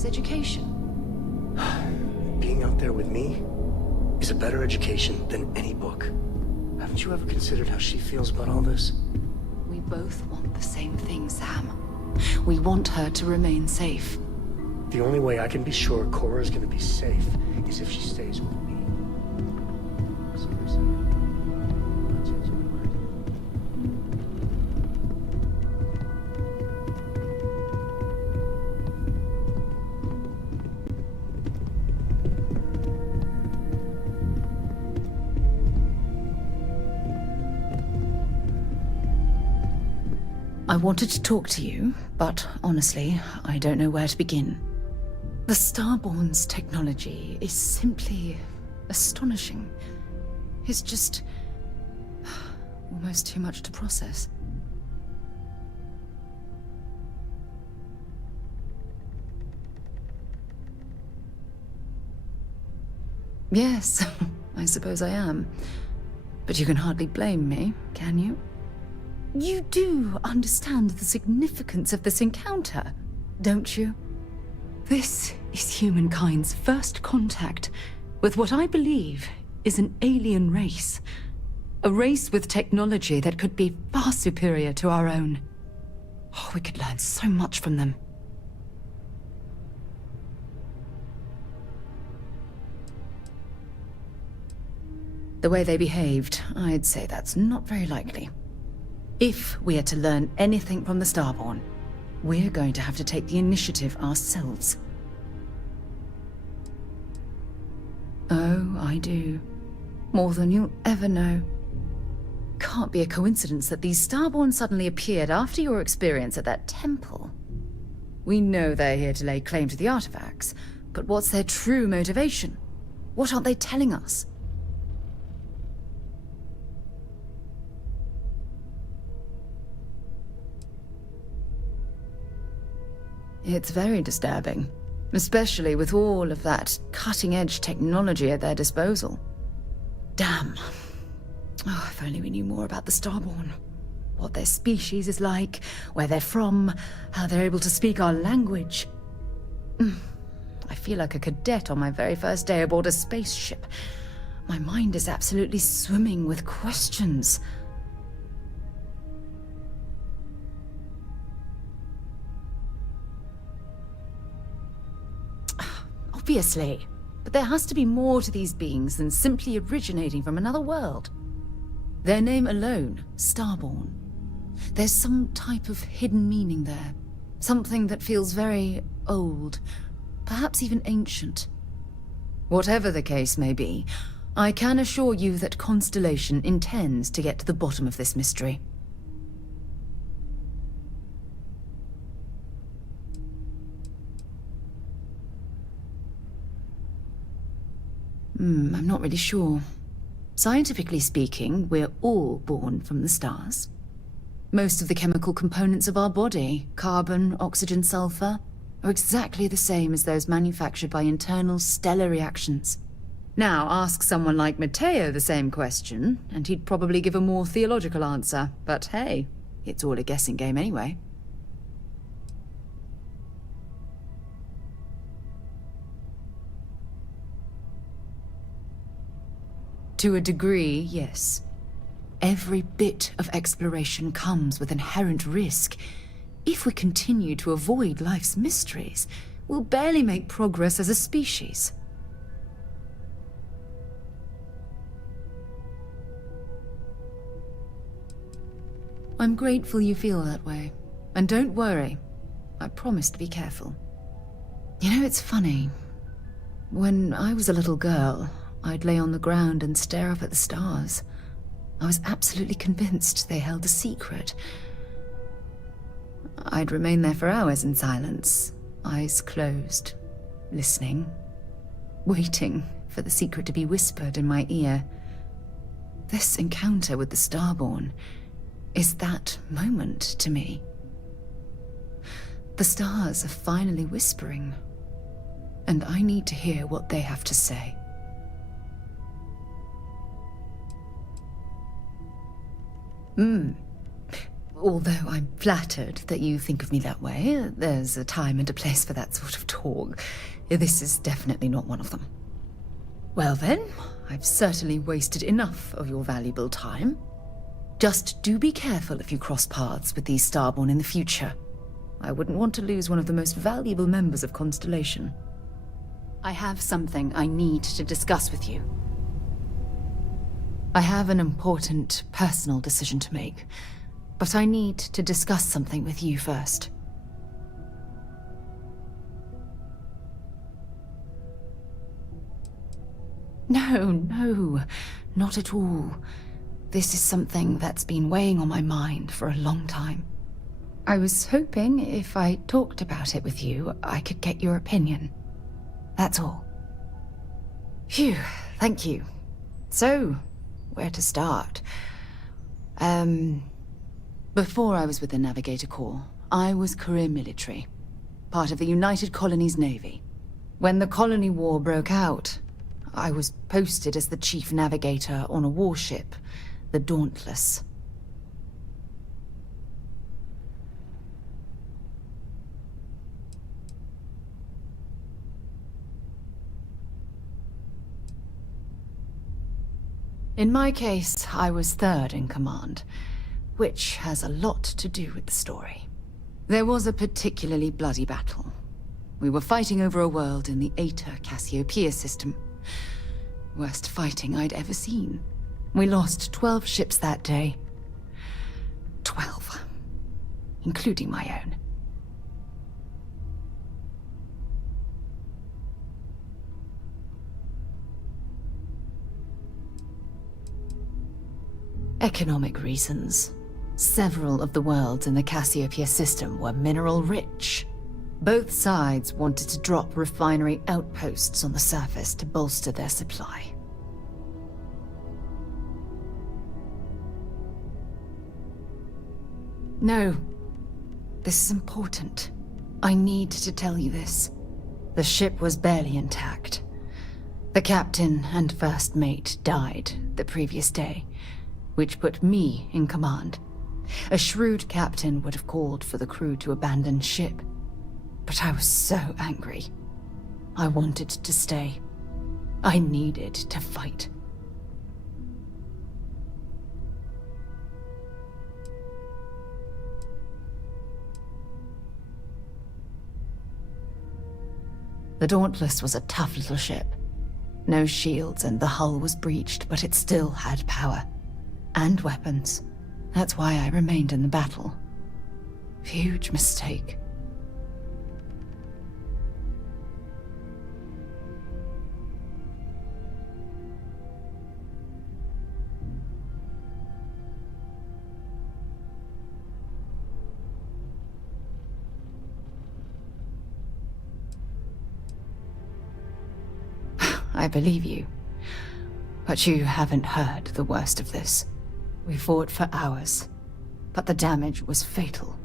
Kara's education. Being out there with me is a better education than any book. Haven't you ever considered how she feels about all this? We both want the same thing, Sam. We want her to remain safe. The only way I can be sure Cora is going to be safe is if she stays with me. Seriously. I'll change my mind. I wanted to talk to you, but honestly, I don't know where to begin. The Starborn's technology is simply astonishing. It's just almost too much to process. Yes, I suppose I am. But you can hardly blame me, can you? You do understand the significance of this encounter, don't you? This is humankind's first contact with what I believe is an alien race. A race with technology that could be far superior to our own. Oh, we could learn so much from them. The way they behaved, I'd say that's not very likely. If we are to learn anything from the Starborn, we're going to have to take the initiative ourselves. Oh, I do. More than you'll ever know. Can't be a coincidence that these Starborn suddenly appeared after your experience at that temple. We know they're here to lay claim to the artifacts, but what's their true motivation? What aren't they telling us? It's very disturbing, especially with all of that cutting-edge technology at their disposal. Damn. Oh, if only we knew more about the Starborn. What their species is like, where they're from, how they're able to speak our language. I feel like a cadet on my very first day aboard a spaceship. My mind is absolutely swimming with questions. Obviously, but there has to be more to these beings than simply originating from another world. Their name alone, Starborn. There's some type of hidden meaning there. Something that feels very old, perhaps even ancient. Whatever the case may be, I can assure you that Constellation intends to get to the bottom of this mystery. I'm not really sure. Scientifically speaking, we're all born from the stars. Most of the chemical components of our body, carbon, oxygen, sulfur, are exactly the same as those manufactured by internal stellar reactions. Now, ask someone like Matteo the same question, and he'd probably give a more theological answer. But hey, it's all a guessing game anyway. To a degree, yes. Every bit of exploration comes with inherent risk. If we continue to avoid life's mysteries, we'll barely make progress as a species. I'm grateful you feel that way. And don't worry, I promise to be careful. You know, it's funny. When I was a little girl, I'd lay on the ground and stare up at the stars. I was absolutely convinced they held a secret. I'd remain there for hours in silence, eyes closed, listening, waiting for the secret to be whispered in my ear. This encounter with the Starborn is that moment to me. The stars are finally whispering, and I need to hear what they have to say. although I'm flattered that you think of me that way, there's a time and a place for that sort of talk. This is definitely not one of them. Well then, I've certainly wasted enough of your valuable time. Just do be careful if you cross paths with these Starborn in the future. I wouldn't want to lose one of the most valuable members of Constellation. I have something I need to discuss with you. I have an important personal decision to make, but I need to discuss something with you first. No, not at all. This is something that's been weighing on my mind for a long time. I was hoping if I talked about it with you, I could get your opinion. That's all. Phew, thank you. So, where to start? Before I was with the Navigator Corps, I was career military, part of the United Colonies Navy. When the Colony War broke out, I was posted as the chief navigator on a warship, the Dauntless. In my case, I was third in command, which has a lot to do with the story. There was a particularly bloody battle. We were fighting over a world in the Eta Cassiopeia system. Worst fighting I'd ever seen. We lost 12 ships that day. 12. Including my own. Economic reasons. Several of the worlds in the Cassiopeia system were mineral-rich. Both sides wanted to drop refinery outposts on the surface to bolster their supply. No. This is important. I need to tell you this. The ship was barely intact. The captain and first mate died the previous day, which put me in command. A shrewd captain would have called for the crew to abandon ship. But I was so angry. I wanted to stay. I needed to fight. The Dauntless was a tough little ship. No shields and the hull was breached, but it still had power. And weapons. That's why I remained in the battle. Huge mistake. I believe you. But you haven't heard the worst of this. We fought for hours, but the damage was fatal.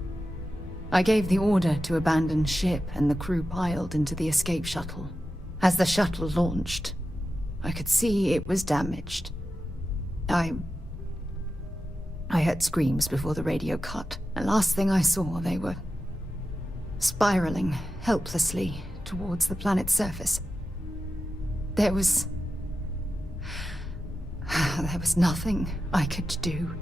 I gave the order to abandon ship and the crew piled into the escape shuttle. As the shuttle launched, I could see it was damaged. I heard screams before the radio cut, and last thing I saw, they were spiraling helplessly towards the planet's surface. There was nothing I could do.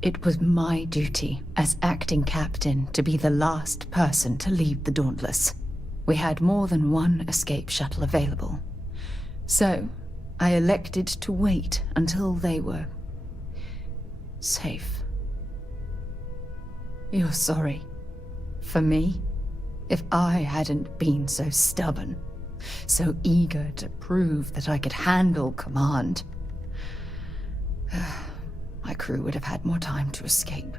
It was my duty as acting captain to be the last person to leave the Dauntless. We had more than one escape shuttle available. So, I elected to wait until they were safe. You're sorry. For me, if I hadn't been so stubborn, so eager to prove that I could handle command, my crew would have had more time to escape.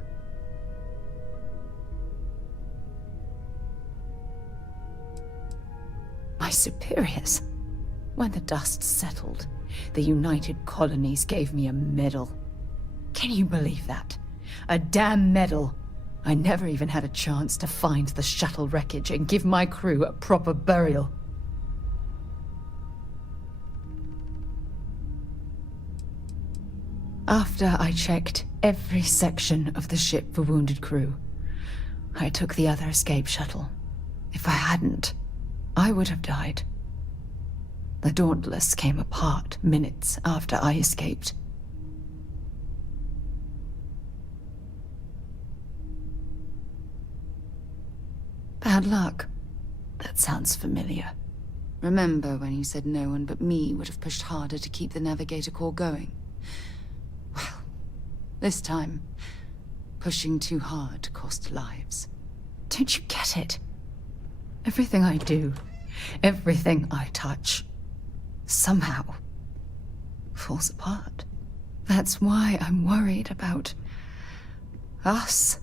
My superiors. When the dust settled, the United Colonies gave me a medal. Can you believe that? A damn medal I never even had a chance to find the shuttle wreckage and give my crew a proper burial. After I checked every section of the ship for wounded crew, I took the other escape shuttle. If I hadn't, I would have died. The Dauntless came apart minutes after I escaped. Bad luck. That sounds familiar. Remember when you said no one but me would have pushed harder to keep the Navigator Corps going? Well, this time, pushing too hard cost lives. Don't you get it? Everything I do, everything I touch, somehow falls apart. That's why I'm worried about us.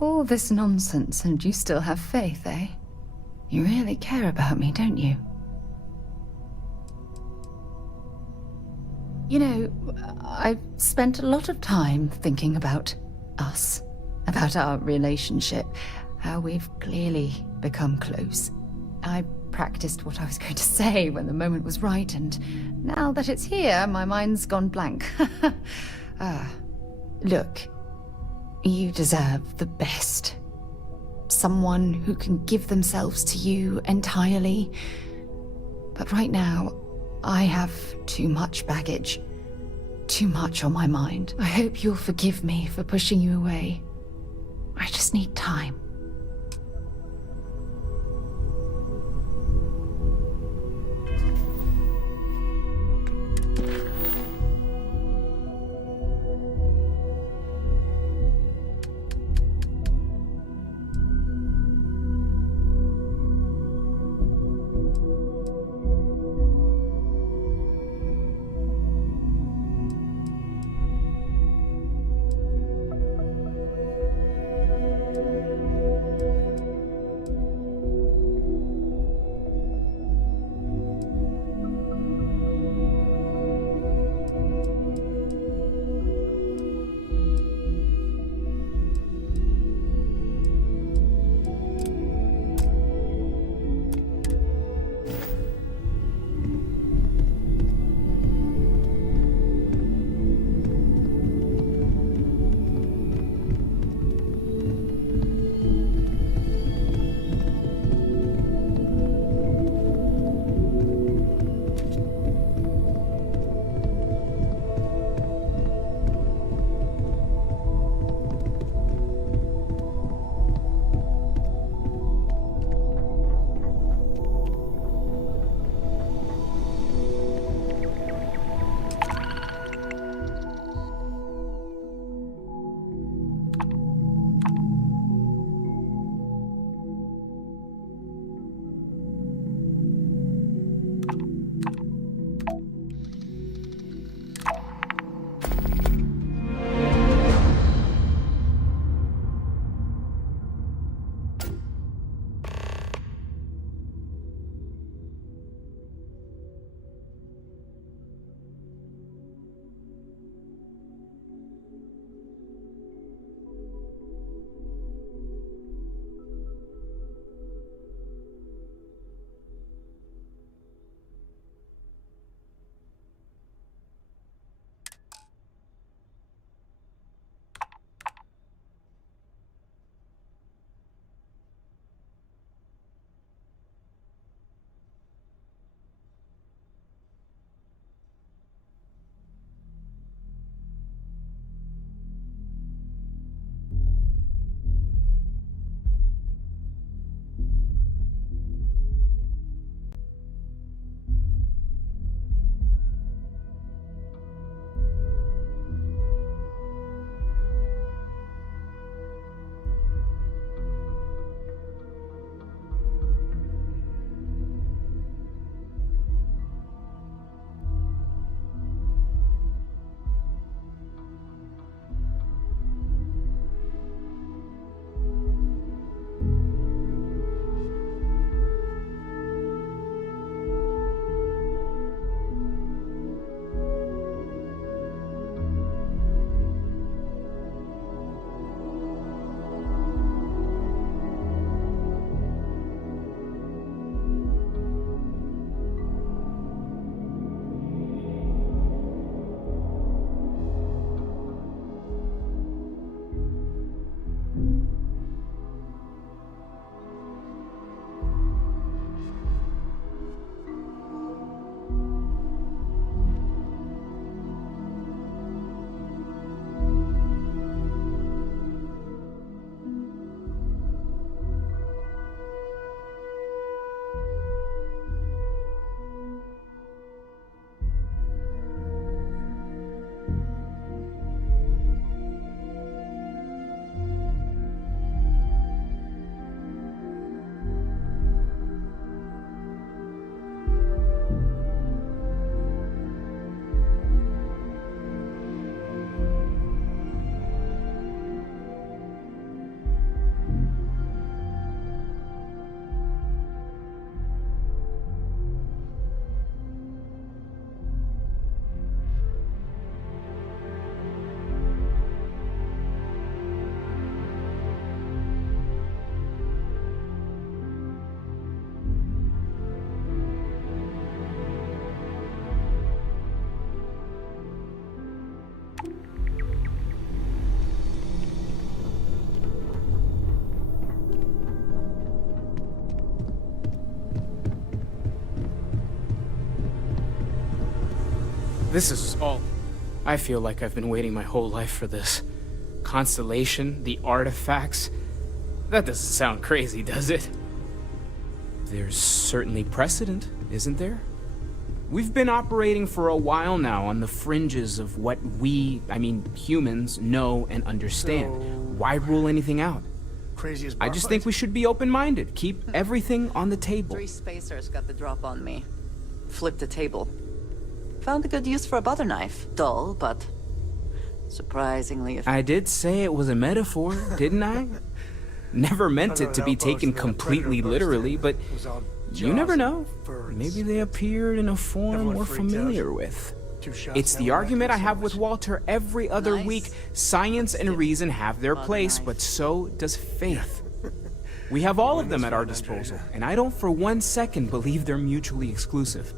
All this nonsense and you still have faith, eh? You really care about me, don't you? You know, I've spent a lot of time thinking about us, about our relationship, how we've clearly become close. I practiced what I was going to say when the moment was right, and now that it's here, my mind's gone blank. Look, you deserve the best. Someone who can give themselves to you entirely. But right now, I have too much baggage. Too much on my mind. I hope you'll forgive me for pushing you away. I just need time. This is all... I feel like I've been waiting my whole life for this. Constellation, the artifacts... That doesn't sound crazy, does it? There's certainly precedent, isn't there? We've been operating for a while now on the fringes of what humans, know and understand. So... Why rule anything out? Crazy as I just think we should be open-minded. Keep everything on the table. 3 spacers got the drop on me. Flipped the table. Found a good use for a butter knife. Dull, but surprisingly effective. I did say it was a metaphor, didn't I? Never meant it to be taken completely literally, but you never know. Maybe they appeared in a form we're familiar with. It's the argument I have with Walter every other week. Science and reason have their place, but so does faith. We have all of them at our disposal, and I don't for 1 second believe they're mutually exclusive.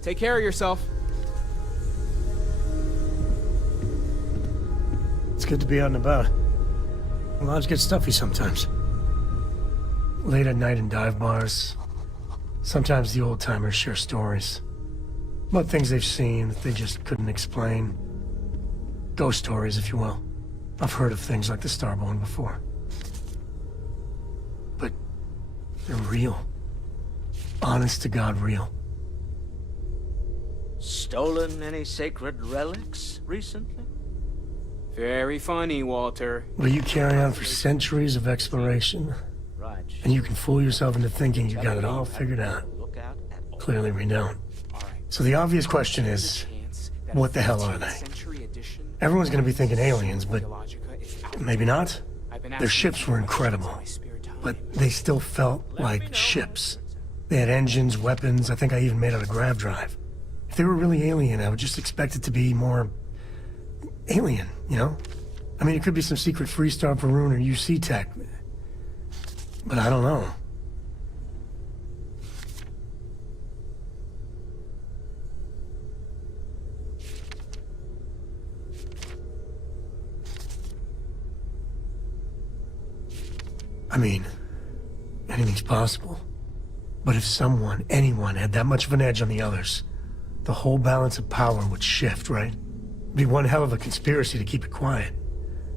Take care of yourself. It's good to be out and about. Lives get stuffy sometimes. Late at night in dive bars. Sometimes the old-timers share stories. About things they've seen that they just couldn't explain. Ghost stories, if you will. I've heard of things like the Starborn before. But they're real. Honest to God real. Stolen any sacred relics recently? Very funny, Walter. Well, you carry on for centuries of exploration, Right. and you can fool yourself into thinking you got it all figured out. Look out at all. Clearly we don't. All right. So the obvious question is, what the hell are they? Everyone's gonna be thinking aliens, but maybe not. Their ships were incredible, but they still felt like ships. They had engines, weapons, I think I even made out a grav drive. If they were really alien, I would just expect it to be more... alien, you know? I mean, it could be some secret Freestar Varun or UC tech. But I don't know. I mean, anything's possible. But if someone, anyone, had that much of an edge on the others, the whole balance of power would shift, right? It'd be one hell of a conspiracy to keep it quiet.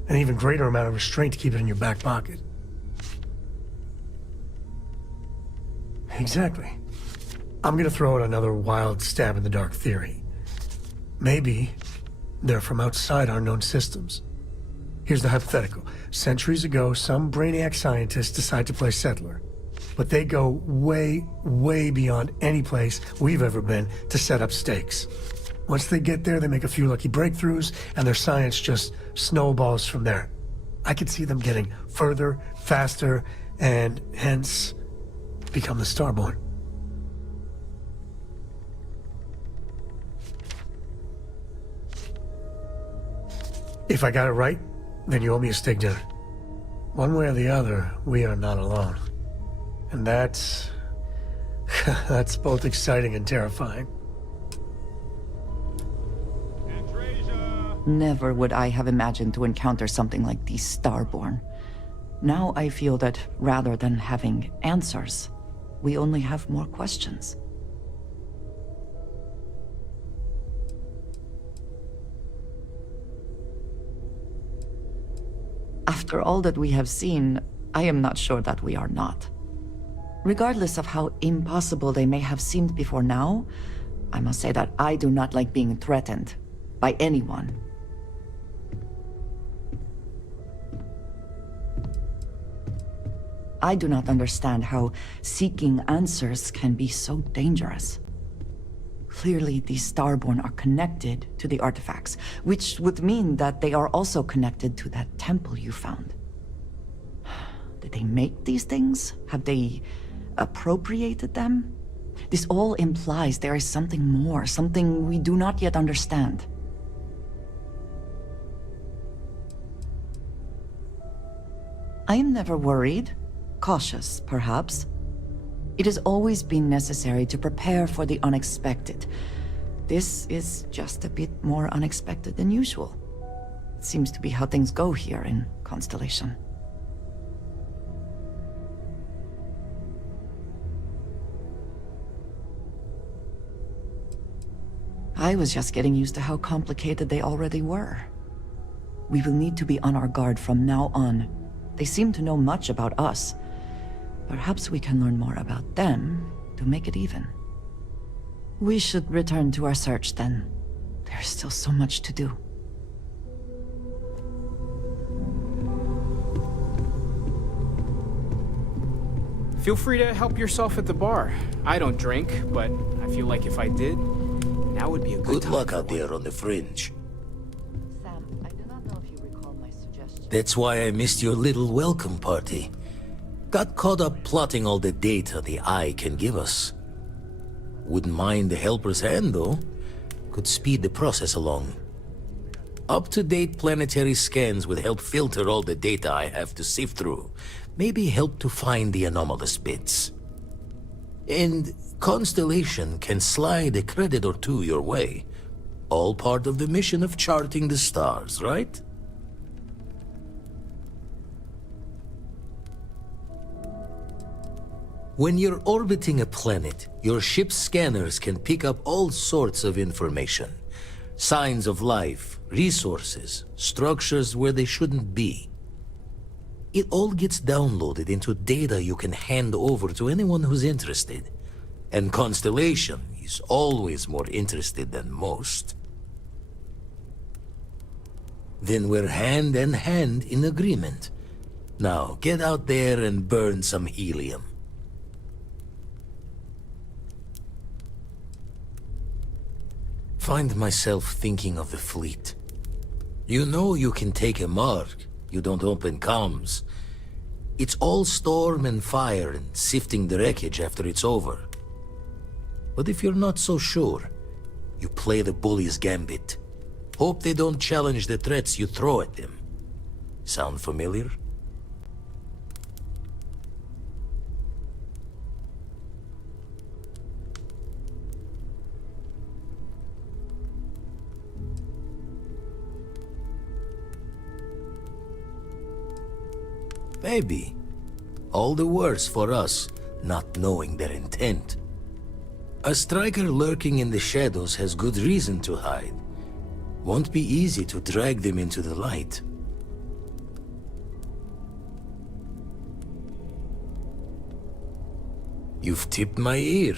An even greater amount of restraint to keep it in your back pocket. Exactly. I'm gonna throw out another wild stab in the dark theory. Maybe they're from outside our known systems. Here's the hypothetical. Centuries ago, some brainiac scientists decide to play settler. But they go way, way beyond any place we've ever been to set up stakes. Once they get there, they make a few lucky breakthroughs, and their science just snowballs from there. I could see them getting further, faster, and hence become the Starborn. If I got it right, then you owe me a steak dinner. One way or the other, we are not alone. And that's... that's both exciting and terrifying. Never would I have imagined to encounter something like these Starborn. Now I feel that rather than having answers, we only have more questions. After all that we have seen, I am not sure that we are not. Regardless of how impossible they may have seemed before now, I must say that I do not like being threatened by anyone. I do not understand how seeking answers can be so dangerous. Clearly, these Starborn are connected to the artifacts, which would mean that they are also connected to that temple you found. Did they make these things? Have they appropriated them? This all implies there is something more, something we do not yet understand. I am never worried. Cautious, perhaps. It has always been necessary to prepare for the unexpected. This is just a bit more unexpected than usual. It seems to be how things go here in Constellation. I was just getting used to how complicated they already were. We will need to be on our guard from now on. They seem to know much about us. Perhaps we can learn more about them to make it even. We should return to our search then. There's still so much to do. Feel free to help yourself at the bar. I don't drink, but I feel like if I did, now would be a good time. Good luck out there on the fringe. Sam, I do not know if you recall my suggestion. That's why I missed your little welcome party. Got caught up plotting all the data the Eye can give us. Wouldn't mind the helper's hand, though. Could speed the process along. Up-to-date planetary scans would help filter all the data I have to sift through. Maybe help to find the anomalous bits. And Constellation can slide a credit or two your way. All part of the mission of charting the stars, right? When you're orbiting a planet, your ship's scanners can pick up all sorts of information. Signs of life, resources, structures where they shouldn't be. It all gets downloaded into data you can hand over to anyone who's interested. And Constellation is always more interested than most. Then we're hand in hand in agreement. Now, get out there and burn some helium. Find myself thinking of the fleet. You know you can take a mark, you don't open comms. It's all storm and fire and sifting the wreckage after it's over. But if you're not so sure, you play the bully's gambit. Hope they don't challenge the threats you throw at them. Sound familiar? Maybe. All the worse for us, not knowing their intent. A striker lurking in the shadows has good reason to hide. Won't be easy to drag them into the light. You've tipped my ear.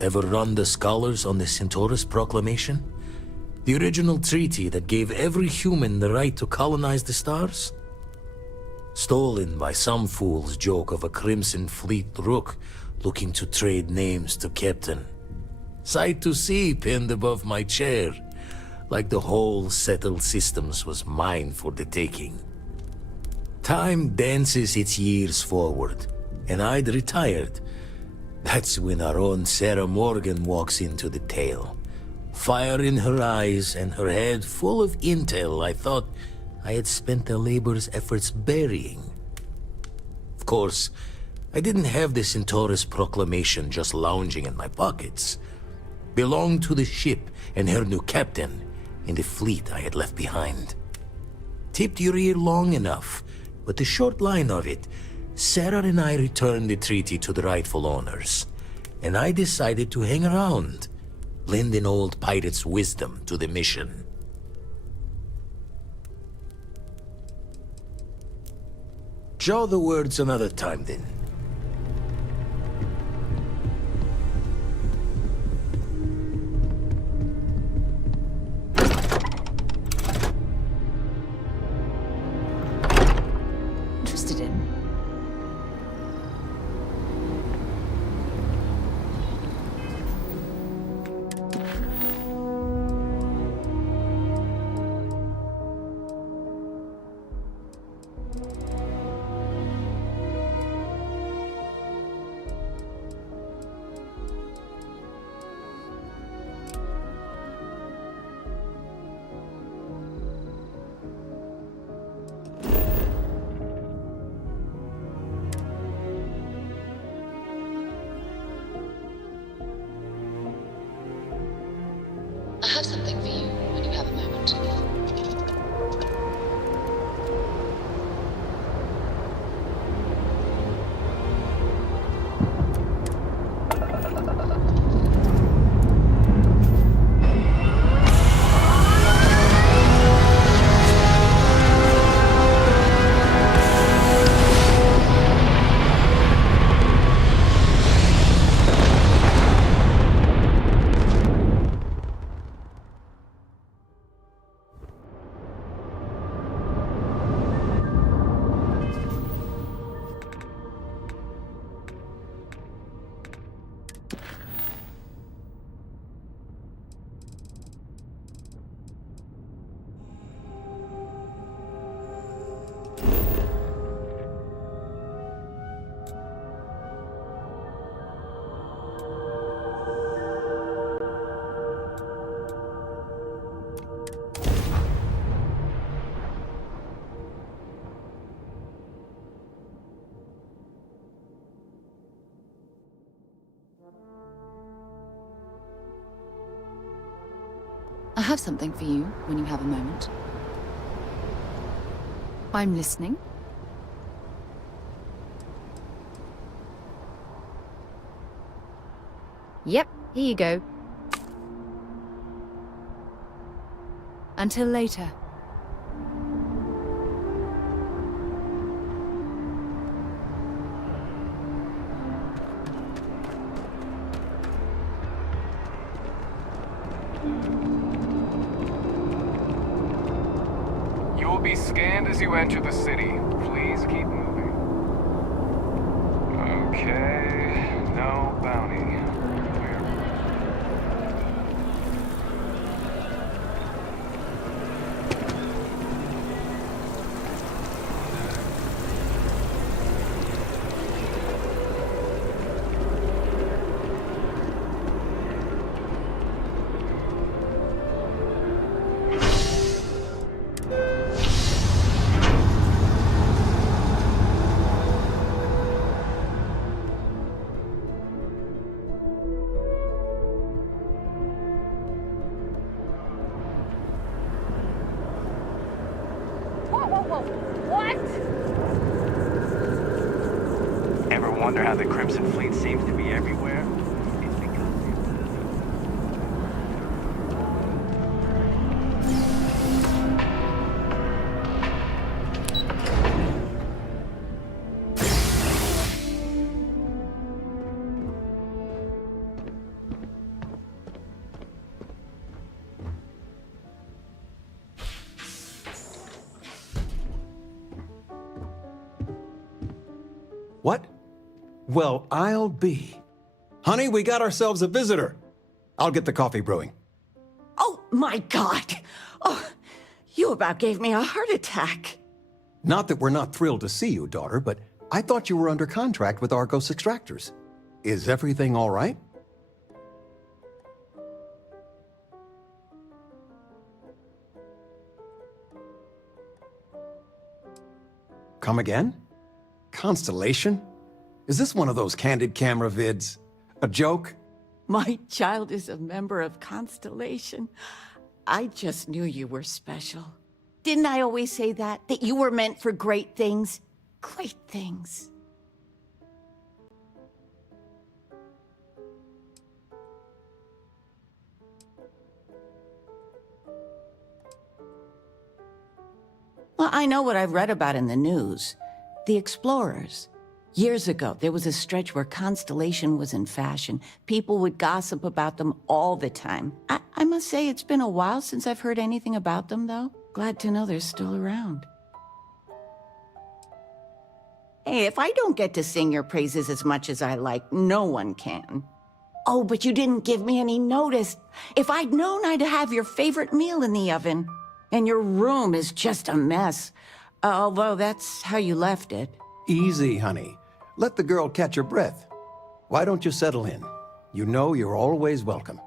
Ever run the scholars on the Centaurus Proclamation? The original treaty that gave every human the right to colonize the stars? Stolen by some fool's joke of a Crimson Fleet rook looking to trade names to Captain. Sight to see pinned above my chair, like the whole settled systems was mine for the taking. Time dances its years forward, and I'd retired. That's when our own Sarah Morgan walks into the tale. Fire in her eyes and her head full of intel I thought I had spent the labor's efforts burying. Of course, I didn't have the Centaurus Proclamation just lounging in my pockets. Belonged to the ship and her new captain in the fleet I had left behind. Tipped your ear long enough, but the short line of it, Sarah and I returned the treaty to the rightful owners, and I decided to hang around, lend an old pirate's wisdom to the mission. Jaw the words another time, then. Interested in? I have something for you when you have a moment. have something for you when you have a moment. I'm listening. Yep, here you go. Until later. You will be scanned as you enter the city. Please keep moving. Okay, no bounty. Ever wonder how the Crimson Fleet seems to be everywhere? It's because What? Well, I'll be. Honey, we got ourselves a visitor. I'll get the coffee brewing. Oh, my God! Oh, you about gave me a heart attack. Not that we're not thrilled to see you, daughter, but I thought you were under contract with Argos Extractors. Is everything all right? Come again? Constellation? Is this one of those candid camera vids? A joke? My child is a member of Constellation. I just knew you were special. Didn't I always say that? That you were meant for great things? Great things. Well, I know what I've read about in the news. The explorers. Years ago, there was a stretch where Constellation was in fashion. People would gossip about them all the time. I must say it's been a while since I've heard anything about them, though. Glad to know they're still around. Hey, if I don't get to sing your praises as much as I like, no one can. Oh, but you didn't give me any notice. If I'd known, I'd have your favorite meal in the oven. And your room is just a mess. Although that's how you left it. Easy, honey. Let the girl catch her breath. Why don't you settle in? You know you're always welcome.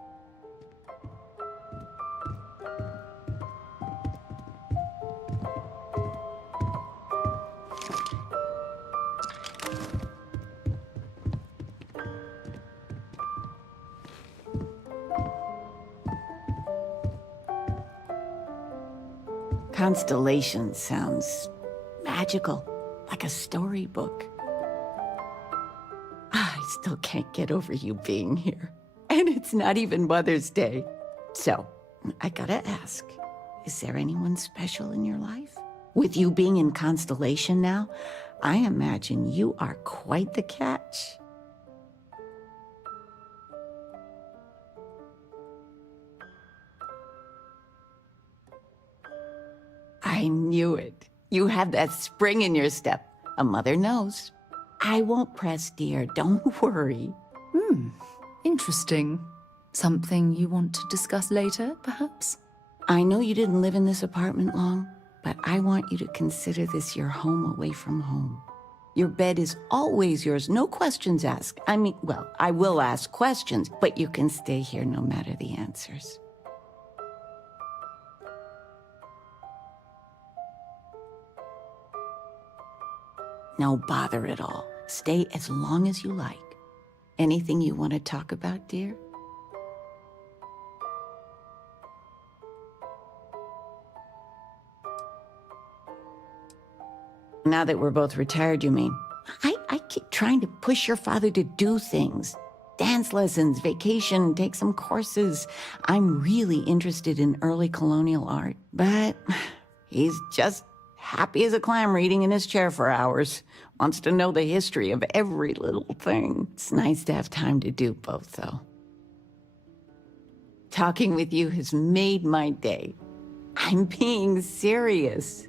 Constellation sounds magical, like a storybook. I still can't get over you being here. And it's not even Mother's Day. So, I gotta ask, is there anyone special in your life? With you being in Constellation now, I imagine you are quite the catch. I knew it. You have that spring in your step. A mother knows. I won't press, dear. Don't worry. Interesting. Something you want to discuss later, perhaps? I know you didn't live in this apartment long, but I want you to consider this your home away from home. Your bed is always yours, no questions asked. I mean, well, I will ask questions, but you can stay here no matter the answers. No bother at all. Stay as long as you like. Anything you want to talk about, dear? Now that we're both retired, you mean? I keep trying to push your father to do things. Dance lessons, vacation, take some courses. I'm really interested in early colonial art, but he's just happy as a clam reading in his chair for hours. Wants to know the history of every little thing. It's nice to have time to do both, though. Talking with you has made my day. I'm being serious.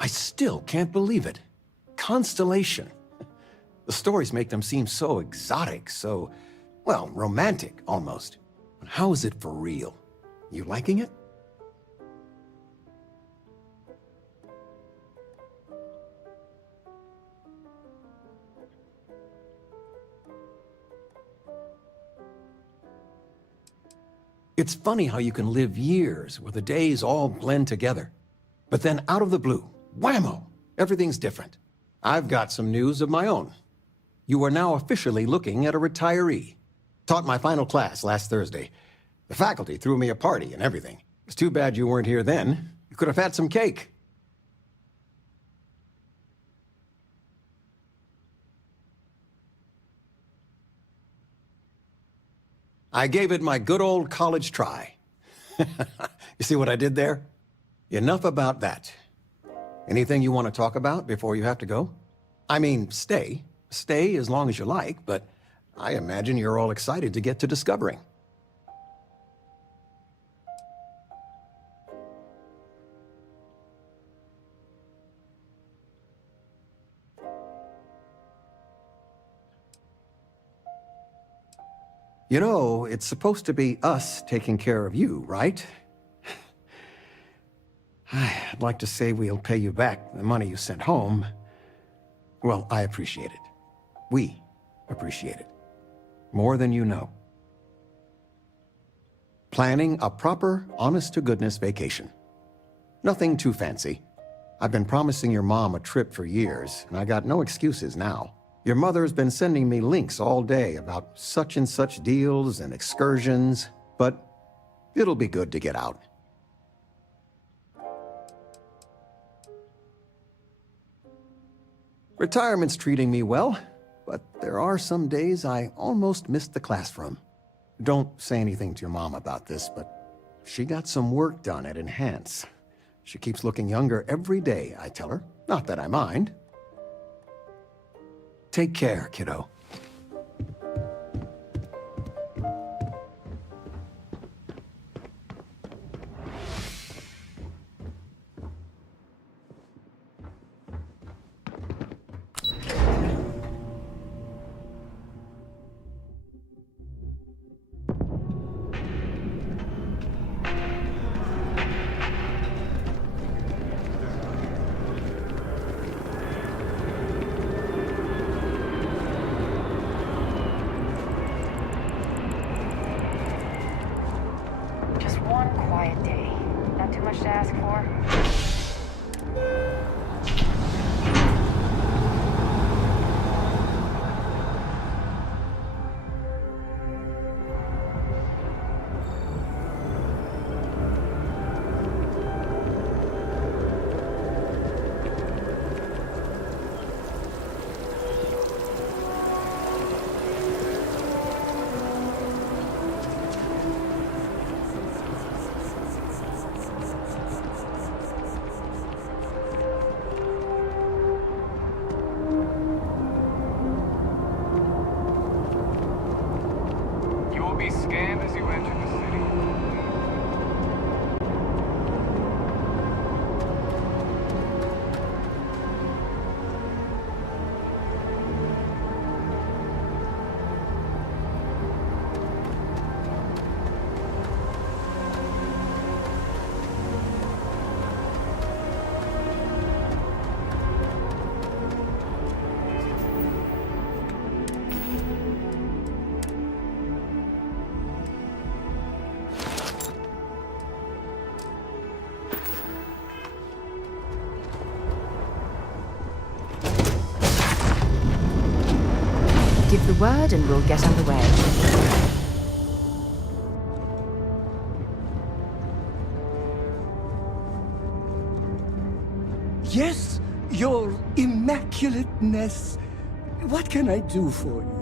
I still can't believe it. Constellation. The stories make them seem so exotic, so, well, romantic, almost. But how is it for real? You liking it? It's funny how you can live years where the days all blend together. But then out of the blue, whammo, everything's different. I've got some news of my own. You are now officially looking at a retiree. Taught my final class last Thursday. The faculty threw me a party and everything. It's too bad you weren't here then. You could have had some cake. I gave it my good old college try. You see what I did there? Enough about that. Anything you want to talk about before you have to go? I mean, stay. Stay as long as you like, but I imagine you're all excited to get to discovering. You know, it's supposed to be us taking care of you, right? I'd like to say we'll pay you back the money you sent home. Well, I appreciate it. We appreciate it. More than you know. Planning a proper, honest-to-goodness vacation. Nothing too fancy. I've been promising your mom a trip for years, and I got no excuses now. Your mother's been sending me links all day about such and such deals and excursions, but it'll be good to get out. Retirement's treating me well, but there are some days I almost missed the classroom. Don't say anything to your mom about this, but she got some work done at Enhance. She keeps looking younger every day, I tell her. Not that I mind. Take care, kiddo. Just one quiet day. Not too much to ask for. You will be scanned as you enter the city. Give the word and we'll get underway. Yes, your immaculateness. What can I do for you?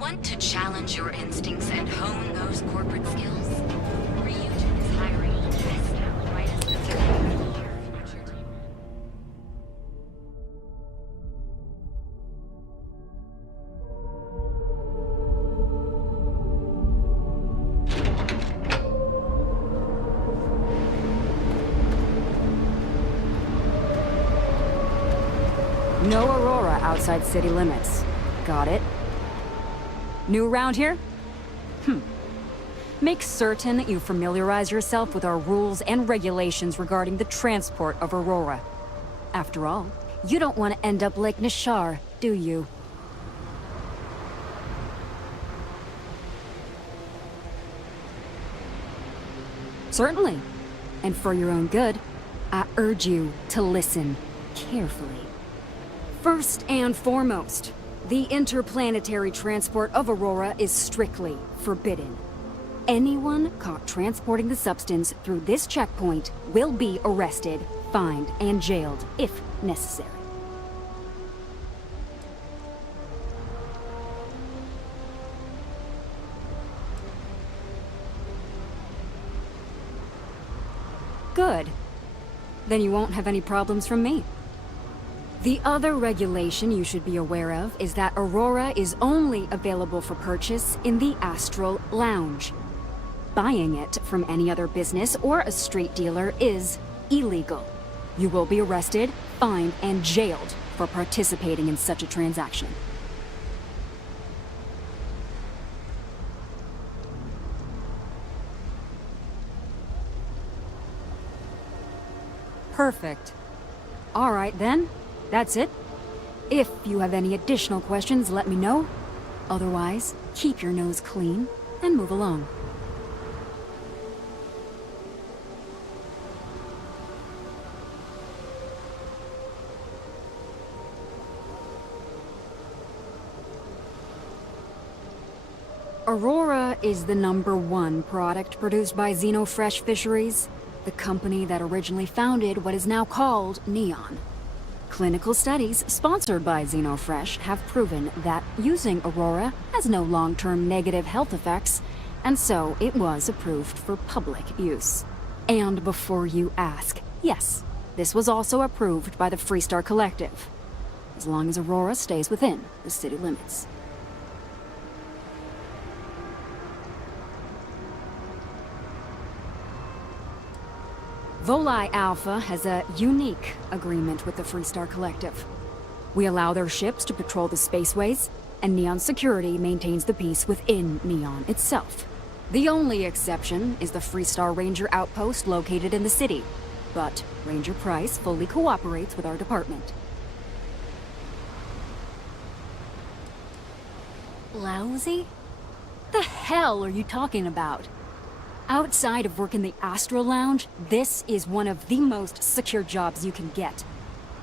Want to challenge your instincts and hone those corporate skills? Ryujin is hiring the best talent right as the future team. No Aurora outside city limits. Got it? New around here? Make certain that you familiarize yourself with our rules and regulations regarding the transport of Aurora. After all, you don't want to end up like Nishar, do you? Certainly. And for your own good, I urge you to listen carefully. First and foremost, the interplanetary transport of Aurora is strictly forbidden. Anyone caught transporting the substance through this checkpoint will be arrested, fined, and jailed, if necessary. Good. Then you won't have any problems from me. The other regulation you should be aware of is that Aurora is only available for purchase in the Astral Lounge. Buying it from any other business or a street dealer is illegal. You will be arrested, fined, and jailed for participating in such a transaction. Perfect. All right then. That's it. If you have any additional questions, let me know. Otherwise, keep your nose clean and move along. Aurora is the #1 product produced by Xenofresh Fisheries. the company that originally founded what is now called Neon. Clinical studies sponsored by Xenofresh have proven that using Aurora has no long-term negative health effects, and so it was approved for public use. And before you ask, yes, this was also approved by the Freestar Collective, as long as Aurora stays within the city limits. Volii Alpha has a unique agreement with the Freestar Collective. We allow their ships to patrol the spaceways, and Neon Security maintains the peace within Neon itself. The only exception is the Freestar Ranger outpost located in the city, but Ranger Price fully cooperates with our department. Lousy? The hell are you talking about? Outside of work in the Astro Lounge, this is one of the most secure jobs you can get.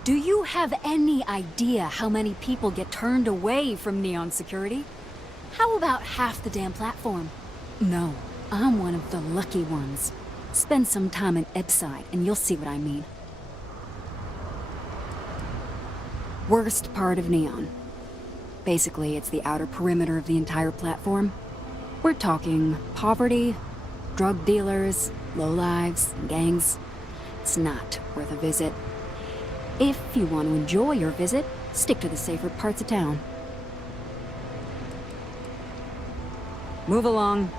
Do you have any idea how many people get turned away from Neon Security? How about half the damn platform? No, I'm one of the lucky ones. Spend some time in Epside and you'll see what I mean. Worst part of Neon. Basically, it's the outer perimeter of the entire platform. We're talking poverty, drug dealers, lowlives, and gangs. It's not worth a visit. If you want to enjoy your visit, stick to the safer parts of town. Move along.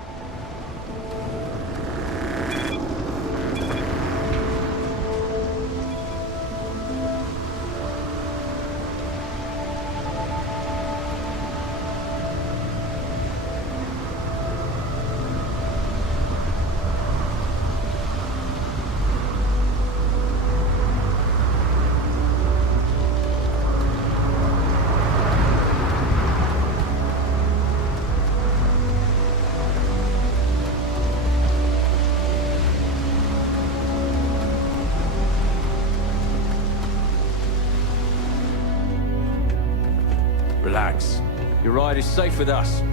Relax. Your ride is safe with us.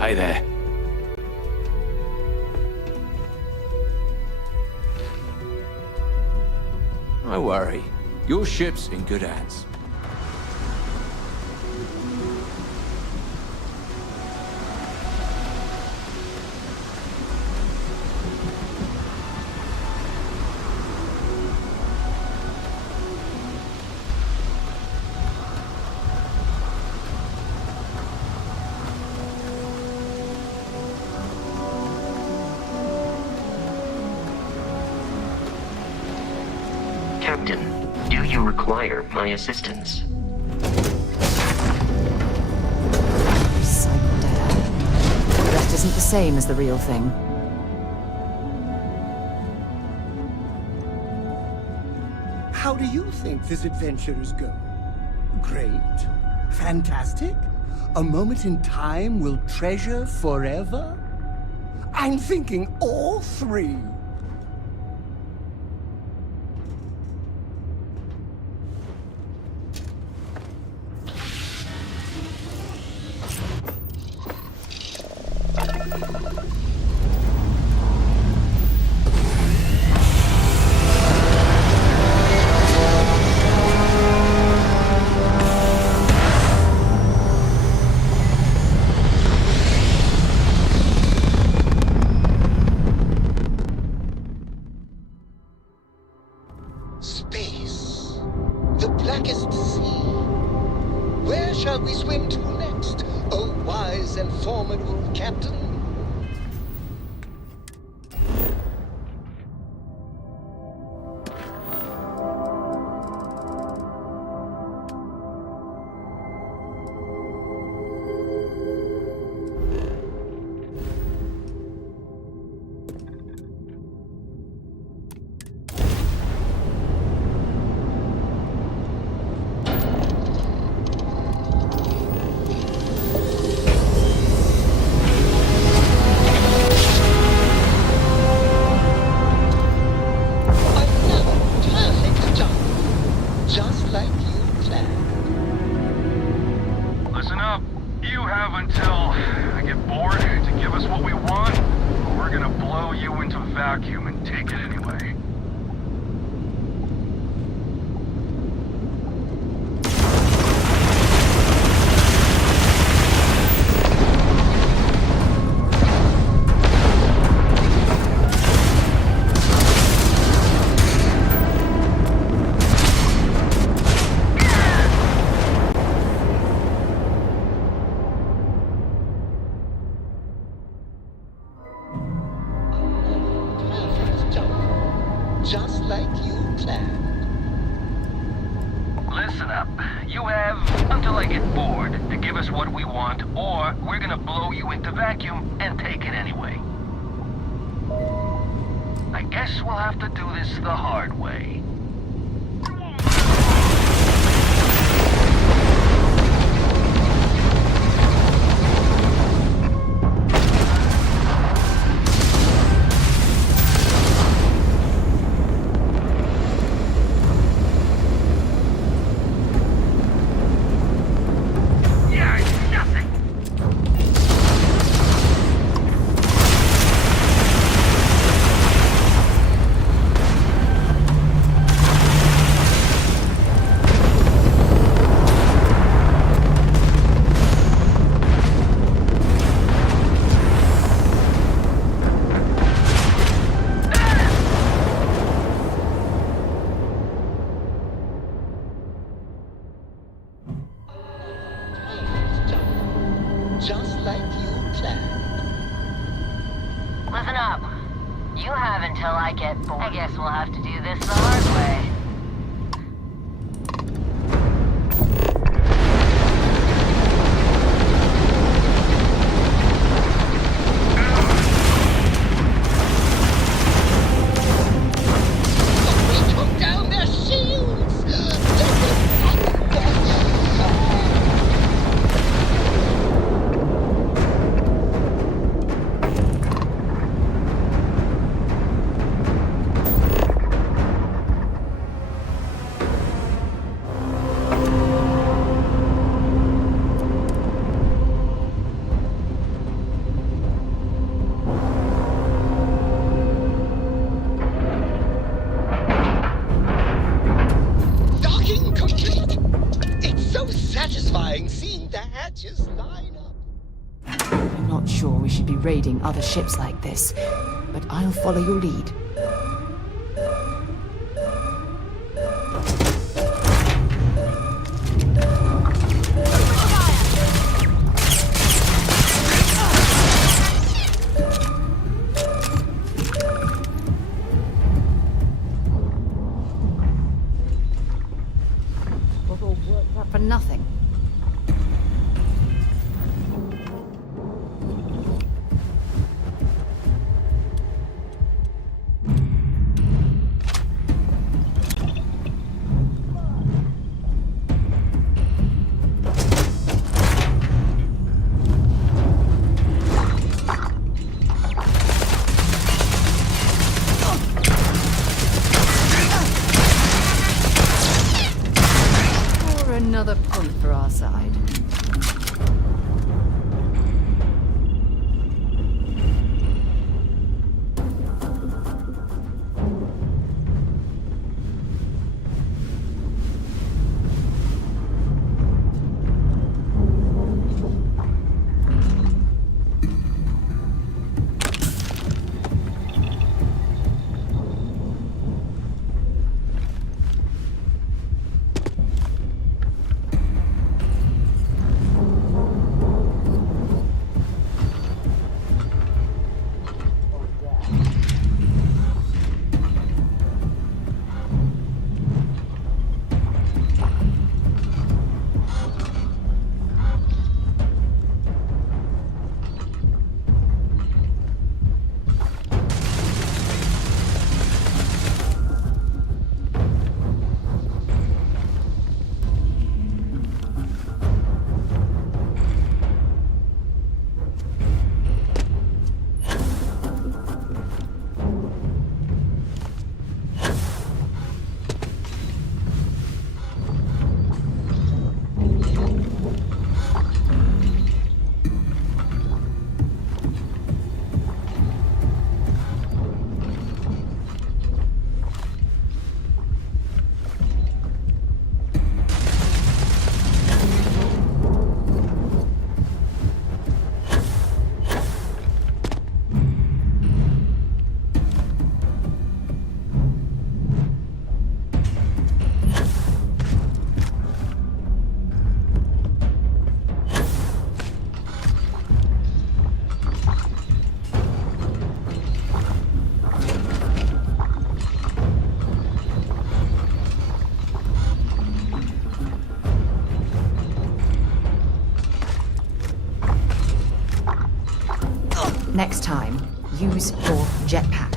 Hey there. Don't worry. Your ship's in good hands. Captain, do you require my assistance? Recycled air. The rest isn't the same as the real thing. How do you think this adventure is going? Great? Fantastic? A moment in time we'll treasure forever? I'm thinking all three. blow you into vacuum and take it anyway. Just like you planned. Listen up. You have until I get bored to give us what we want, or we're gonna blow you into vacuum and take it anyway. I guess we'll have to do this the hard way. Just like you planned. Listen up. You have until I get bored. I guess we'll have to do this the hard way. We took down their shields! Docking complete! It's so satisfying seeing the hatches line up. I'm not sure we should be raiding other ships like this, but I'll follow your lead. For nothing. Another punt for our side. Next time, use your jetpack.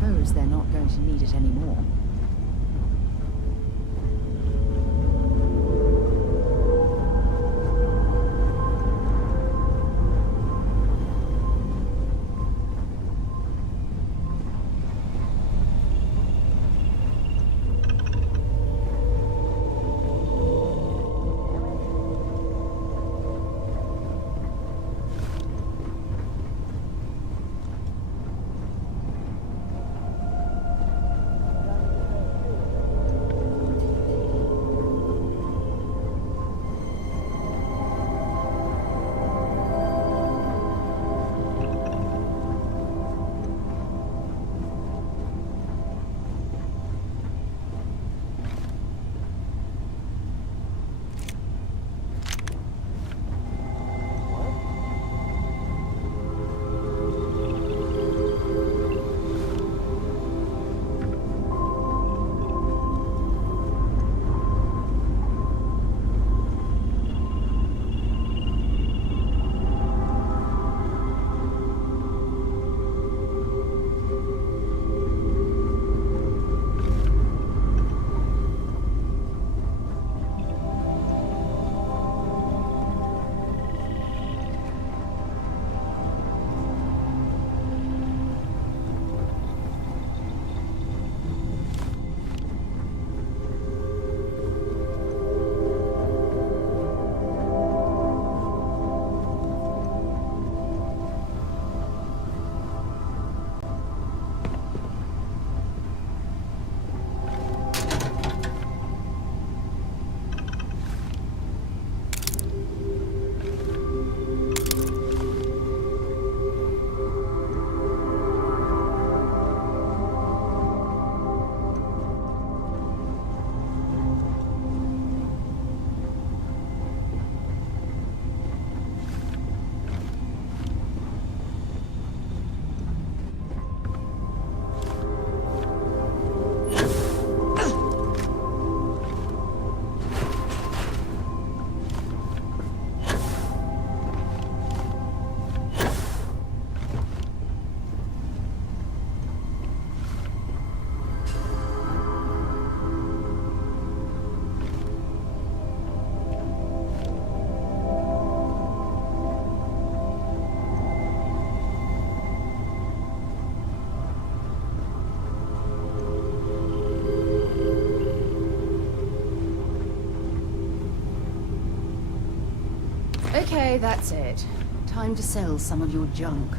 suppose they're not going to need it anymore. Okay, that's it. Time to sell some of your junk.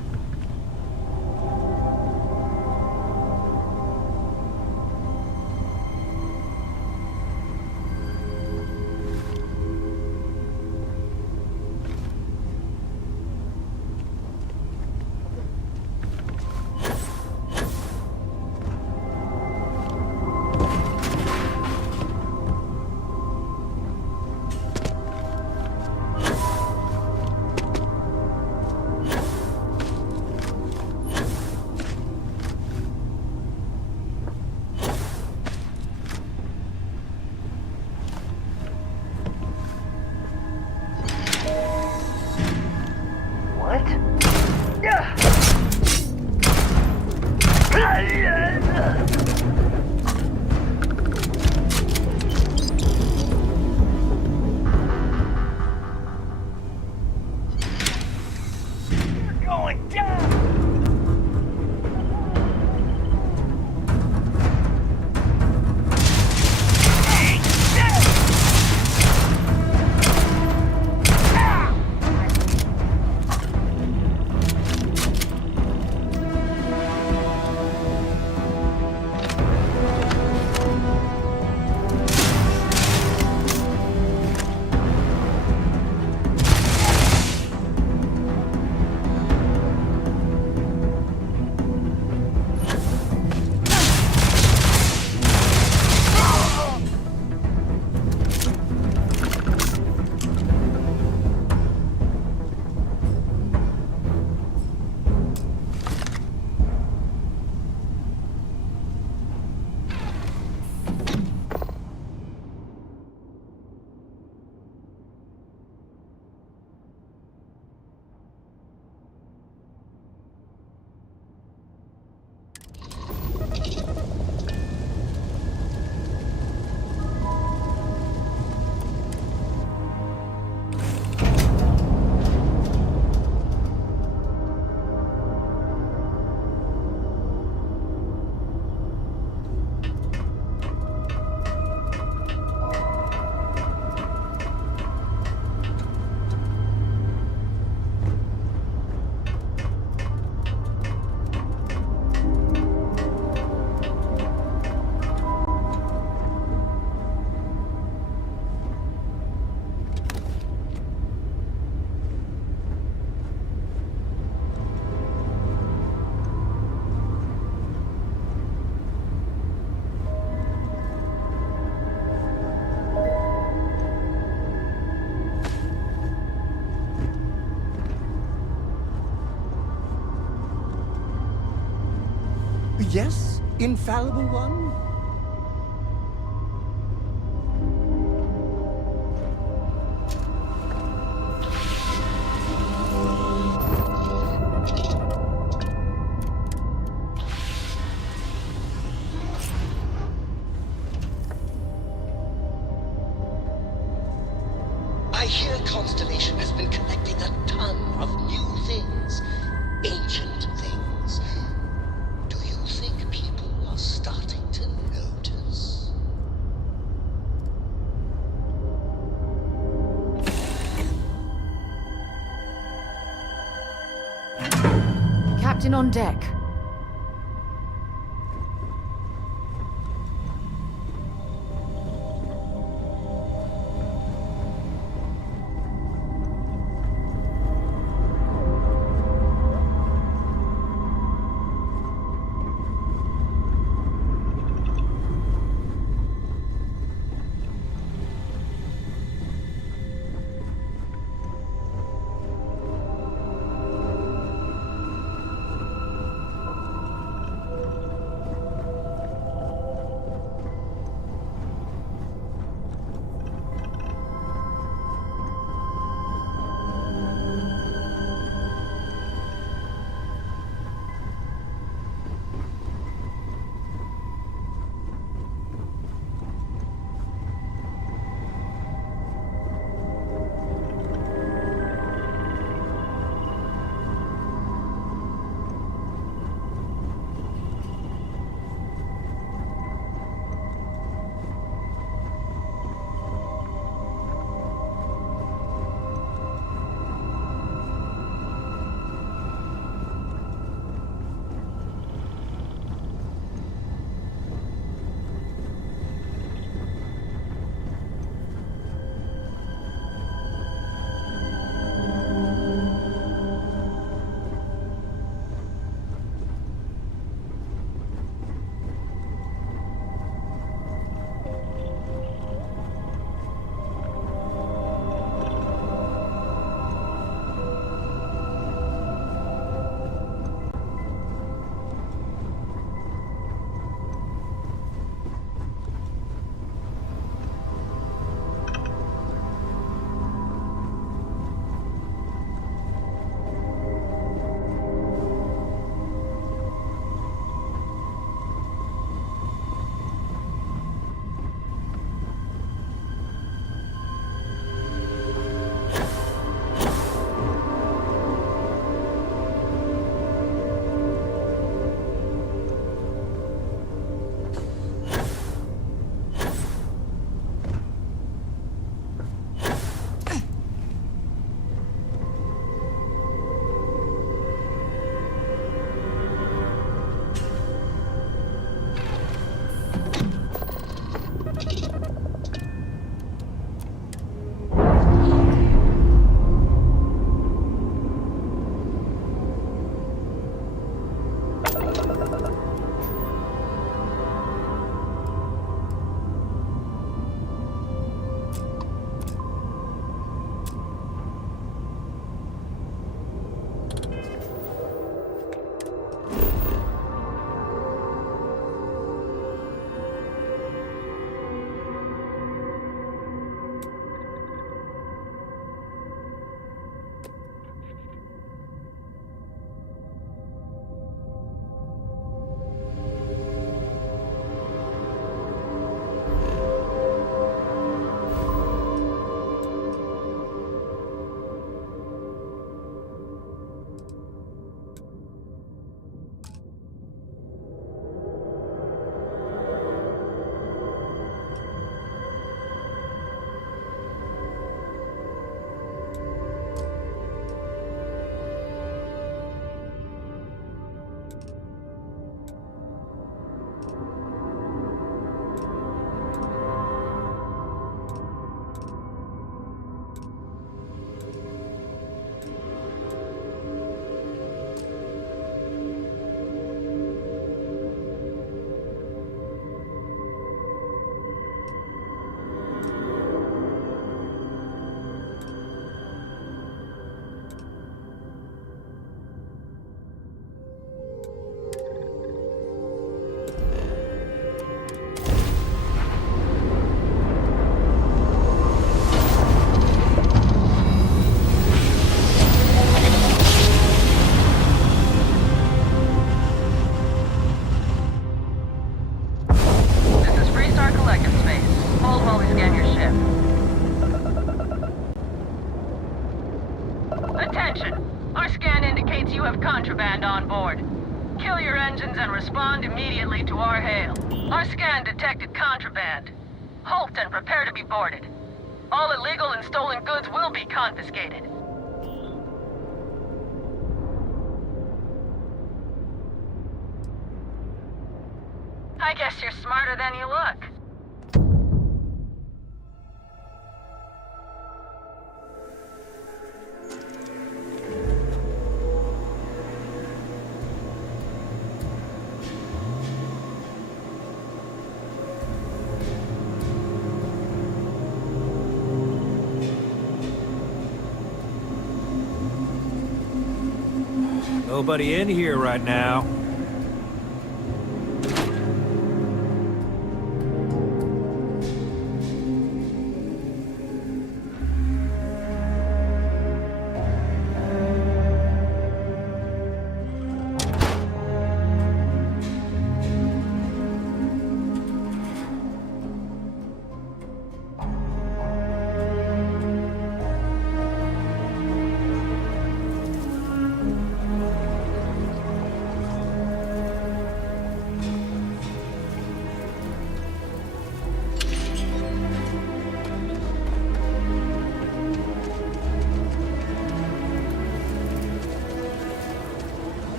Yes, infallible one? I hear Constellation has been collecting a ton of new things. Ancient things. Do you think people are starting to notice? Captain on deck. Attention! Our scan indicates you have contraband on board. Kill your engines and respond immediately to our hail. Our scan detected contraband. Halt and prepare to be boarded. All illegal and stolen goods will be confiscated. I guess you're smarter than you look. Nobody in here right now.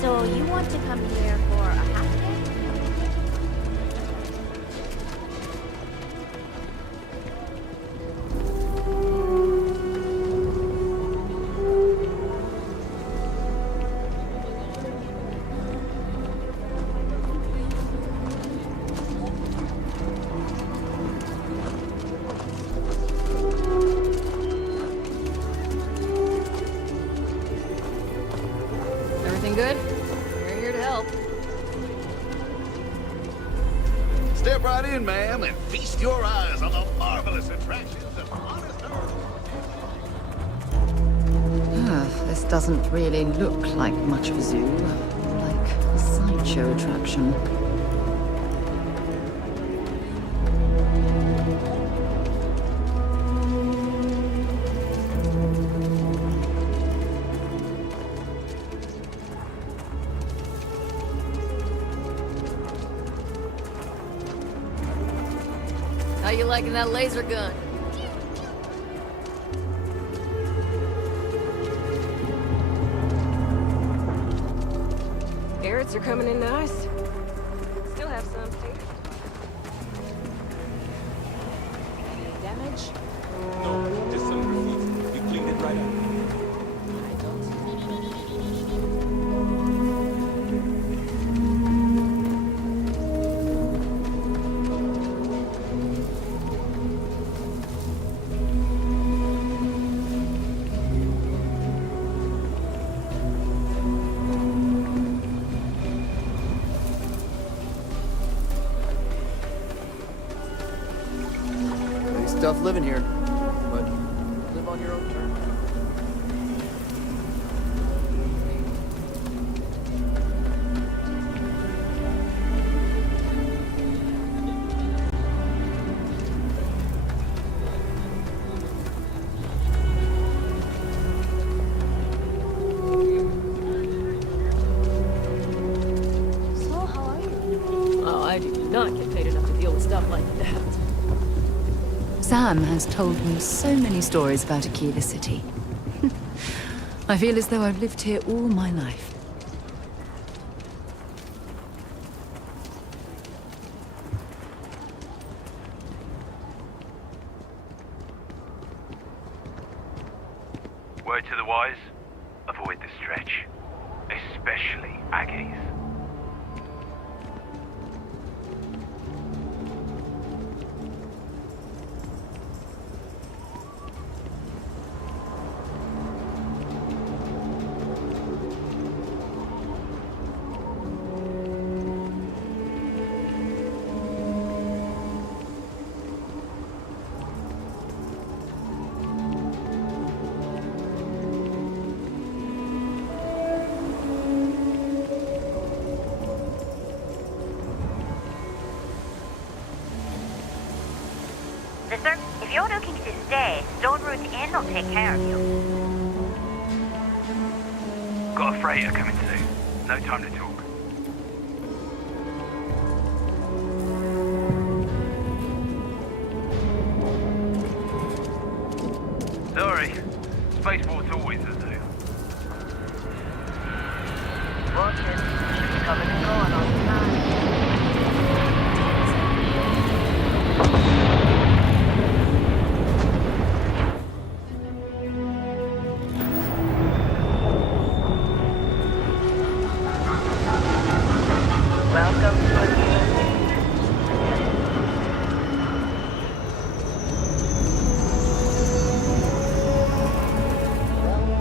So you want to come here for a half day? Everything good? We're here to help. Step right in, ma'am, and feast your eyes on the marvelous attractions of honest Earth. This doesn't really look like much of a zoo. More like a sideshow attraction. How you liking that laser gun? Carrots are coming in nice. Still have some taste. Any damage? No, just some graffiti. We cleaned it right up. It's tough living here, but live on your own terms. So, how are you? Oh, I do not get paid enough to deal with stuff like that. Sam has told me so many stories about Aquila City. I feel as though I've lived here all my life. Word to the wise, avoid the stretch. Especially Aggies. you're looking to stay, Stone Root Inn will take care of you. Got a freighter coming soon. No time to talk. Sorry. Spaceport's always a zoo. Watch it. Ships coming and going all the time. Welcome to a new city.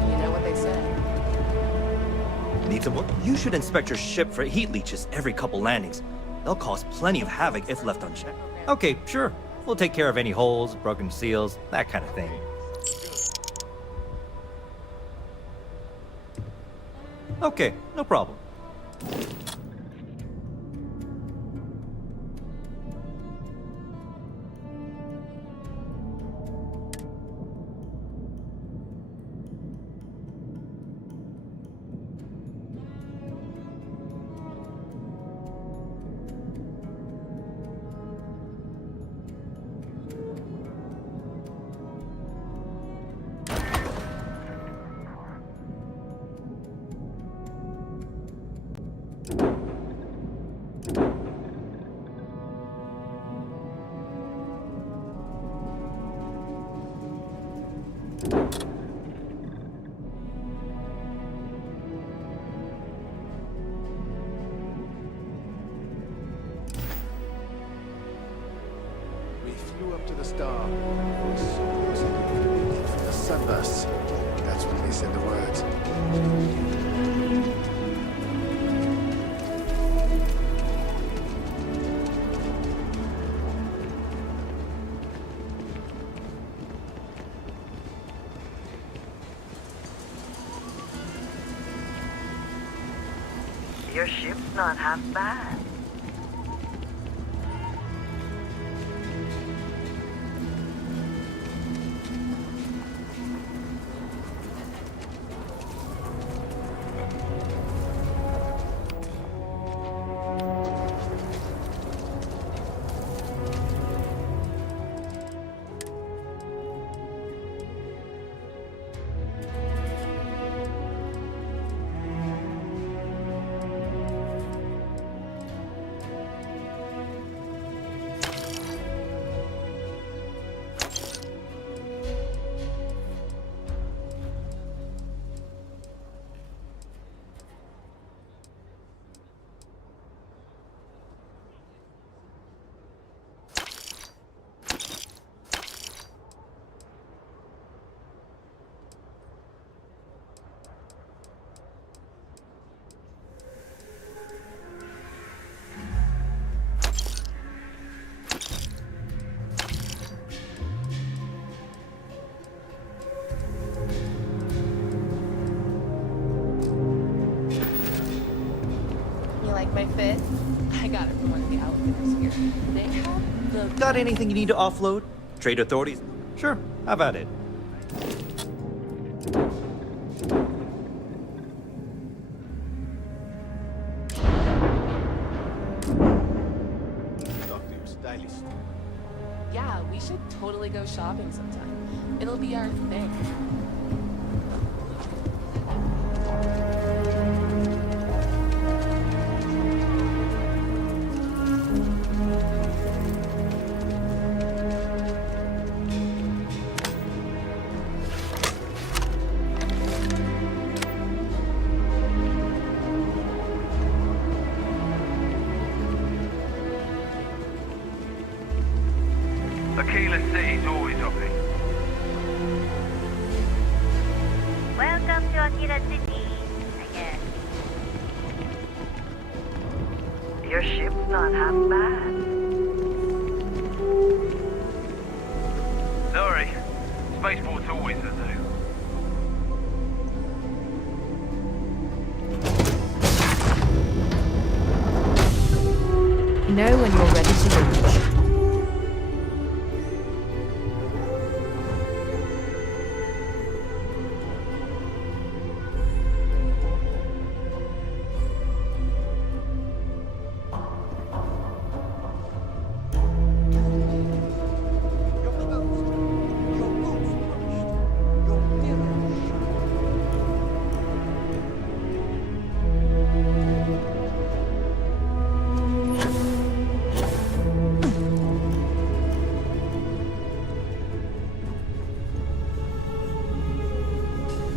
You know what they say. Need some work? You should inspect your ship for heat leeches every couple landings. They'll cause plenty of havoc if left unchecked. Okay, sure. We'll take care of any holes, broken seals, that kind of thing. Okay, no problem. We flew up to the star. It was for the sunbursts. That's when they said the words. Your ship's not half bad. You like my fit? I got it from one of the outfitters here. They have the... Got anything you need to offload? Trade authorities? Sure, how about it? Talk to your stylist. Yeah, we should totally go shopping sometime. It'll be our thing. Aquila City's always open. Welcome to Akira City, I guess. Your ship's not half bad. Sorry. Spaceport's always a zoo. Know when you're ready to launch.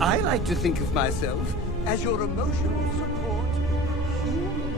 I like to think of myself as your emotional support human.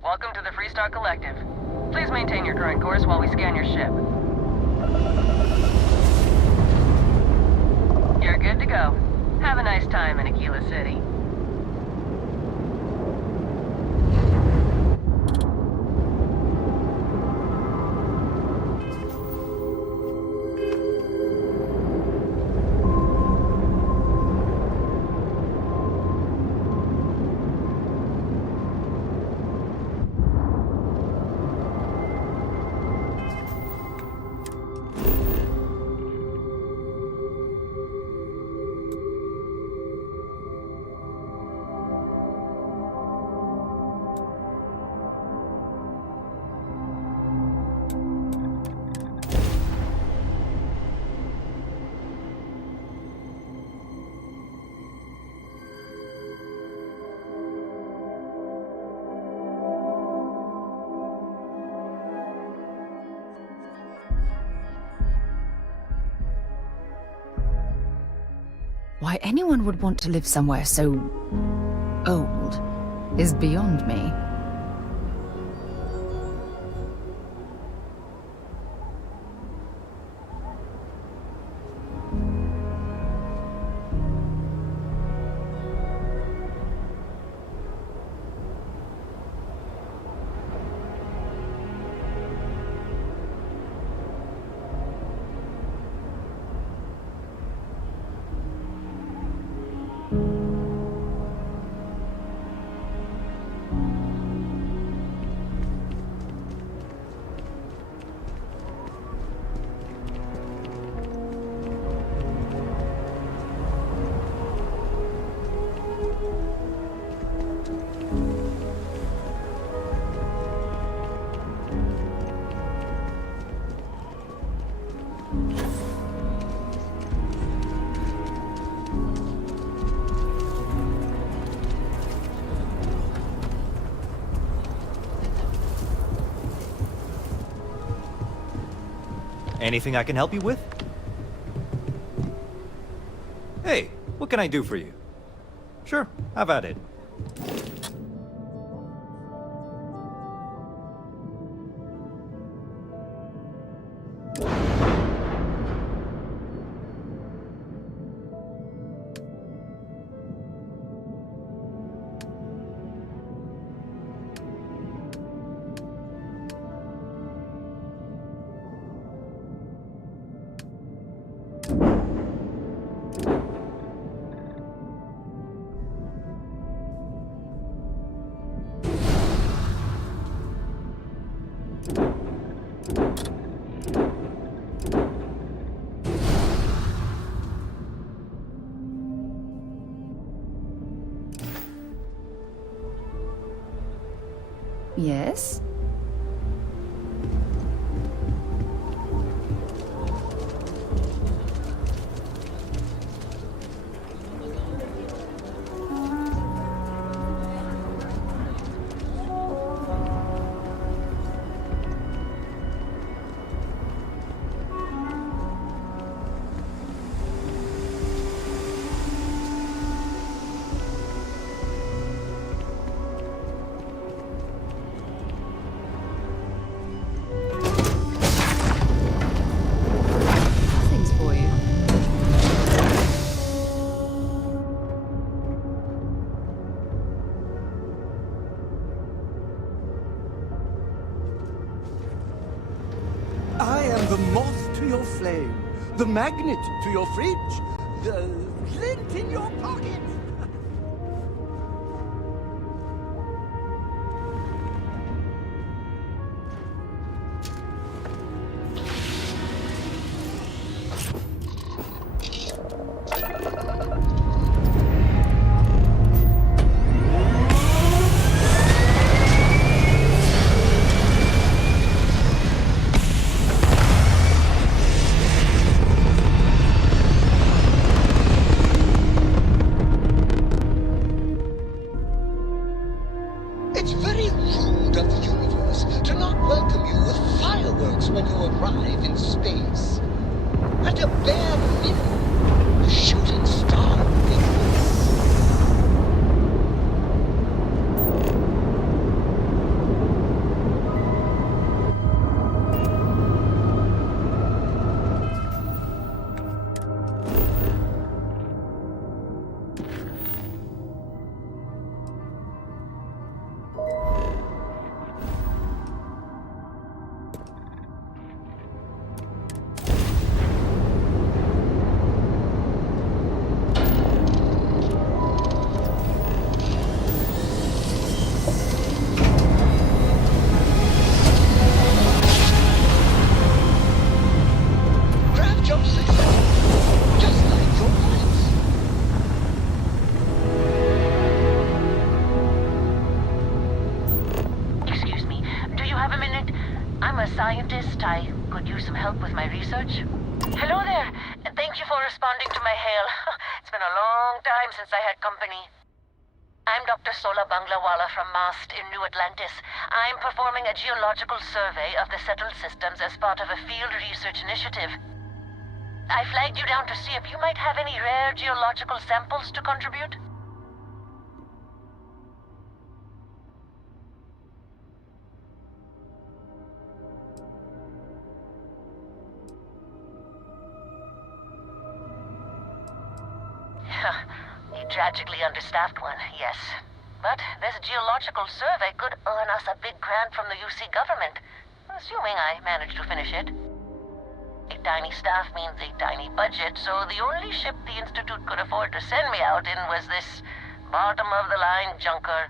Welcome to the Freestar Collective. Please maintain your current course while we scan your ship. You're good to go. Have a nice time in Aquila City. Why anyone would want to live somewhere so old is beyond me. Anything I can help you with? Hey, what can I do for you? Sure, have at it. Yes? magnet to your fridge, the lint in your pocket. It's very rude of the universe to not welcome you with fireworks when you arrive in space. At a bare minimum, a shooting star would be nice. Grab jump successful, just like your flights. Excuse me, do you have a minute? I'm a scientist. I could use some help with my research. Hello there. Thank you for responding to my hail. It's been a long time since I had company. I'm Dr. Sola Banglawala from MAST in New Atlantis. I'm performing a geological survey of the settled systems as part of a field research initiative. I flagged you down to see if you might have any rare geological samples to contribute. A tragically understaffed one, yes. But this geological survey could earn us a big grant from the UC government, assuming I manage to finish it. A tiny staff means a tiny budget, so the only ship the Institute could afford to send me out in was this bottom-of-the-line junker.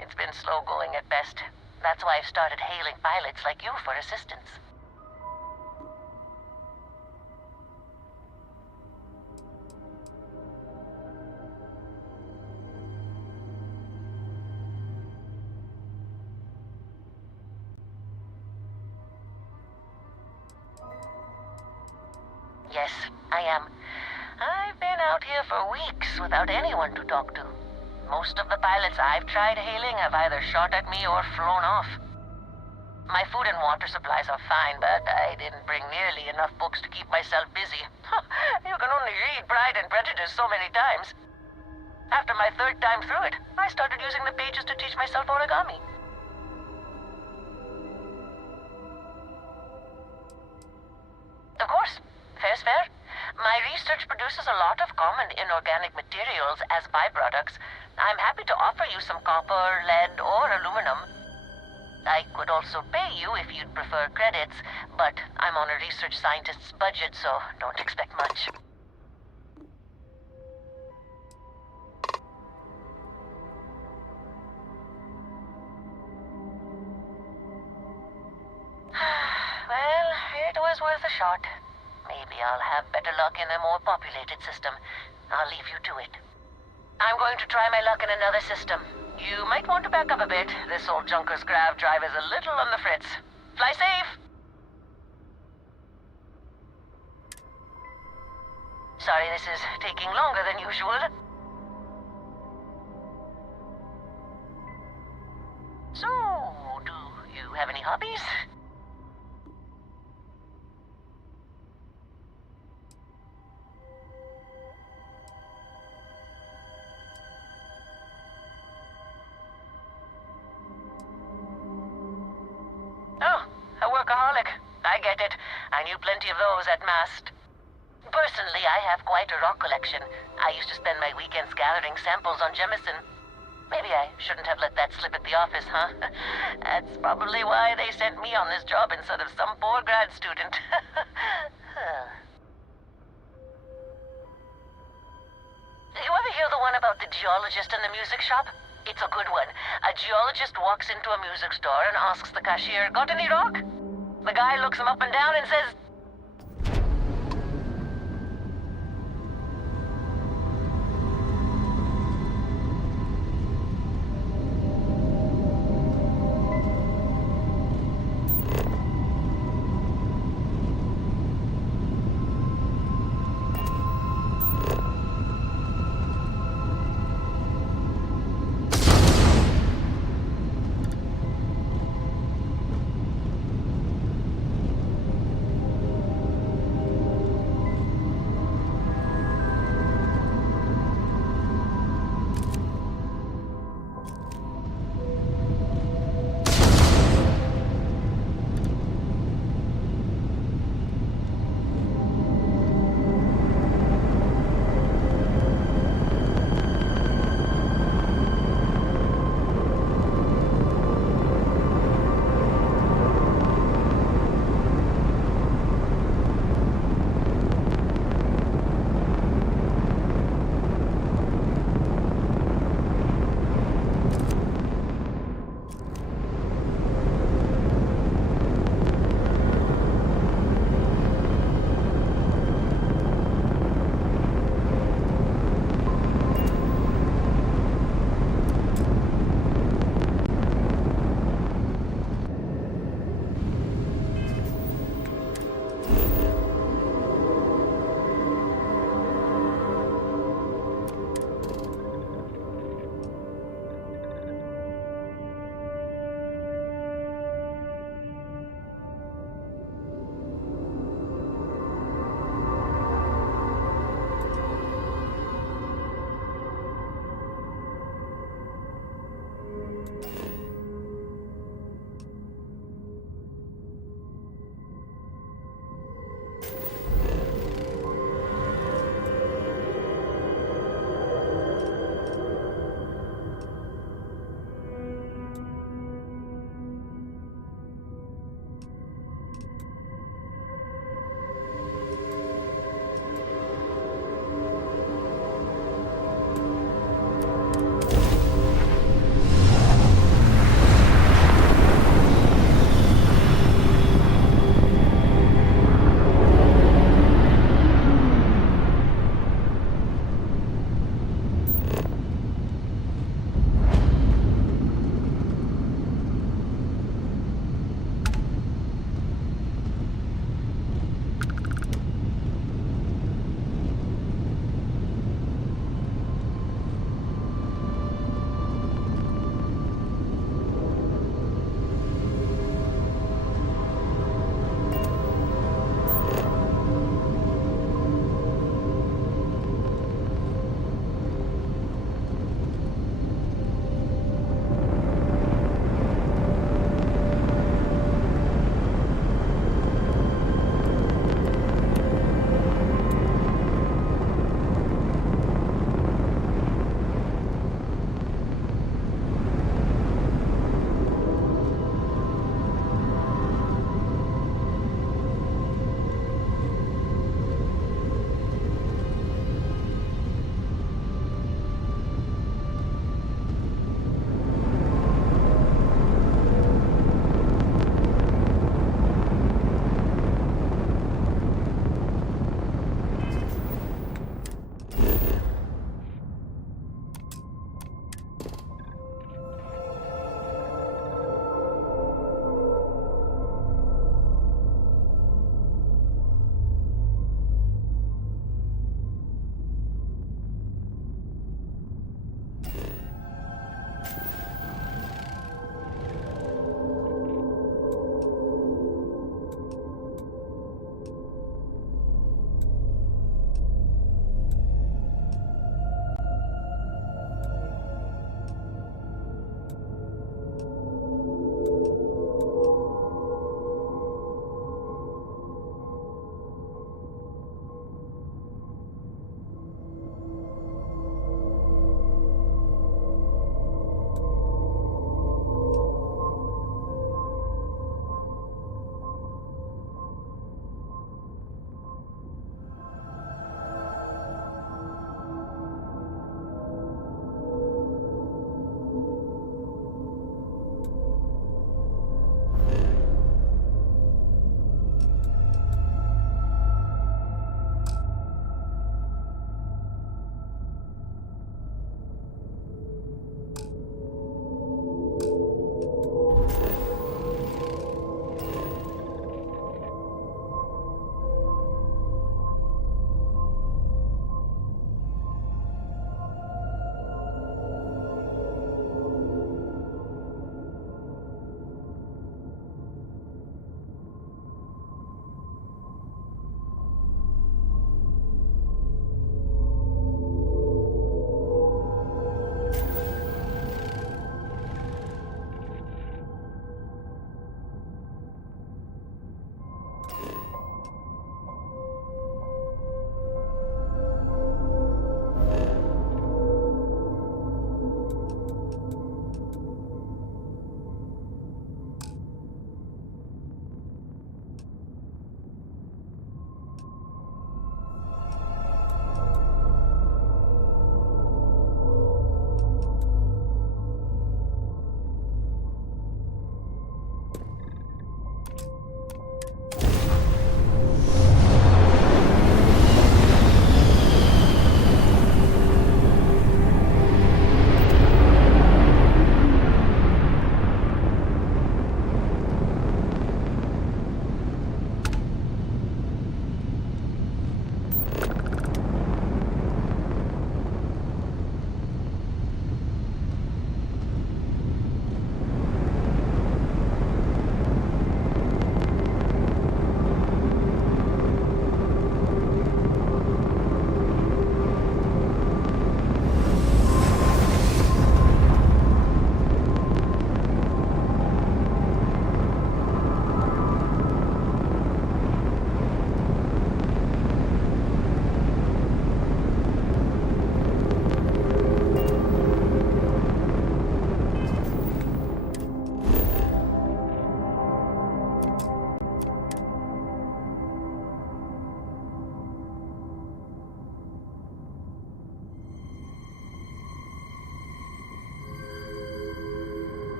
It's been slow going at best. That's why I've started hailing pilots like you for assistance. Yes, I am. I've been out here for weeks without anyone to talk to. Most of the pilots I've tried hailing have either shot at me or flown off. My food and water supplies are fine, but I didn't bring nearly enough books to keep myself busy. You can only read Pride and Prejudice so many times. After my third time through it, I started using the pages to teach myself origami. Of course. Fair's fair. My research produces a lot of common inorganic materials as byproducts. I'm happy to offer you some copper, lead, or aluminum. I could also pay you if you'd prefer credits, but I'm on a research scientist's budget, so don't expect much. Well, it was worth a shot. Maybe I'll have better luck in a more populated system. I'll leave you to it. I'm going to try my luck in another system. You might want to back up a bit. This old junker's grav drive is a little on the fritz. Fly safe! Sorry this is taking longer than usual. So, do you have any hobbies? Oh, a workaholic. I get it. I knew plenty of those at MAST. Personally, I have quite a rock collection. I used to spend my weekends gathering samples on Jemison. Maybe I shouldn't have let that slip at the office, huh? That's probably why they sent me on this job instead of some poor grad student. about the geologist in the music shop? It's a good one. A geologist walks into a music store and asks the cashier, "Got any rock?" The guy looks him up and down and says,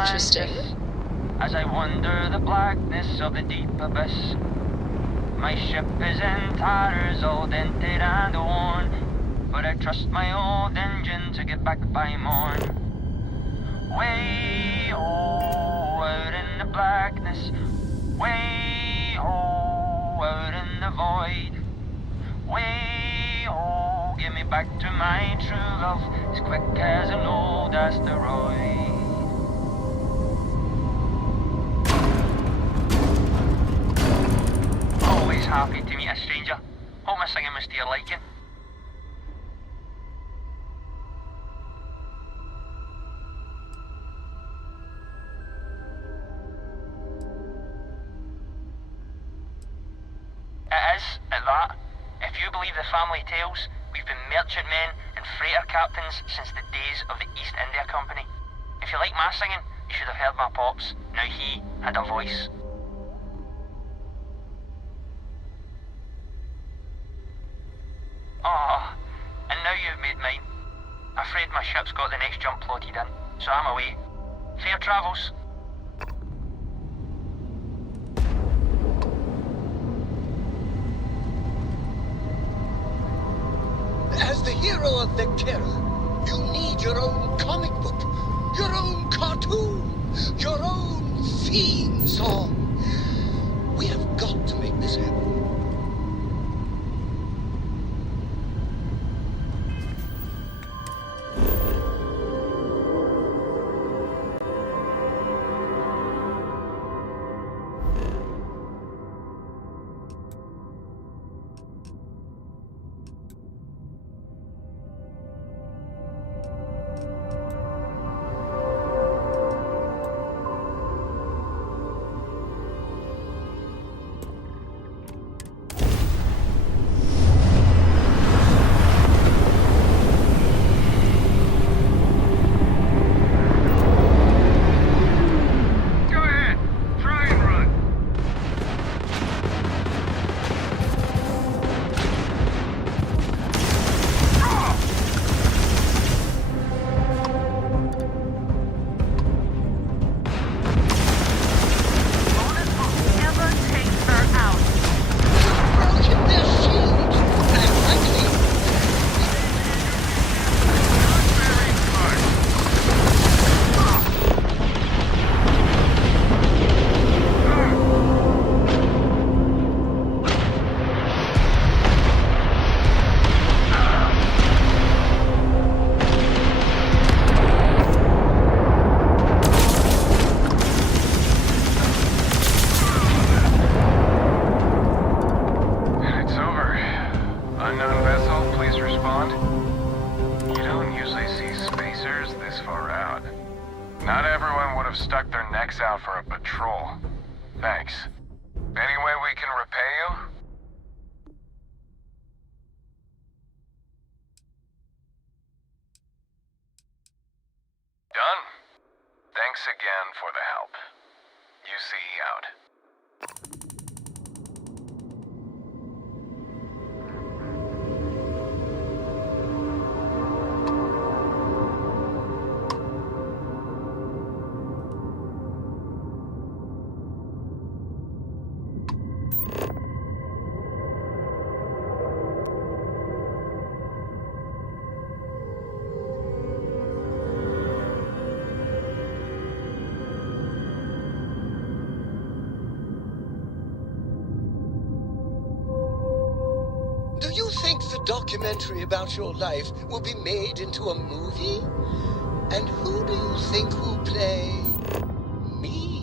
Interesting. As I wander the blackness of the deep abyss, my ship is in tatters, all dented and worn, but I trust my old engine to get back by morn. Way out in the blackness, way out in the void, way give me back to my true love, as quick as an old asteroid. Always happy to meet a stranger. Hope my singing was to your liking. It is, at that. If you believe the family tales, we've been merchantmen and freighter captains since the days of the East India Company. If you like my singing, you should have heard my pops. Now he had a voice. Oh, and now you've made mine. Afraid my ship's got the next jump plotted in, so I'm away. Fair travels. As the hero of Vectera, you need your own comic book, your own cartoon, your own theme song. We have got to make this happen. Not everyone would have stuck their necks out for a patrol. Thanks. Any way we can repay you? Done? Thanks again for the help. UCE out. Do you think the documentary about your life will be made into a movie? And who do you think will play me?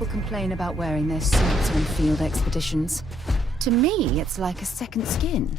people complain about wearing their suits on field expeditions. To me, it's like a second skin.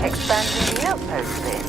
Expanding the outpost bit.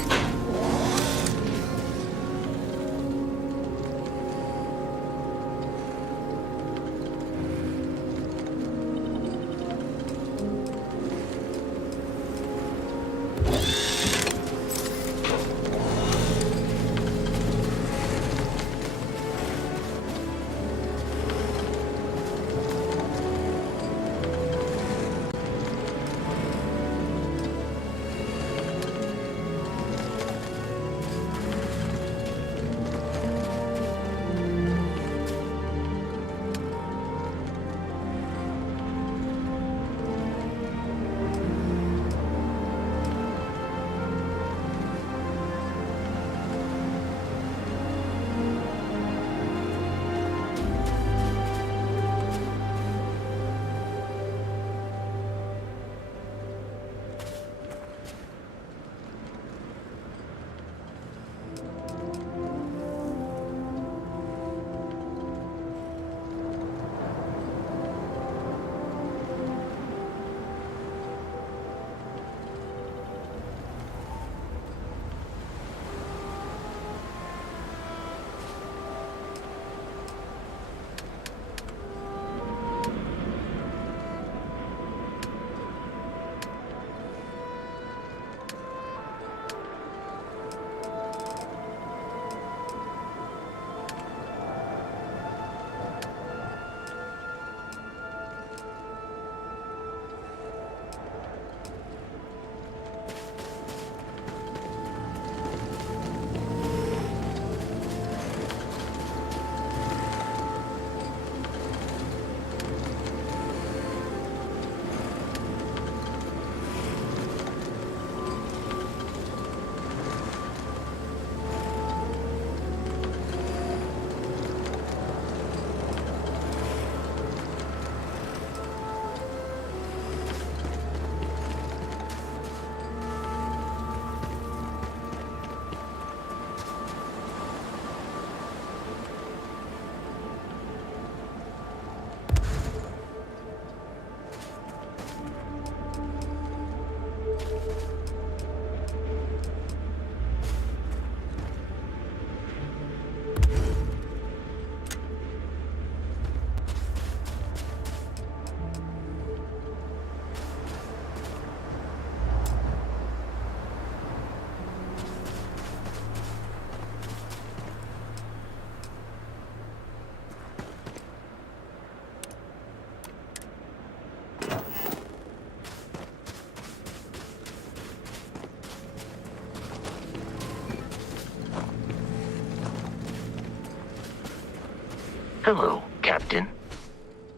Hello, Captain.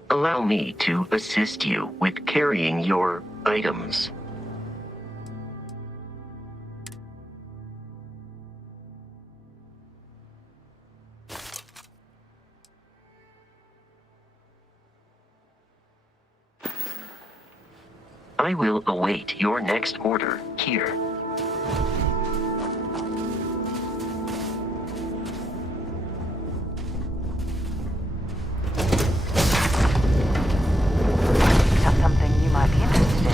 Allow me to assist you with carrying your items. I will await your next order here. Got something you might be interested in.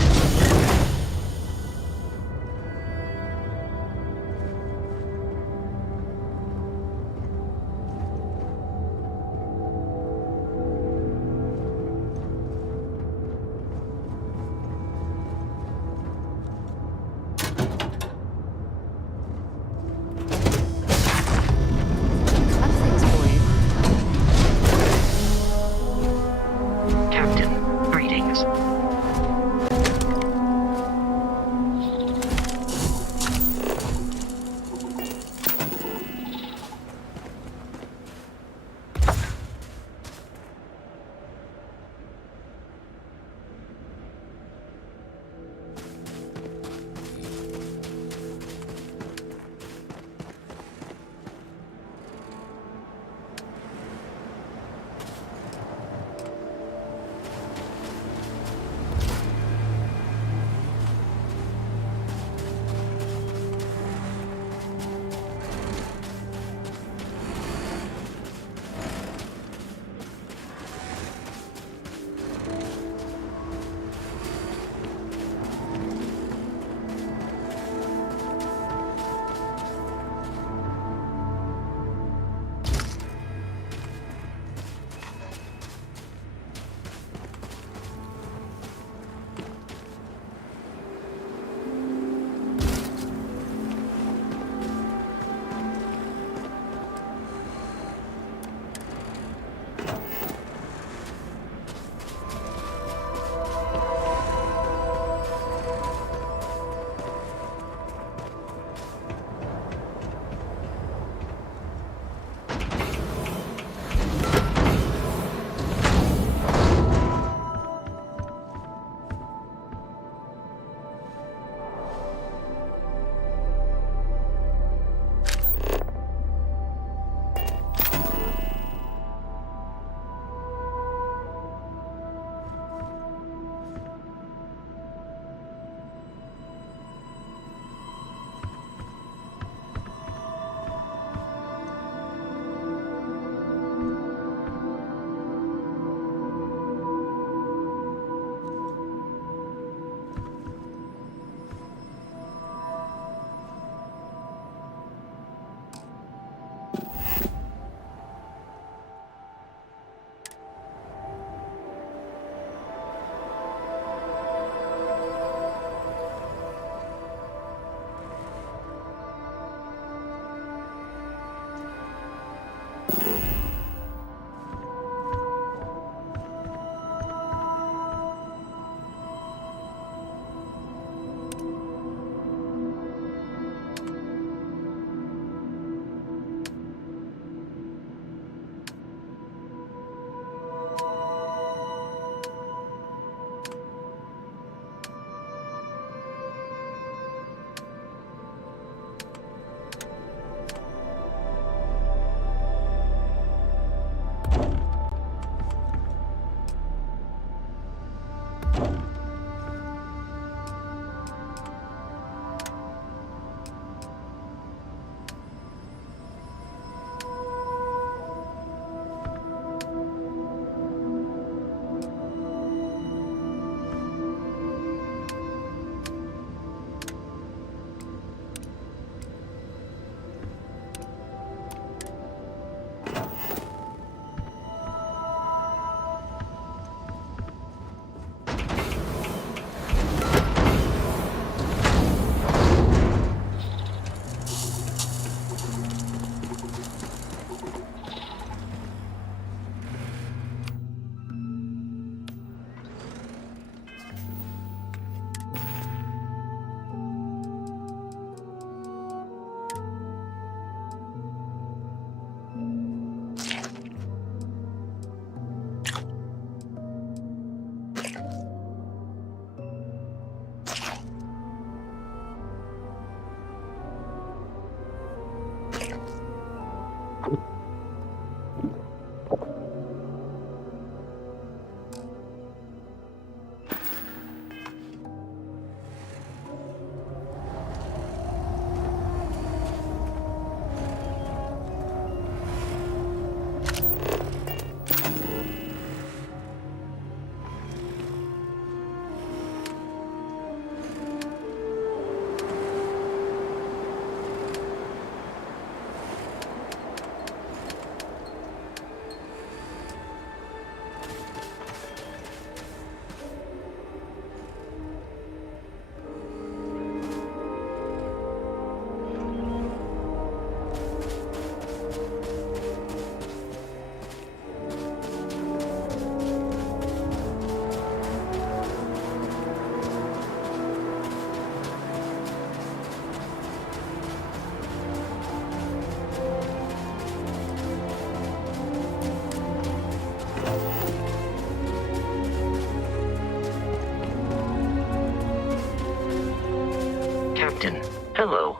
Captain, hello.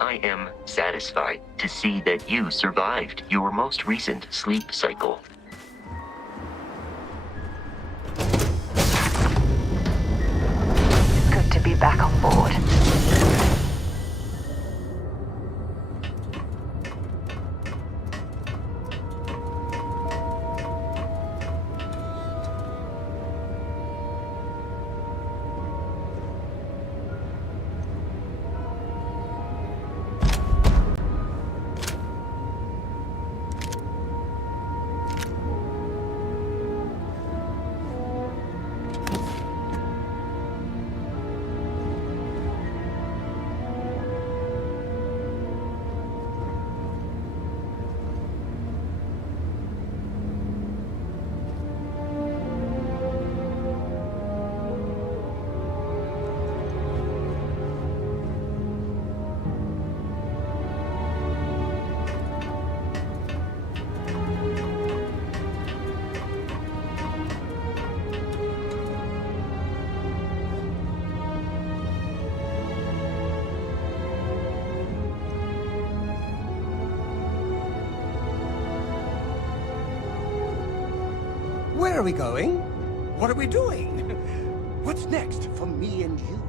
I am satisfied to see that you survived your most recent sleep cycle. Good to be back on board. Where are we going? What are we doing? What's next for me and you?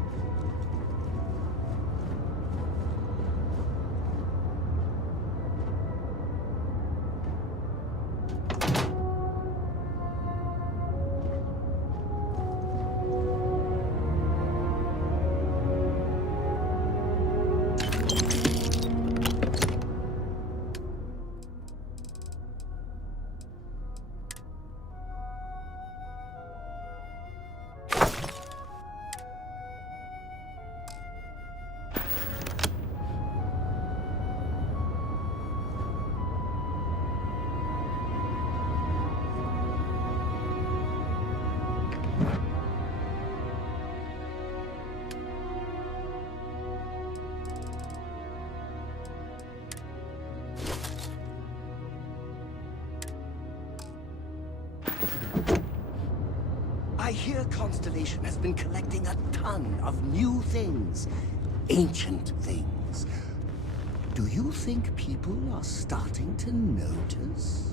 I hear Constellation has been collecting a ton of new things. Ancient things. Do you think people are starting to notice?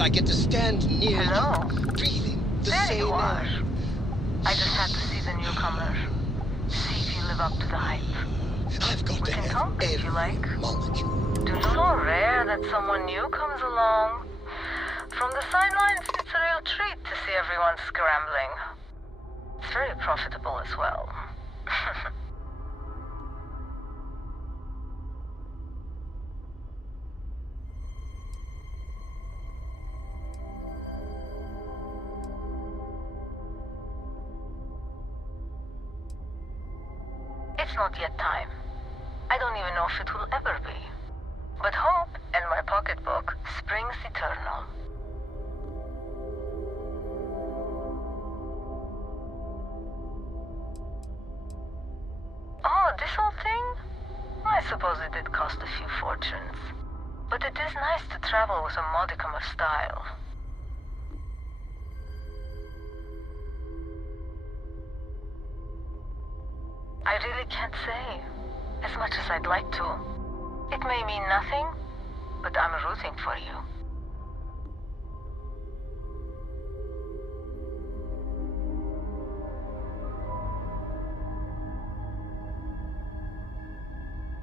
I get to stand near Hello. you, breathing the There same you are. air. I just had to see the newcomer. See if you live up to the hype. I've got to We can have talk if every you like. molecule. So rare that someone new comes along. From the sidelines, it's a real treat to see everyone scrambling. It's very profitable as well. It's not yet time. I don't even know if it will ever be. But hope and my pocketbook springs eternal. Oh, this whole thing? I suppose it did cost a few fortunes. But it is nice to travel with a modicum of style. I really can't say. As much as I'd like to. It may mean nothing, but I'm rooting for you.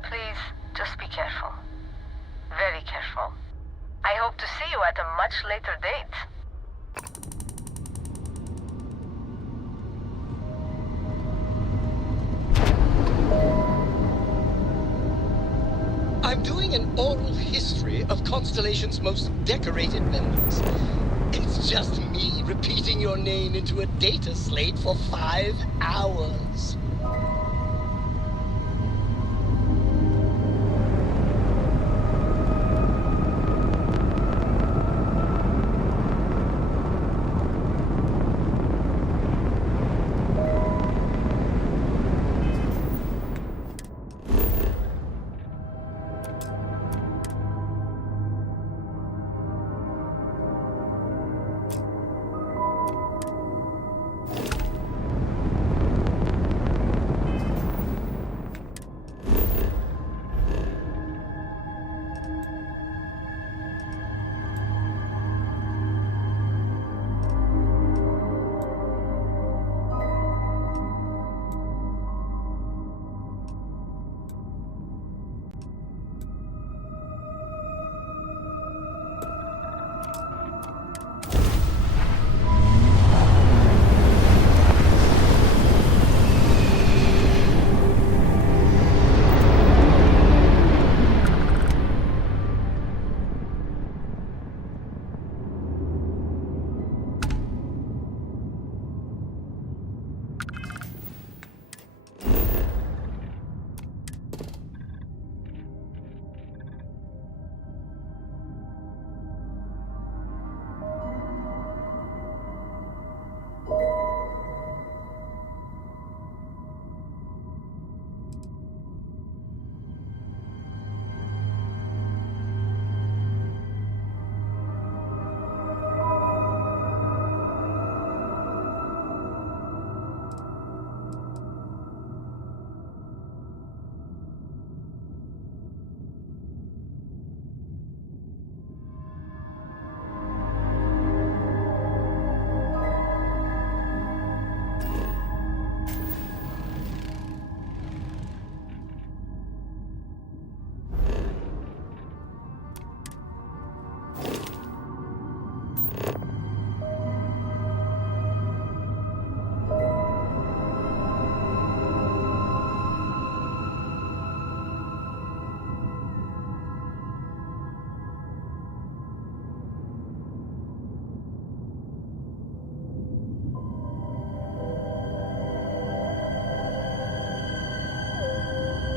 Please, just be careful. Very careful. I hope to see you at a much later date. I'm doing an oral history of Constellation's most decorated members. It's just me repeating your name into a data slate for 5 hours.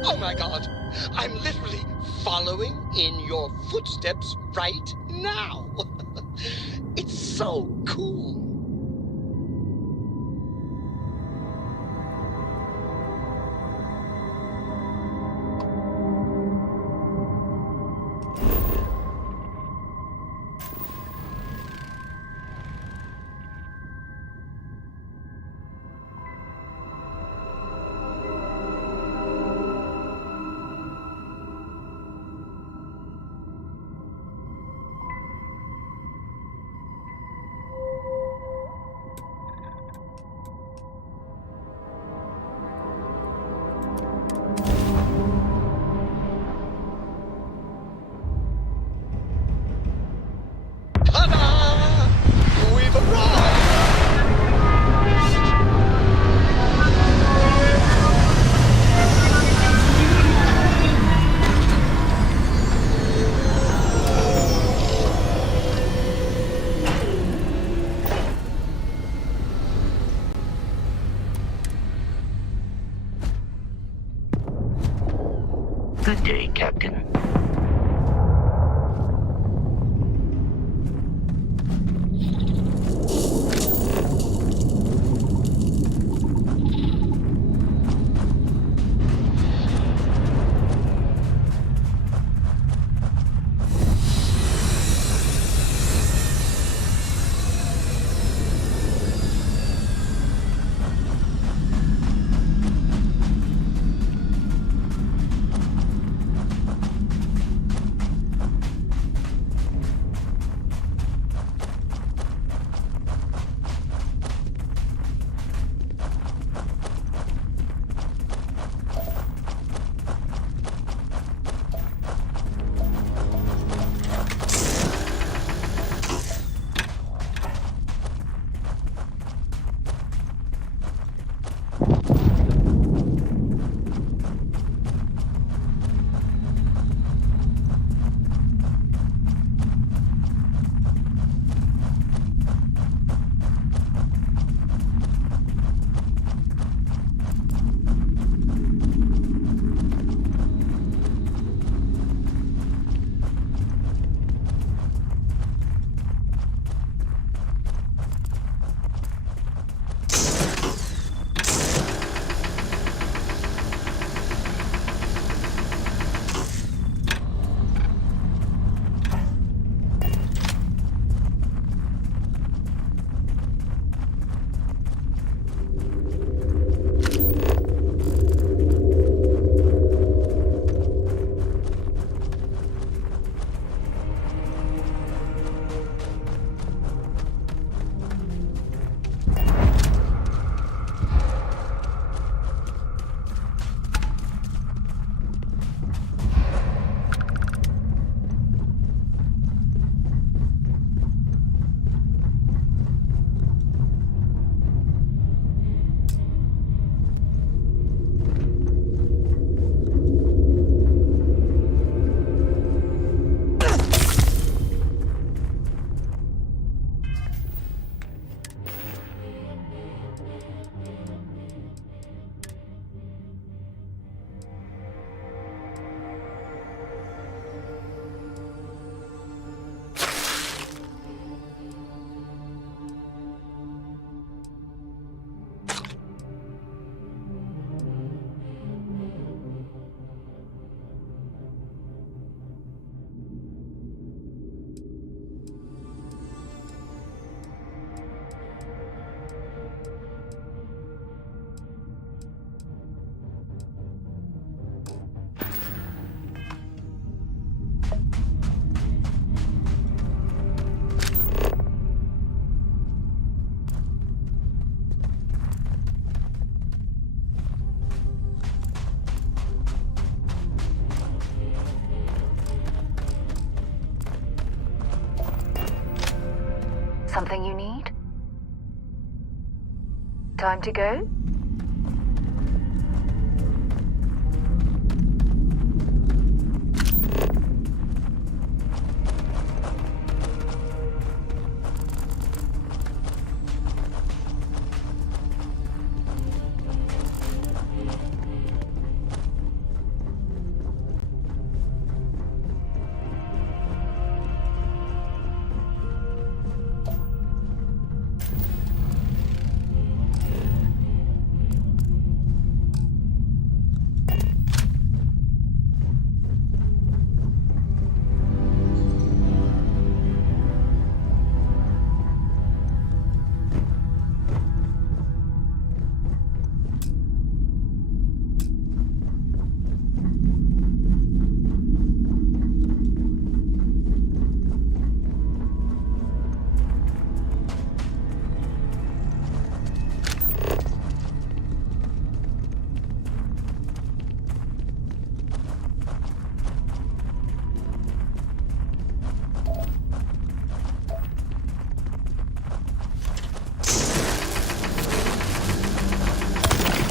Oh my god, I'm literally following in your footsteps right now. It's so cool. Good day, Captain. Something you need? Time to go?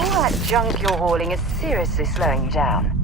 All that junk you're hauling is seriously slowing you down.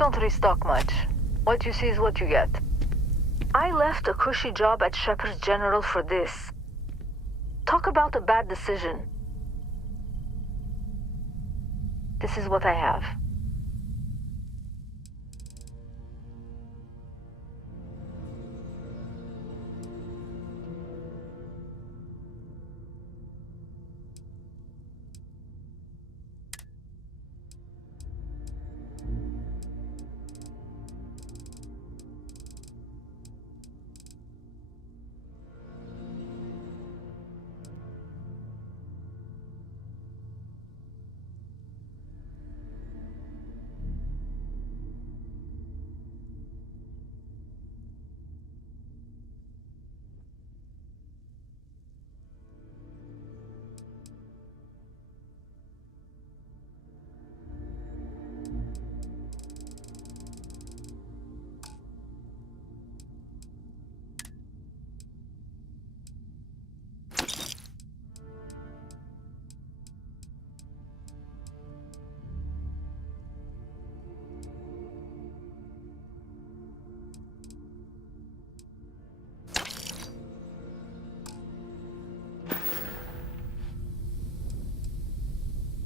don't restock much. What you see is what you get. I left a cushy job at Shepherd's General for this. Talk about a bad decision. This is what I have.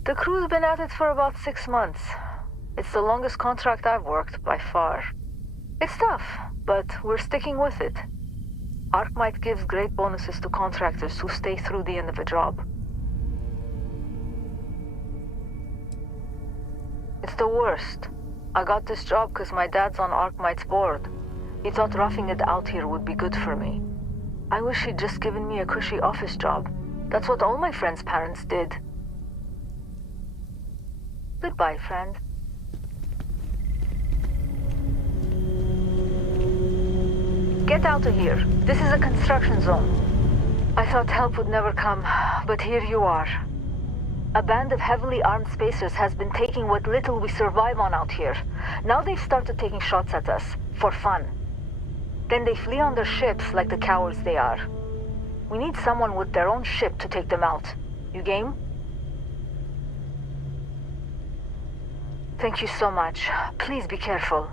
The crew's been at it for about 6 months. It's the longest contract I've worked, by far. It's tough, but we're sticking with it. Arkmite gives great bonuses to contractors who stay through the end of a job. It's the worst. I got this job because my dad's on Arkmite's board. He thought roughing it out here would be good for me. I wish he'd just given me a cushy office job. That's what all my friends' parents did. Goodbye, friend. Get out of here. This is a construction zone. I thought help would never come, but here you are. A band of heavily armed spacers has been taking what little we survive on out here. Now they've started taking shots at us, for fun. Then they flee on their ships like the cowards they are. We need someone with their own ship to take them out. You game? Thank you so much. Please be careful.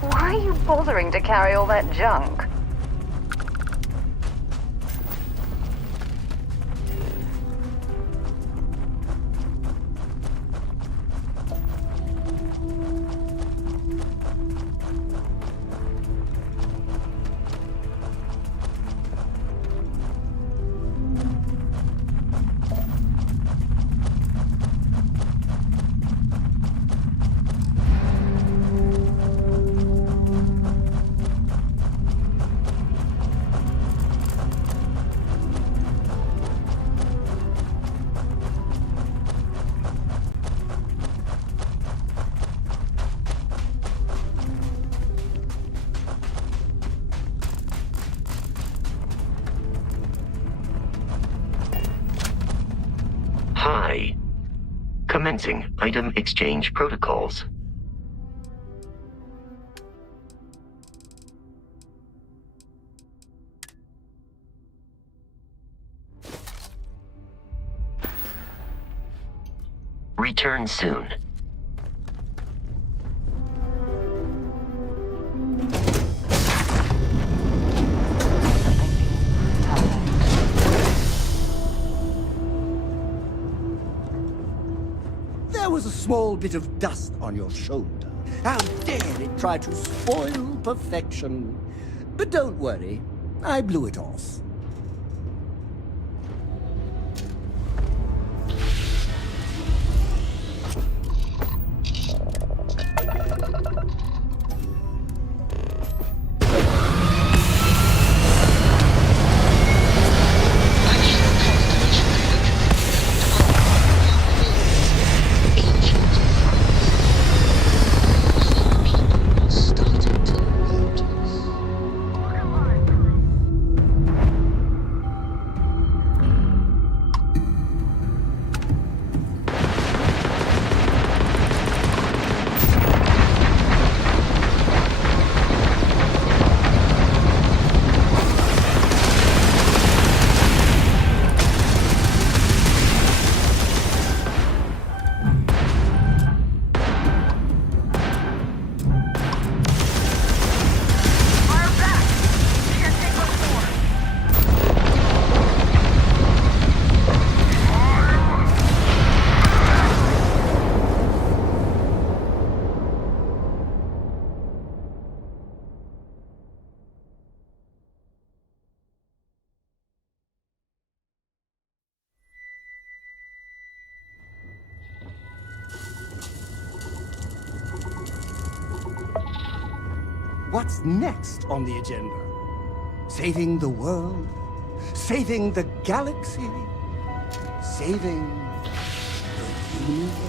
Why are you bothering to carry all that junk? Commencing item exchange protocols. Return soon. There was a small bit of dust on your shoulder. How dare it try to spoil perfection? But don't worry, I blew it off. What's next on the agenda? Saving the world? Saving the galaxy? Saving the universe?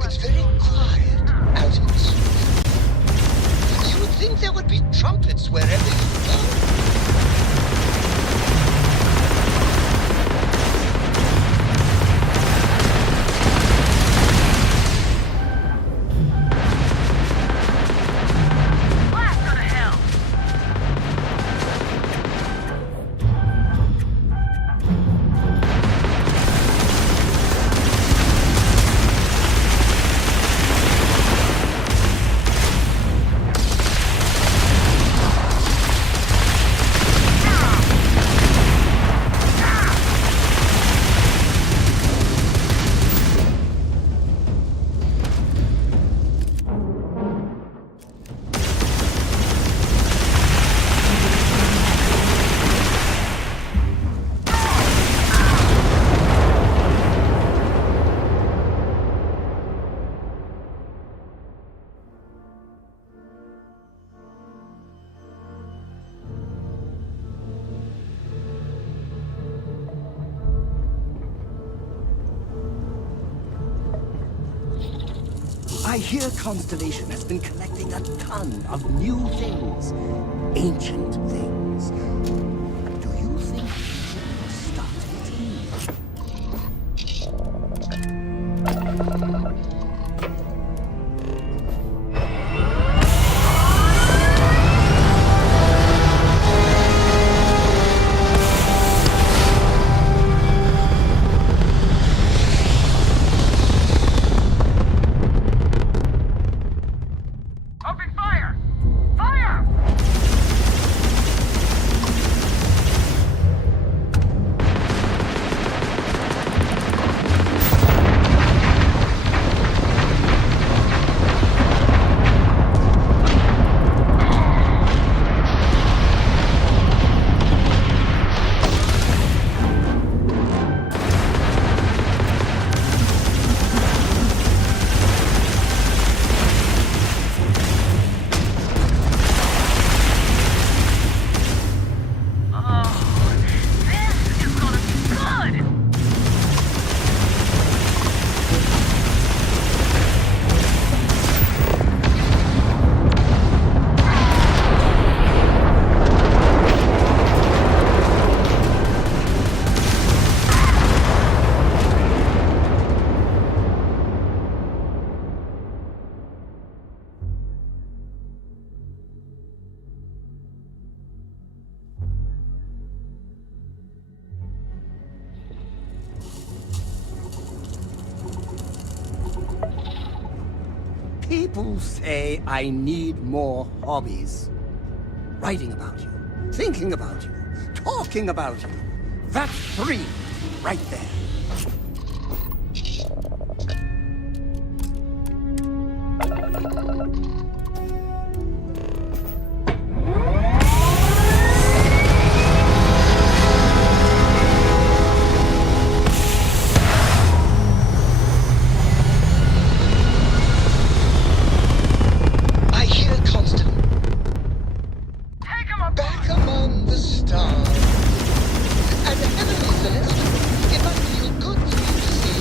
It's very quiet out in the street. You would think there would be trumpets wherever you go. Blast her to hell! I hear Constellation has been collecting a ton of new things, ancient things. Do you think people are starting Open fire! Fire! People say I need more hobbies. Writing about you, thinking about you, talking about you. That's 3 right there. I hear constantly. Back among the stars. And heavenly celestial, it must feel good for you to see.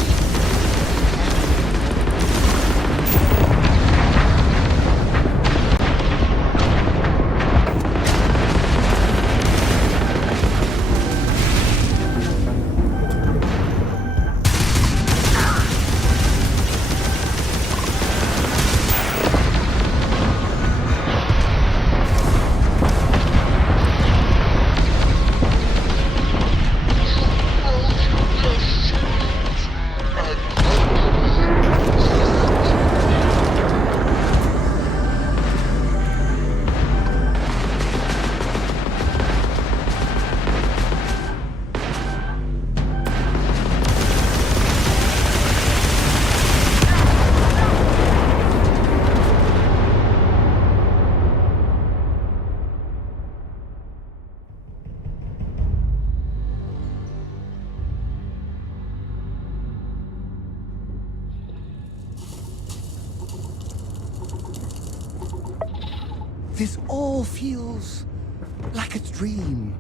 This all feels like a dream.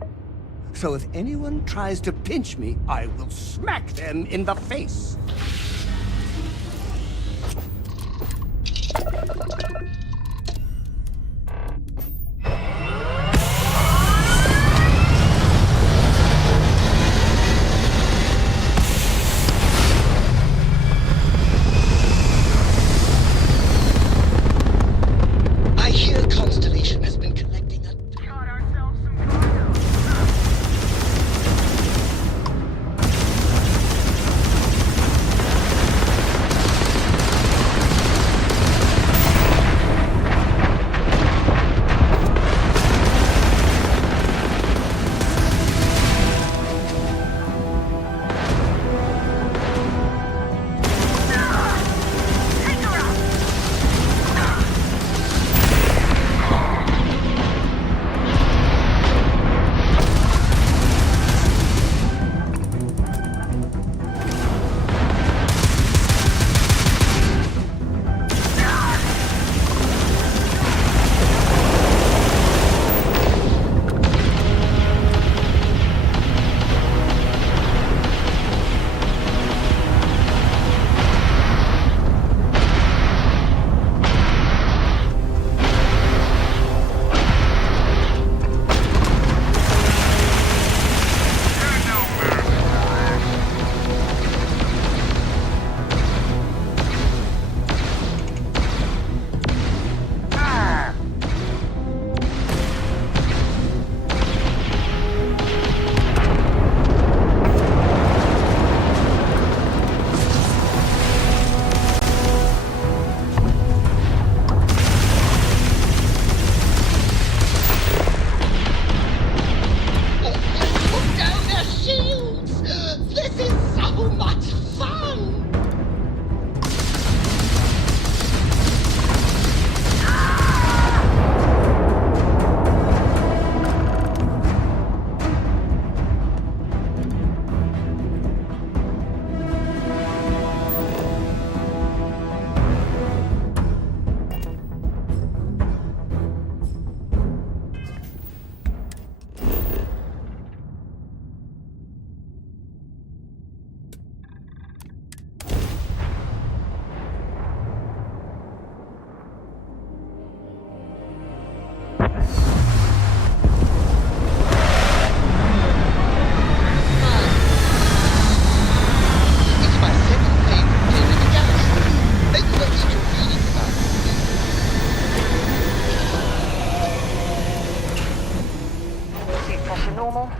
So if anyone tries to pinch me, I will smack them in the face. I hear Constellation has been collecting a...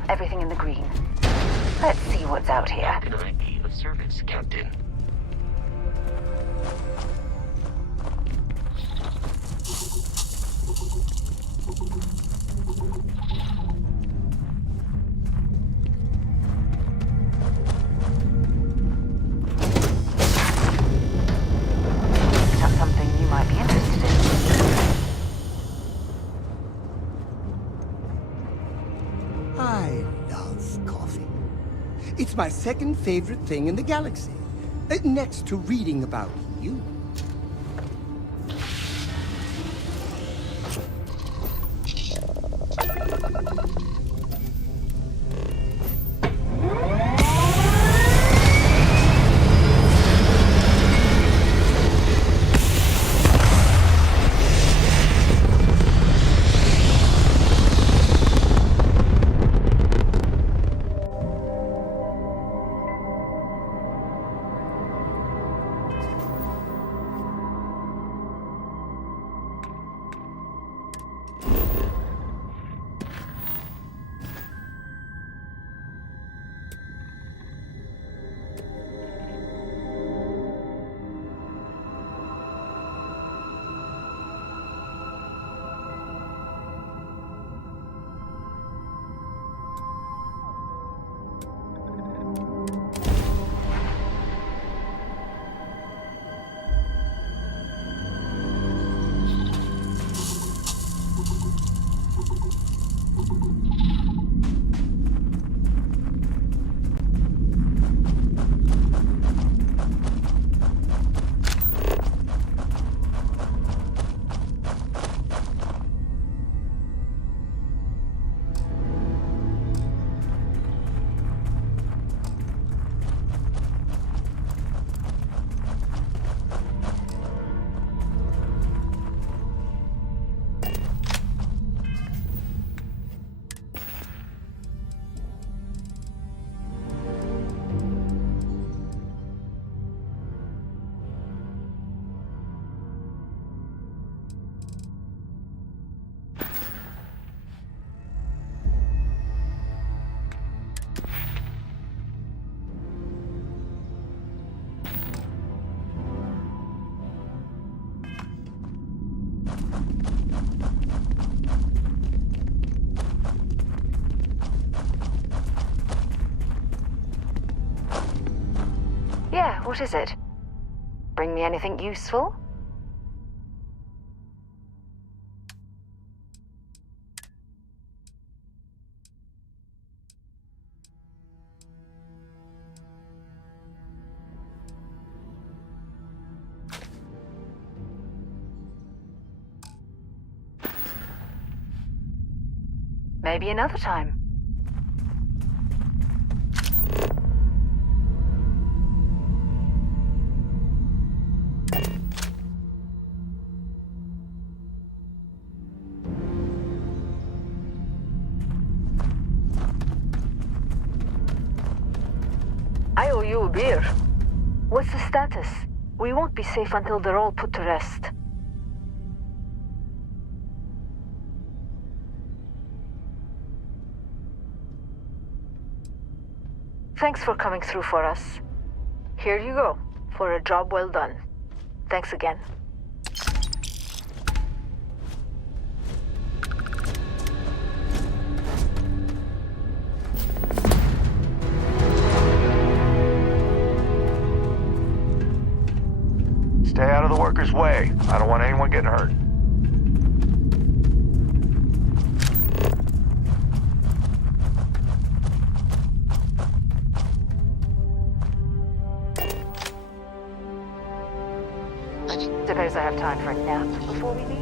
everything in the green. Let's see what's out here. How can I be of service, Captain? It's my second favorite thing in the galaxy, next to reading about you. Yeah, what is it? Bring me anything useful? Maybe another time. I owe you a beer. What's the status? We won't be safe until they're all put to rest. Thanks for coming through for us. Here you go, for a job well done. Thanks again. Stay out of the workers' way. I don't want anyone getting hurt. Suppose I have time for a nap before we leave?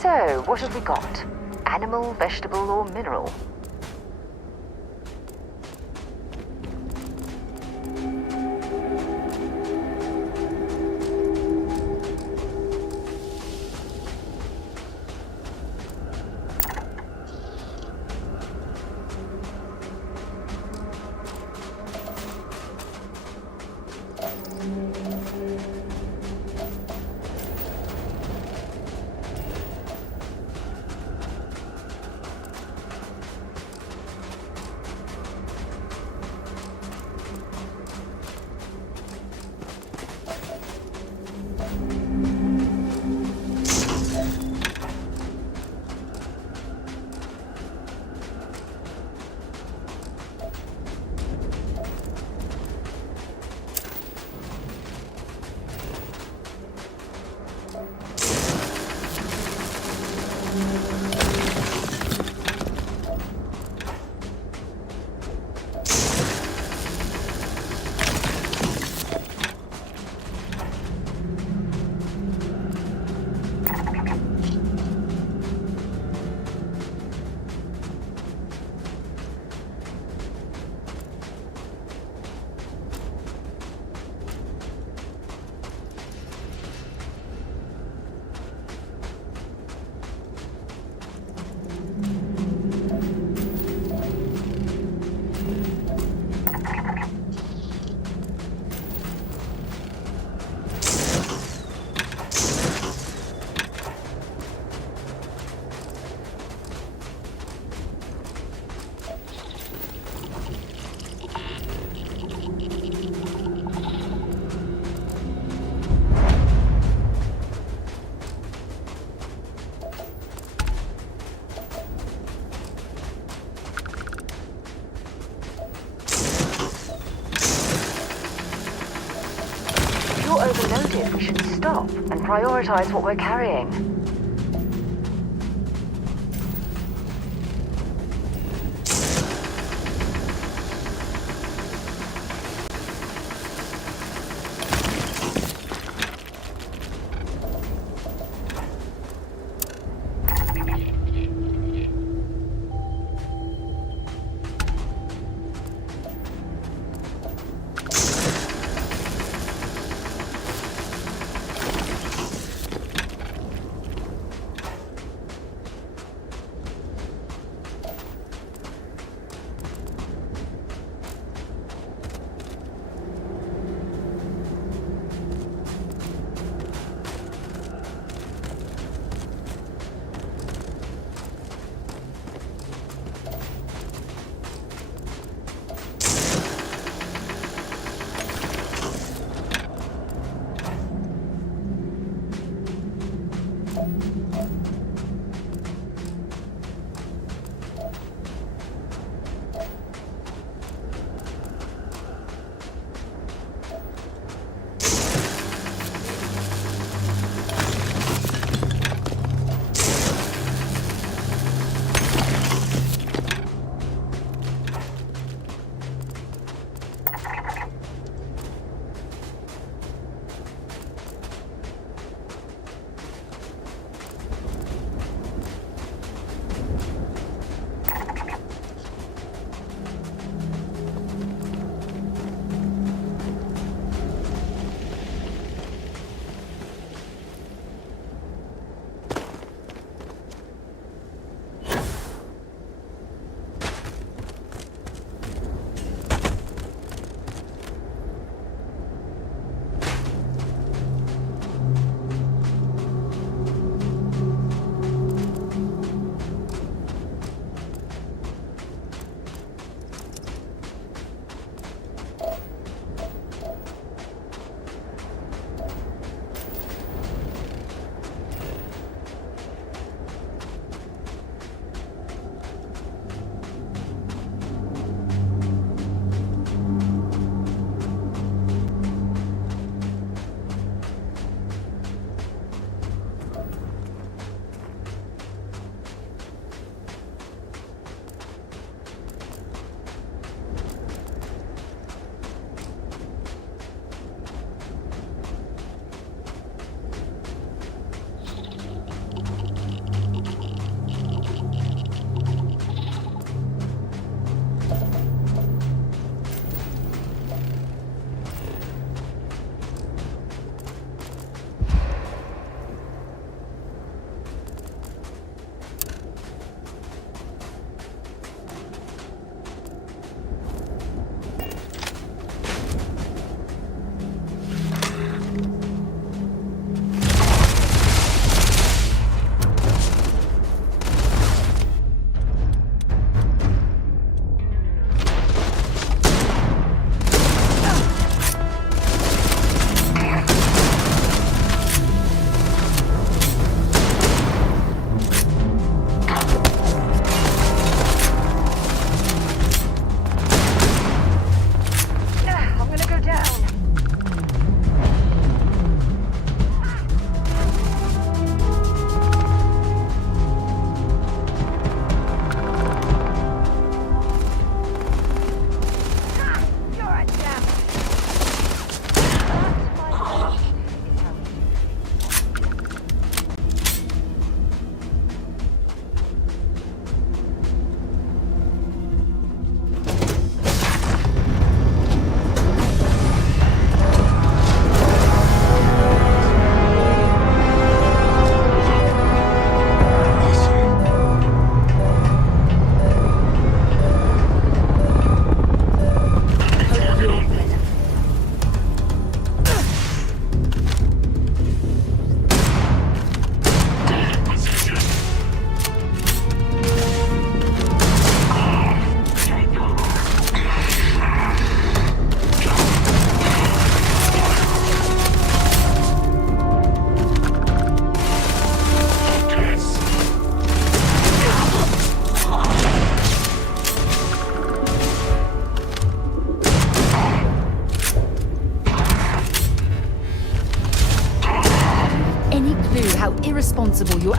So, what have we got? Animal, vegetable, or mineral? You're overloaded. We should stop and prioritize what we're carrying.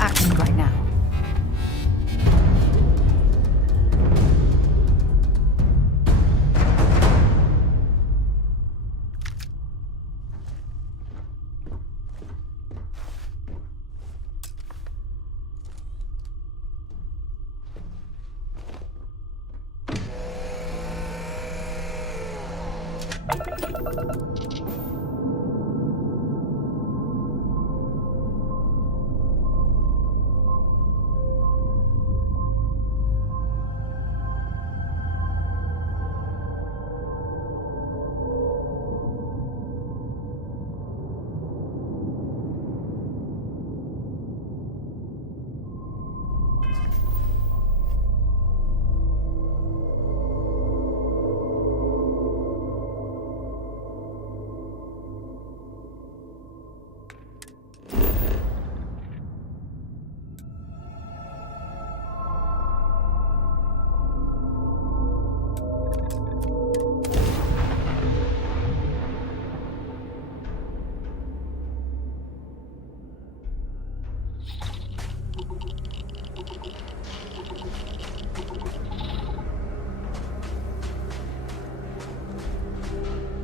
happening right now?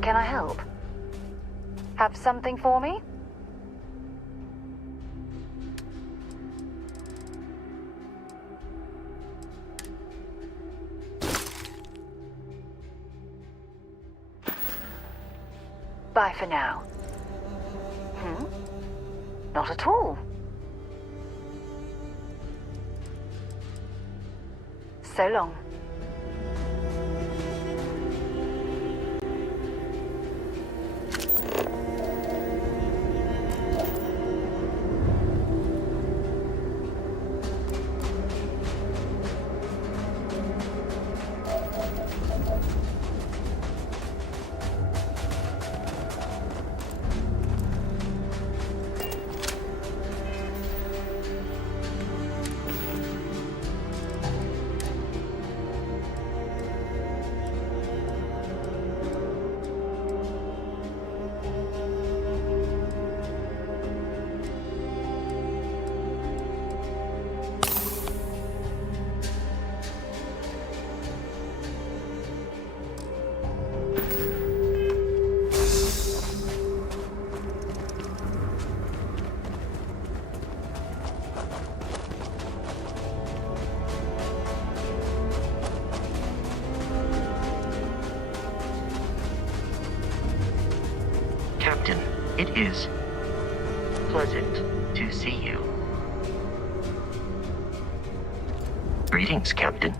Can I help? Have something for me? Bye for now. Not at all. So long. Captain, it is pleasant to see you. Greetings, Captain.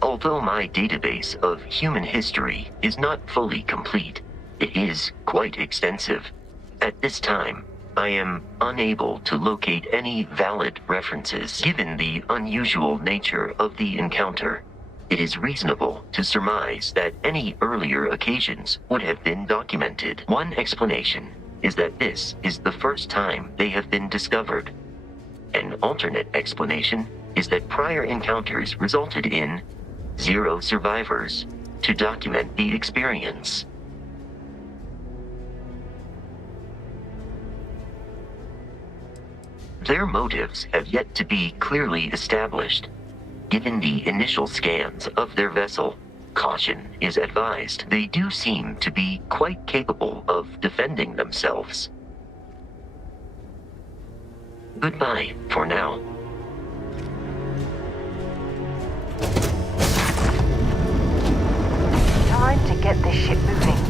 Although my database of human history is not fully complete, it is quite extensive. At this time, I am unable to locate any valid references given the unusual nature of the encounter. It is reasonable to surmise that any earlier occasions would have been documented. One explanation is that this is the first time they have been discovered. An alternate explanation is that prior encounters resulted in 0 survivors to document the experience. Their motives have yet to be clearly established. Given the initial scans of their vessel, caution is advised. They do seem to be quite capable of defending themselves. Goodbye for now. Time to get this ship moving.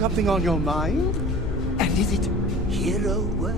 Something on your mind? And is it hero work?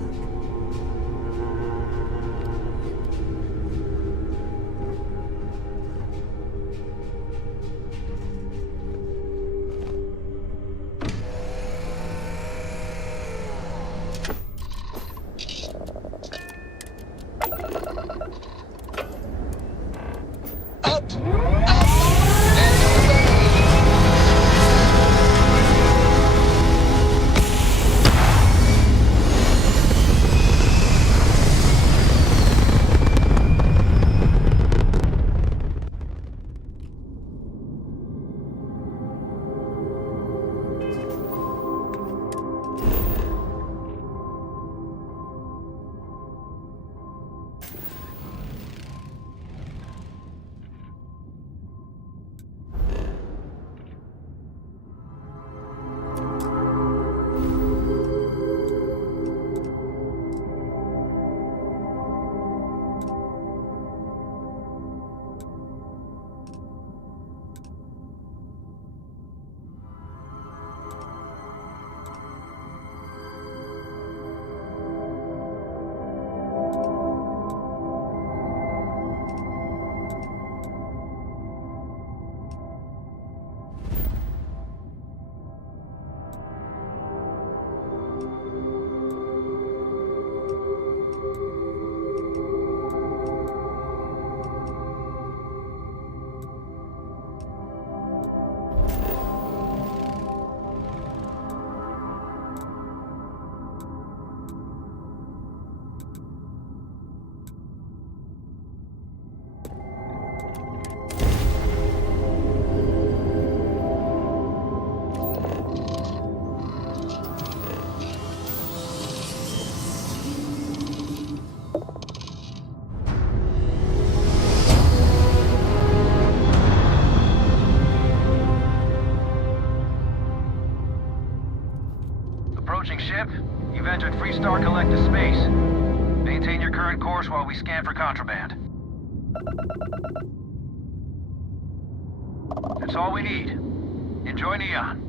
Star Collective space. Maintain your current course while we scan for contraband. That's all we need. Enjoy Neon.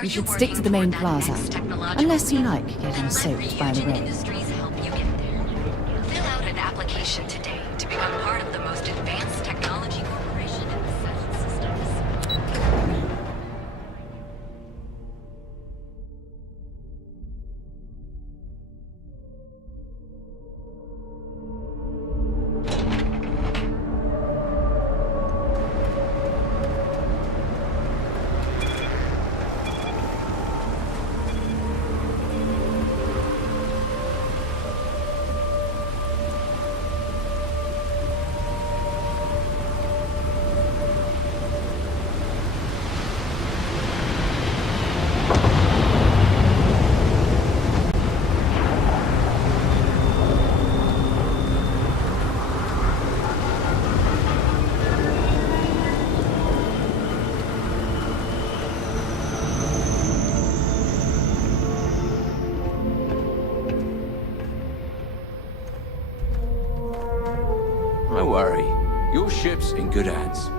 You should stick to the main plaza, unless you like getting soaked by the rain. Industries help you get there. Fill out an application today to become part of the most advanced technology corporation in the Seven Systems. Don't worry. Your ship's in good hands.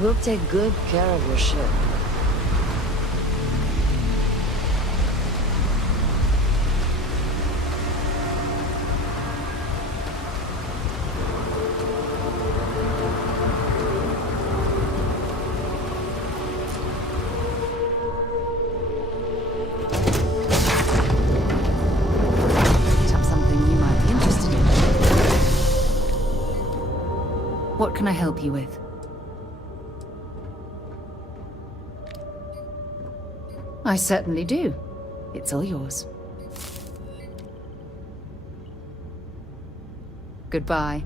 We'll take good care of your ship. Picked up something you might be interested in. What can I help you with? I certainly do. It's all yours. Goodbye.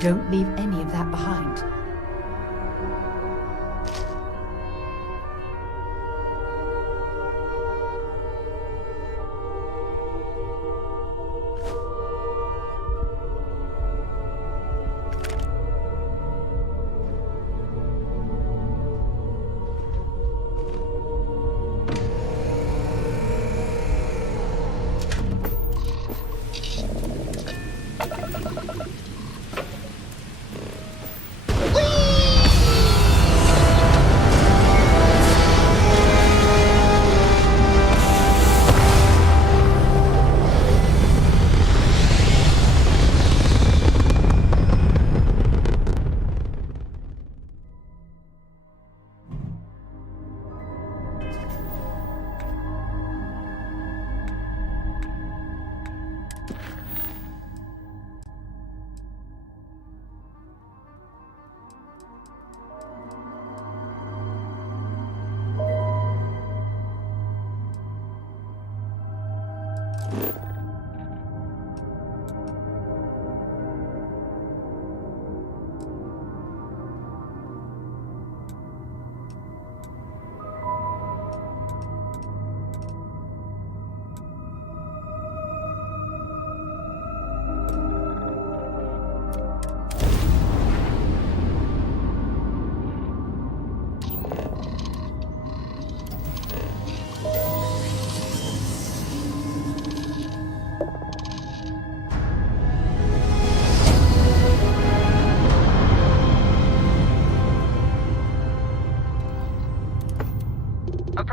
Don't leave any of that behind.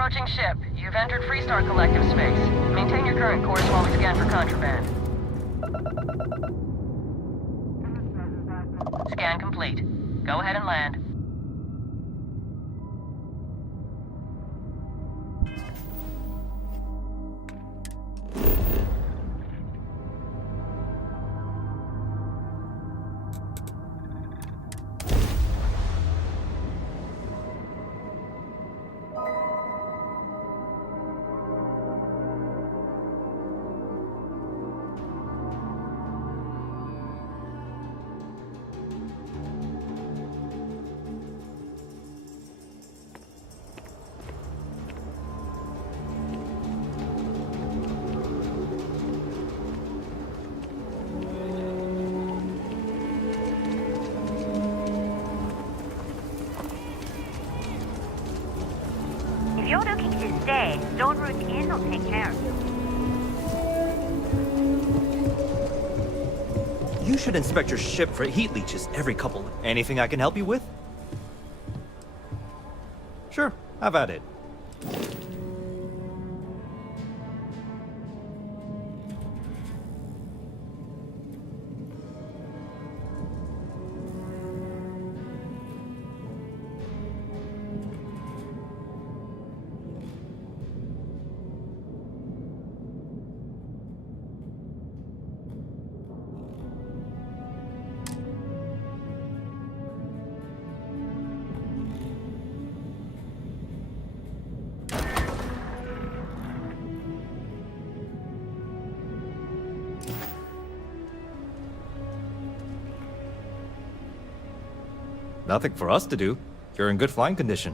Approaching ship. You've entered Freestar Collective space. Maintain your current course while we scan for contraband. Scan complete. Go ahead and land. If you're looking to stay, Stoneroot Inn will take care of you. You should inspect your ship for heat leeches every couple. Anything I can help you with? Sure, have at it. Nothing for us to do. You're in good flying condition.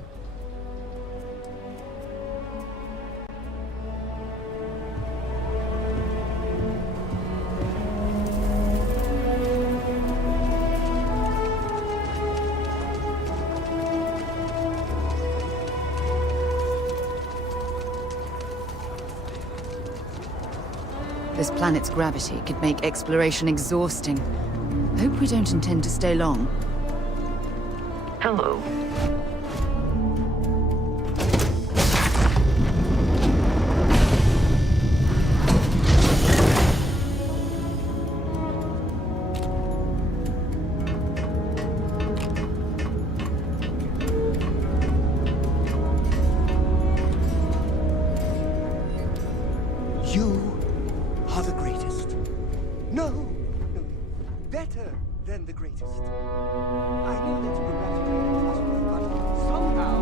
This planet's gravity could make exploration exhausting. Hope we don't intend to stay long. Hello. You are the greatest. No, better than the greatest. I know that's grammatically impossible, but somehow...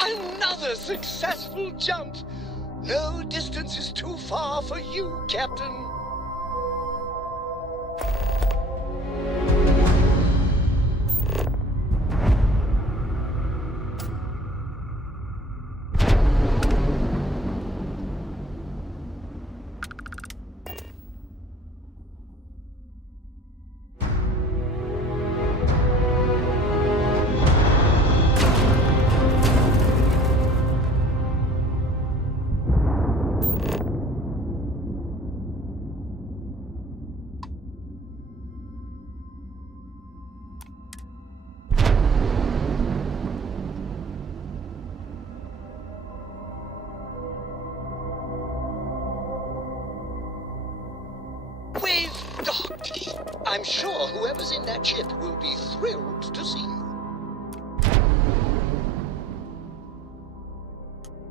Another successful jump! No distance is too far for you, Captain. I'm sure whoever's in that ship will be thrilled to see you.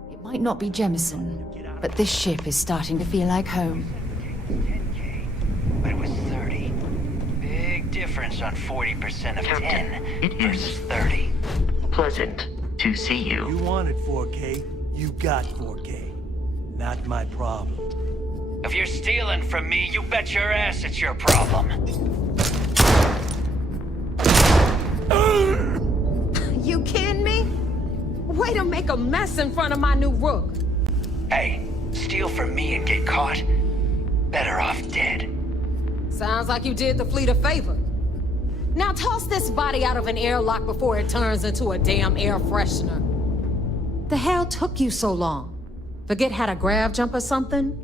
It might not be Jemison, but this ship is starting to feel like home. But it was 30. Big difference on 40% of Captain, 10 it versus is 30. pleasant to see you. You wanted 4K, you got 4K. Not my problem. If you're stealing from me, you bet your ass it's your problem. You kidding me? Way to make a mess in front of my new rook. Hey, steal from me and get caught? Better off dead. Sounds like you did the fleet a favor. Now toss this body out of an airlock before it turns into a damn air freshener. The hell took you so long? Forget how to grav jump or something?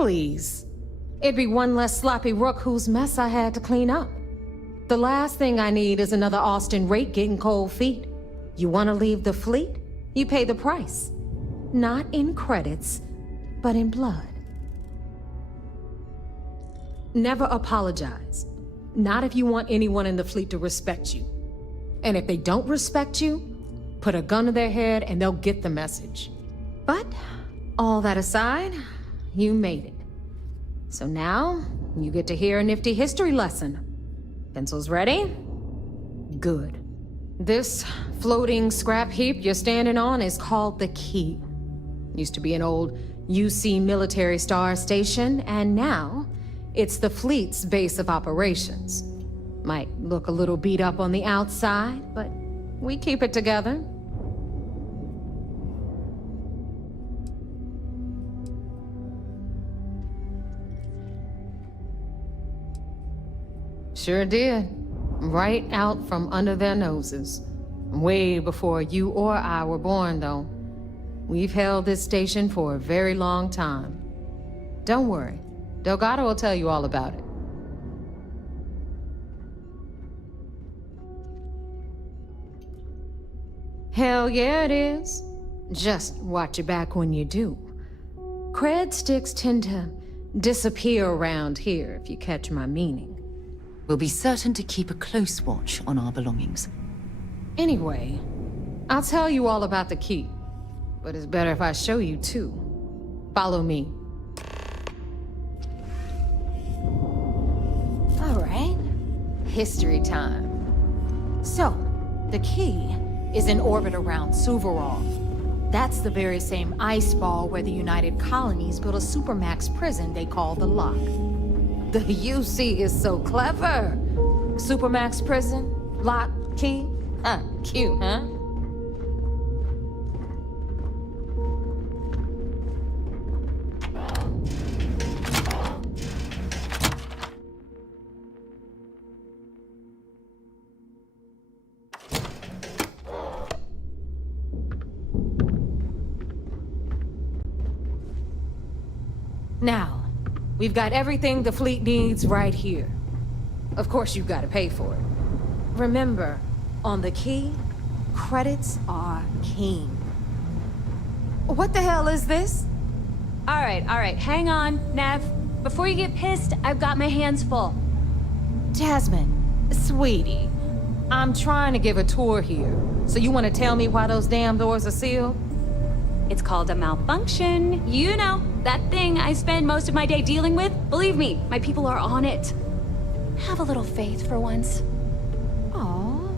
Please. It'd be one less sloppy rook whose mess I had to clean up. The last thing I need is another Austin Rake getting cold feet. You want to leave the fleet? You pay the price. Not in credits, but in blood. Never apologize. Not if you want anyone in the fleet to respect you. And if they don't respect you, put a gun to their head and they'll get the message. But, all that aside, you made it. So now, you get to hear a nifty history lesson. Pencils ready? Good. This floating scrap heap you're standing on is called the Key. Used to be an old UC military star station, and now it's the fleet's base of operations. Might look a little beat up on the outside, but we keep it together. Sure did. Right out from under their noses. Way before you or I were born, though. We've held this station for a very long time. Don't worry. Delgado will tell you all about it. Hell yeah, it is. Just watch your back when you do. Cred sticks tend to disappear around here, if you catch my meaning. We'll be certain to keep a close watch on our belongings. Anyway, I'll tell you all about the Key. But it's better if I show you, too. Follow me. All right. History time. So, the Key is in orbit around Suvorov. That's the very same ice ball where the United Colonies built a supermax prison they call the Lock. The UC is so clever. Supermax prison, lock, key. Cute, huh? Now, we've got everything the fleet needs right here. Of course, you've got to pay for it. Remember, on the Key, credits are king. What the hell is this? All right, hang on, Nev. Before you get pissed, I've got my hands full. Jasmine, sweetie, I'm trying to give a tour here. So you want to tell me why those damn doors are sealed? It's called a malfunction. You know, that thing I spend most of my day dealing with. Believe me, my people are on it. Have a little faith for once. Aw.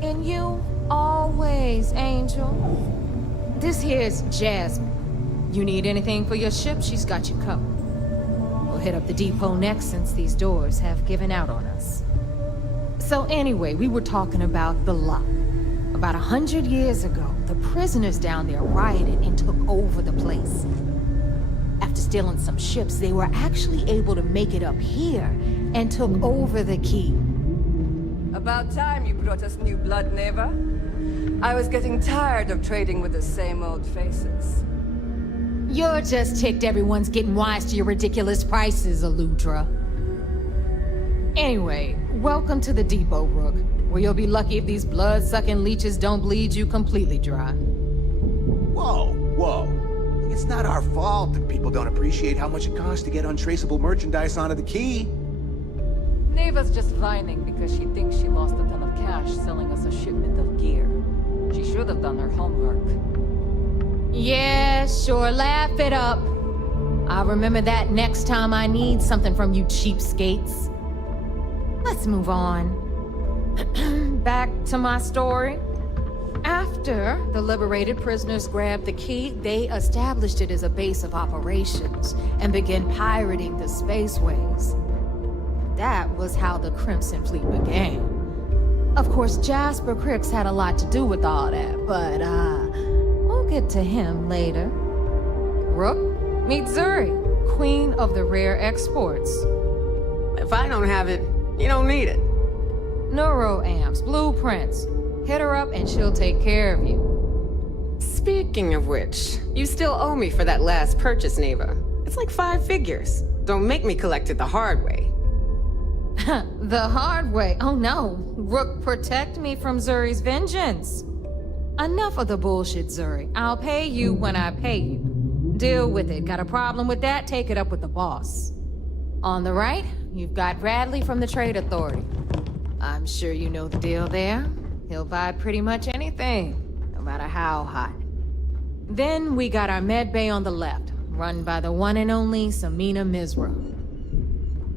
And you always, Angel. This here's Jasmine. You need anything for your ship, she's got you covered. We'll hit up the depot next since these doors have given out on us. So anyway, we were talking about the Lock. About 100 years ago, the prisoners down there rioted and took over the place. After stealing some ships, they were actually able to make it up here and took over the Key. About time you brought us new blood, Neva. I was getting tired of trading with the same old faces. You're just ticked everyone's getting wise to your ridiculous prices, Aludra. Anyway, welcome to the depot, Rook. where you'll be lucky if these blood-sucking leeches don't bleed you completely dry. Whoa, whoa. It's not our fault that people don't appreciate how much it costs to get untraceable merchandise onto the key. Neva's just whining because she thinks she lost a ton of cash selling us a shipment of gear. She should have done her homework. Yeah, sure, laugh it up. I'll remember that next time I need something from you cheapskates. Let's move on. Back to my story. After the liberated prisoners grabbed the key, they established it as a base of operations and began pirating the spaceways. That was how the Crimson Fleet began. Of course, Jasper Cricks had a lot to do with all that, but we'll get to him later. Rook, meet Zuri, queen of the rare exports. If I don't have it, you don't need it. Neuroamps, blueprints. Hit her up and she'll take care of you. Speaking of which, you still owe me for that last purchase, Neva. It's like 5 figures. Don't make me collect it the hard way. The hard way? Oh no. Rook, protect me from Zuri's vengeance. Enough of the bullshit, Zuri. I'll pay you when I pay you. Deal with it. Got a problem with that? Take it up with the boss. On the right, you've got Bradley from the Trade Authority. I'm sure you know the deal there. He'll buy pretty much anything, no matter how hot. Then we got our med bay on the left, run by the one and only Samina Mizra.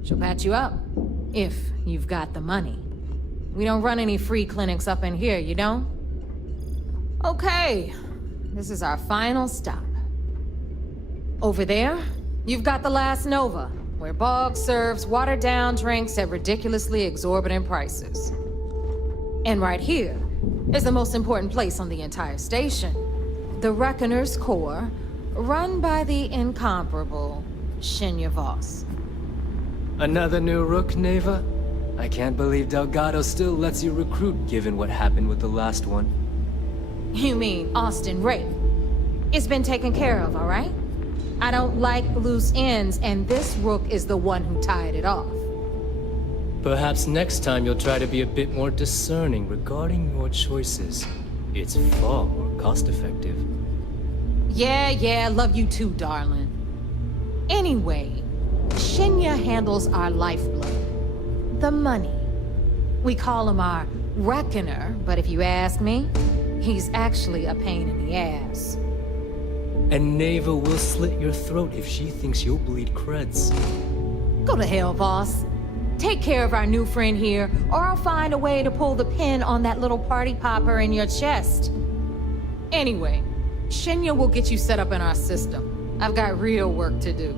She'll patch you up, if you've got the money. We don't run any free clinics up in here, you don't? Okay, this is our final stop. Over there, you've got the Last Nova, where Bog serves watered-down drinks at ridiculously exorbitant prices. And right here is the most important place on the entire station. The Reckoner's Core, run by the incomparable Shinya Voss. Another new Rook, Neva? I can't believe Delgado still lets you recruit given what happened with the last one. You mean Austin Rape? It's been taken care of, all right? I don't like loose ends, and this Rook is the one who tied it off. Perhaps next time you'll try to be a bit more discerning regarding your choices. It's far more cost-effective. Yeah, love you too, darling. Anyway, Shinya handles our lifeblood. The money. We call him our Reckoner, but if you ask me, he's actually a pain in the ass. And Neva will slit your throat if she thinks you'll bleed creds. Go to hell, boss. Take care of our new friend here, or I'll find a way to pull the pin on that little party popper in your chest. Anyway, Shinya will get you set up in our system. I've got real work to do.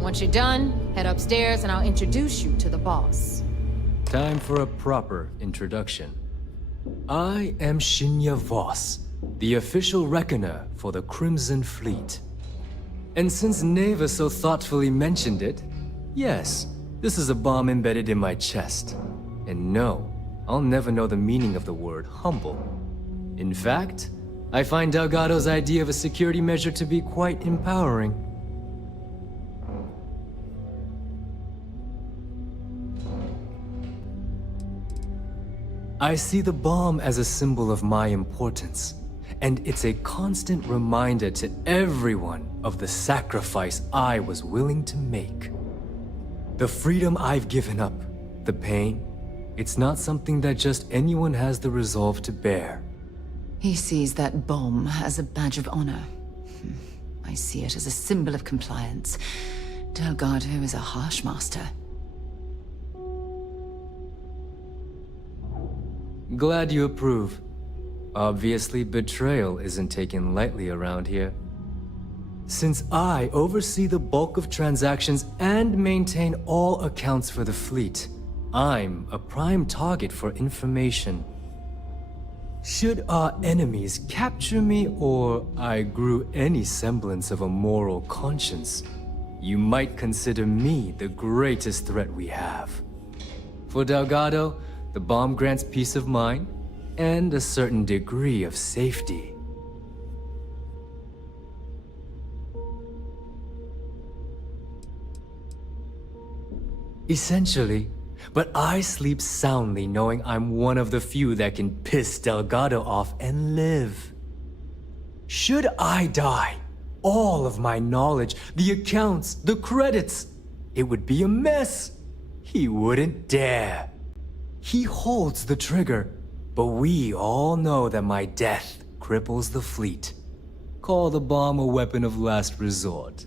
Once you're done, head upstairs and I'll introduce you to the boss. Time for a proper introduction. I am Shinya Voss, the official Reckoner for the Crimson Fleet. And since Neva so thoughtfully mentioned it, yes, this is a bomb embedded in my chest. And no, I'll never know the meaning of the word humble. In fact, I find Delgado's idea of a security measure to be quite empowering. I see the bomb as a symbol of my importance, and it's a constant reminder to everyone of the sacrifice I was willing to make. The freedom I've given up, the pain, it's not something that just anyone has the resolve to bear. He sees that bomb as a badge of honor. I see it as a symbol of compliance. Delgado is a harsh master. Glad you approve. Obviously, betrayal isn't taken lightly around here. Since I oversee the bulk of transactions and maintain all accounts for the fleet, I'm a prime target for information. Should our enemies capture me or I grew any semblance of a moral conscience, you might consider me the greatest threat we have. For Delgado, the bomb grants peace of mind and a certain degree of safety. Essentially, But I sleep soundly knowing I'm one of the few that can piss Delgado off and live. Should I die, all of my knowledge, the accounts, the credits, it would be a mess. He wouldn't dare. He holds the trigger, but we all know that my death cripples the fleet. Call the bomb a weapon of last resort.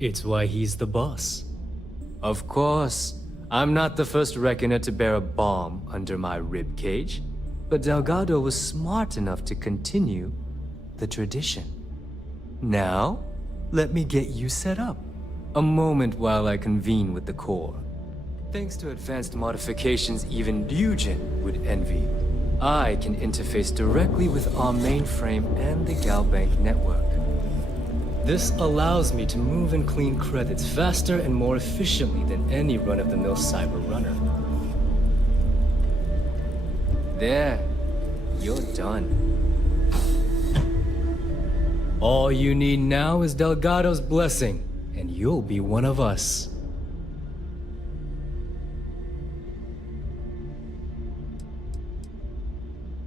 It's why he's the boss. Of course, I'm not the first reckoner to bear a bomb under my ribcage, but Delgado was smart enough to continue the tradition. Now, let me get you set up. A moment while I convene with the core. Thanks to advanced modifications even Eugen would envy, I can interface directly with our mainframe and the Galbank network. This allows me to move and clean credits faster and more efficiently than any run-of-the-mill cyber runner. There, you're done. All you need now is Delgado's blessing, and you'll be one of us.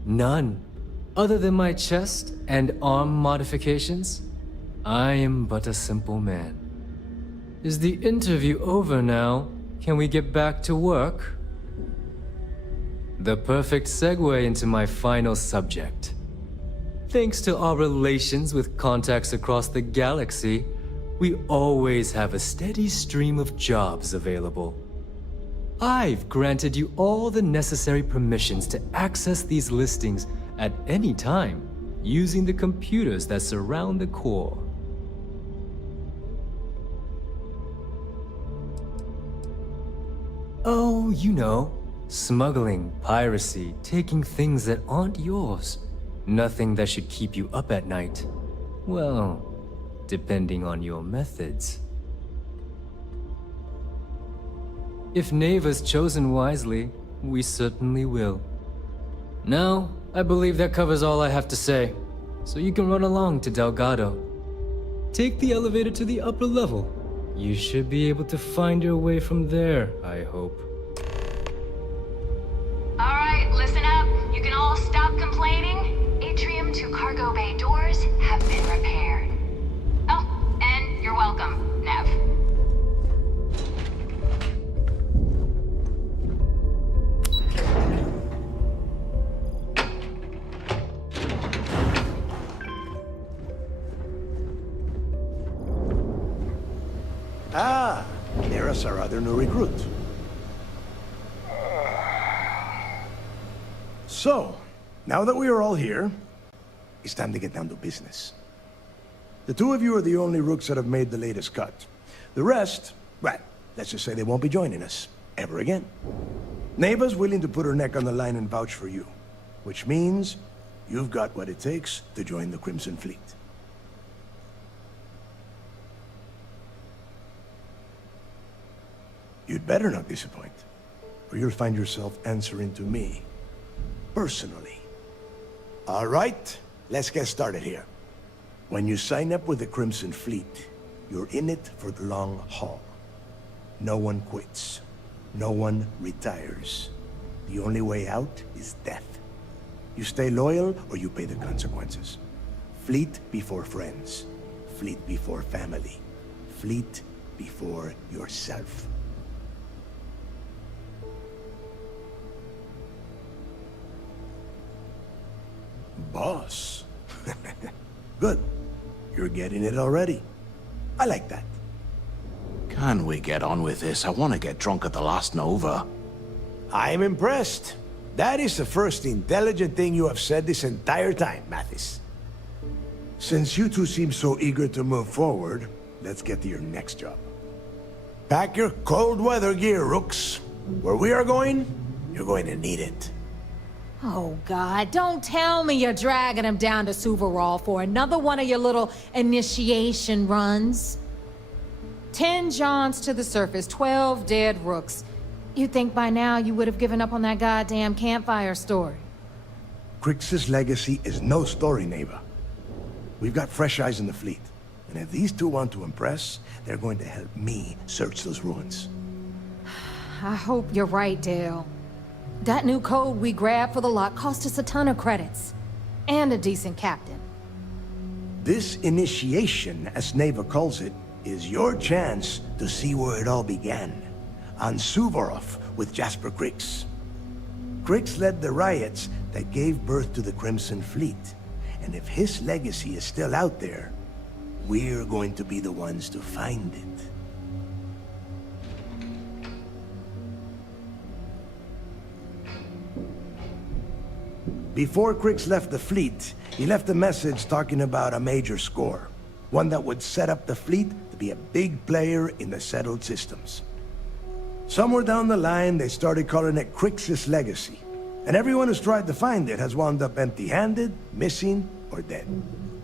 None. Other than my chest and arm modifications, I am but a simple man. Is the interview over now? Can we get back to work? The perfect segue into my final subject. Thanks to our relations with contacts across the galaxy, we always have a steady stream of jobs available. I've granted you all the necessary permissions to access these listings at any time, using the computers that surround the core. Oh, you know, smuggling, piracy, taking things that aren't yours. Nothing that should keep you up at night. Well, depending on your methods. If Neva's chosen wisely, we certainly will. Now, I believe that covers all I have to say, so you can run along to Delgado. Take the elevator to the upper level. You should be able to find your way from there, I hope. Alright, listen up. You can all stop complaining. Atrium to cargo bay doors have been repaired. Oh, and you're welcome, Nev. Ah, there's our other new recruit. So, now that we are all here, it's time to get down to business. The two of you are the only rooks that have made the latest cut. The rest, well, let's just say they won't be joining us ever again. Neva's willing to put her neck on the line and vouch for you, which means you've got what it takes to join the Crimson Fleet. You'd better not disappoint, or you'll find yourself answering to me, personally. All right, let's get started here. When you sign up with the Crimson Fleet, you're in it for the long haul. No one quits. No one retires. The only way out is death. You stay loyal, or you pay the consequences. Fleet before friends. Fleet before family. Fleet before yourself. Boss. Good. You're getting it already. I like that. Can we get on with this? I want to get drunk at the last Nova. I'm impressed. That is the first intelligent thing you have said this entire time, Mathis. Since you two seem so eager to move forward, let's get to your next job. Pack your cold weather gear, Rooks. Where we are going, you're going to need it. Oh, God, don't tell me you're dragging him down to Suvarol for another one of your little initiation runs. 10 Johns to the surface, 12 dead Rooks. You'd think by now you would have given up on that goddamn campfire story. Crix's legacy is no story, Neva. We've got fresh eyes in the fleet, And if these two want to impress, they're going to help me search those ruins. I hope you're right, Dale. That new code we grabbed for the lock cost us a ton of credits. And a decent captain. This initiation, as Neva calls it, is your chance to see where it all began. On Suvorov with Jasper Krix. Krix led the riots that gave birth to the Crimson Fleet. And if his legacy is still out there, we're going to be the ones to find it. Before Krix left the fleet, he left a message talking about a major score. One that would set up the fleet to be a big player in the settled systems. Somewhere down the line, they started calling it Krix's legacy. And everyone who's tried to find it has wound up empty-handed, missing, or dead.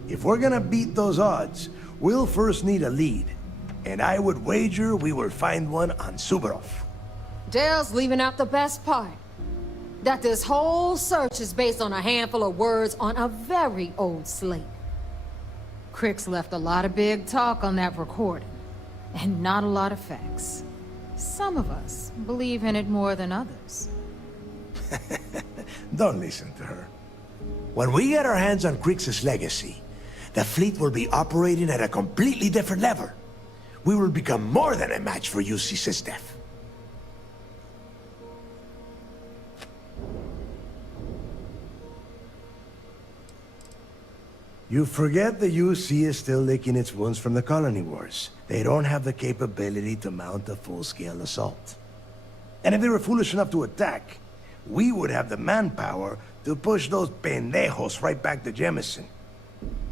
If we're gonna beat those odds, we'll first need a lead. And I would wager we will find one on Suvorov. Dale's leaving out the best part. That this whole search is based on a handful of words on a very old slate. Krix left a lot of big talk on that recording, and not a lot of facts. Some of us believe in it more than others. Don't listen to her. When we get our hands on Krix's legacy, the fleet will be operating at a completely different level. We will become more than a match for UC Sysdef. You forget the UC is still licking its wounds from the colony wars. They don't have the capability to mount a full-scale assault. And if they were foolish enough to attack, we would have the manpower to push those pendejos right back to Jemison.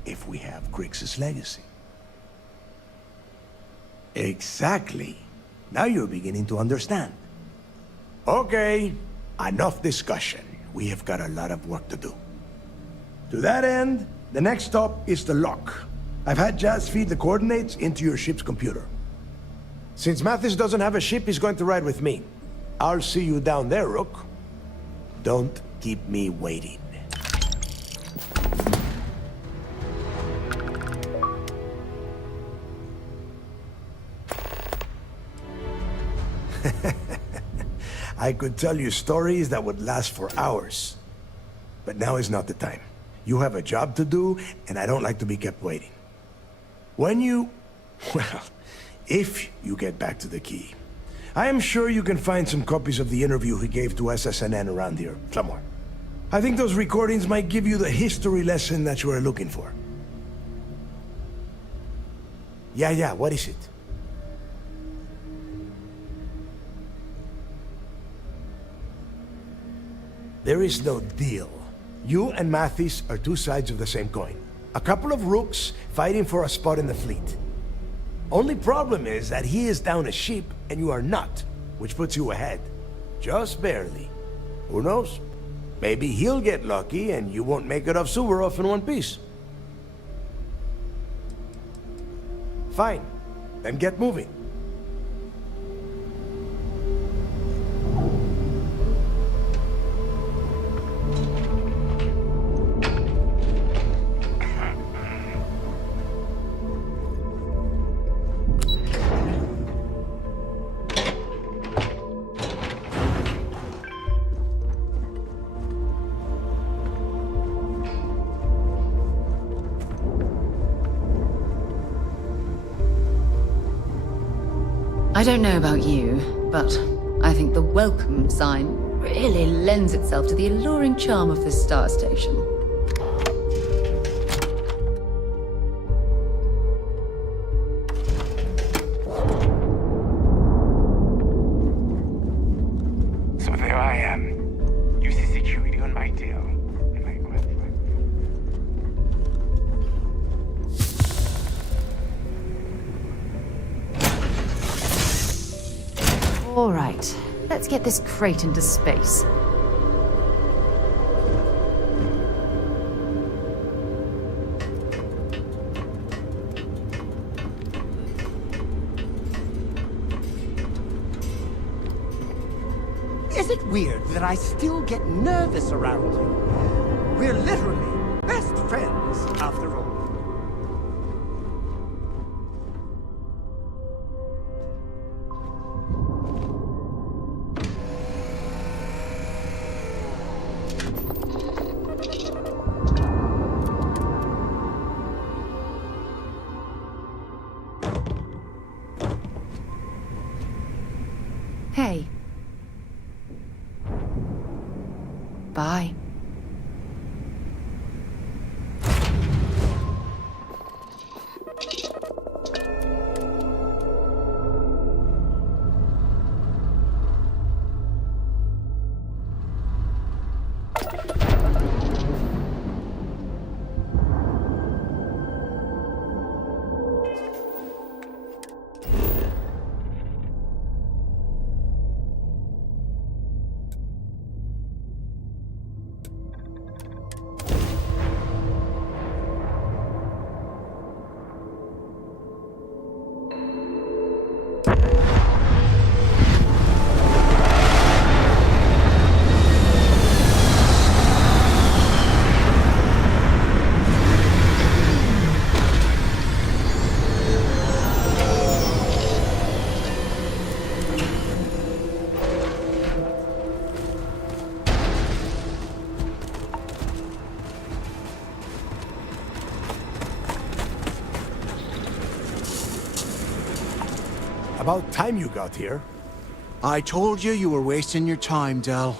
If we have Krix's legacy. Exactly. Now you're beginning to understand. Okay, enough discussion. We have got a lot of work to do. To that end, the next stop is the lock. I've had Jazz feed the coordinates into your ship's computer. Since Mathis doesn't have a ship, he's going to ride with me. I'll see you down there, Rook. Don't keep me waiting. I could tell you stories that would last for hours. But now is not the time. You have a job to do, and I don't like to be kept waiting. When you... well, if you get back to the key, I am sure you can find some copies of the interview he gave to SSNN around here, somewhere. I think those recordings might give you the history lesson that you are looking for. Yeah, what is it? There is no deal. You and Mathis are two sides of the same coin. A couple of rooks fighting for a spot in the fleet. Only problem is that he is down a ship and you are not, which puts you ahead. Just barely. Who knows? Maybe he'll get lucky and you won't make it off Suvorov in one piece. Fine. Then get moving. I don't know about you, but I think the welcome sign really lends itself to the alluring charm of this star station. So there I am. You see security on my tail. Am I going to... All right, let's get this crate into space. Is it weird that I still get nervous around you? We're literally best friends, after all. About time you got here. I told you you were wasting your time, Del.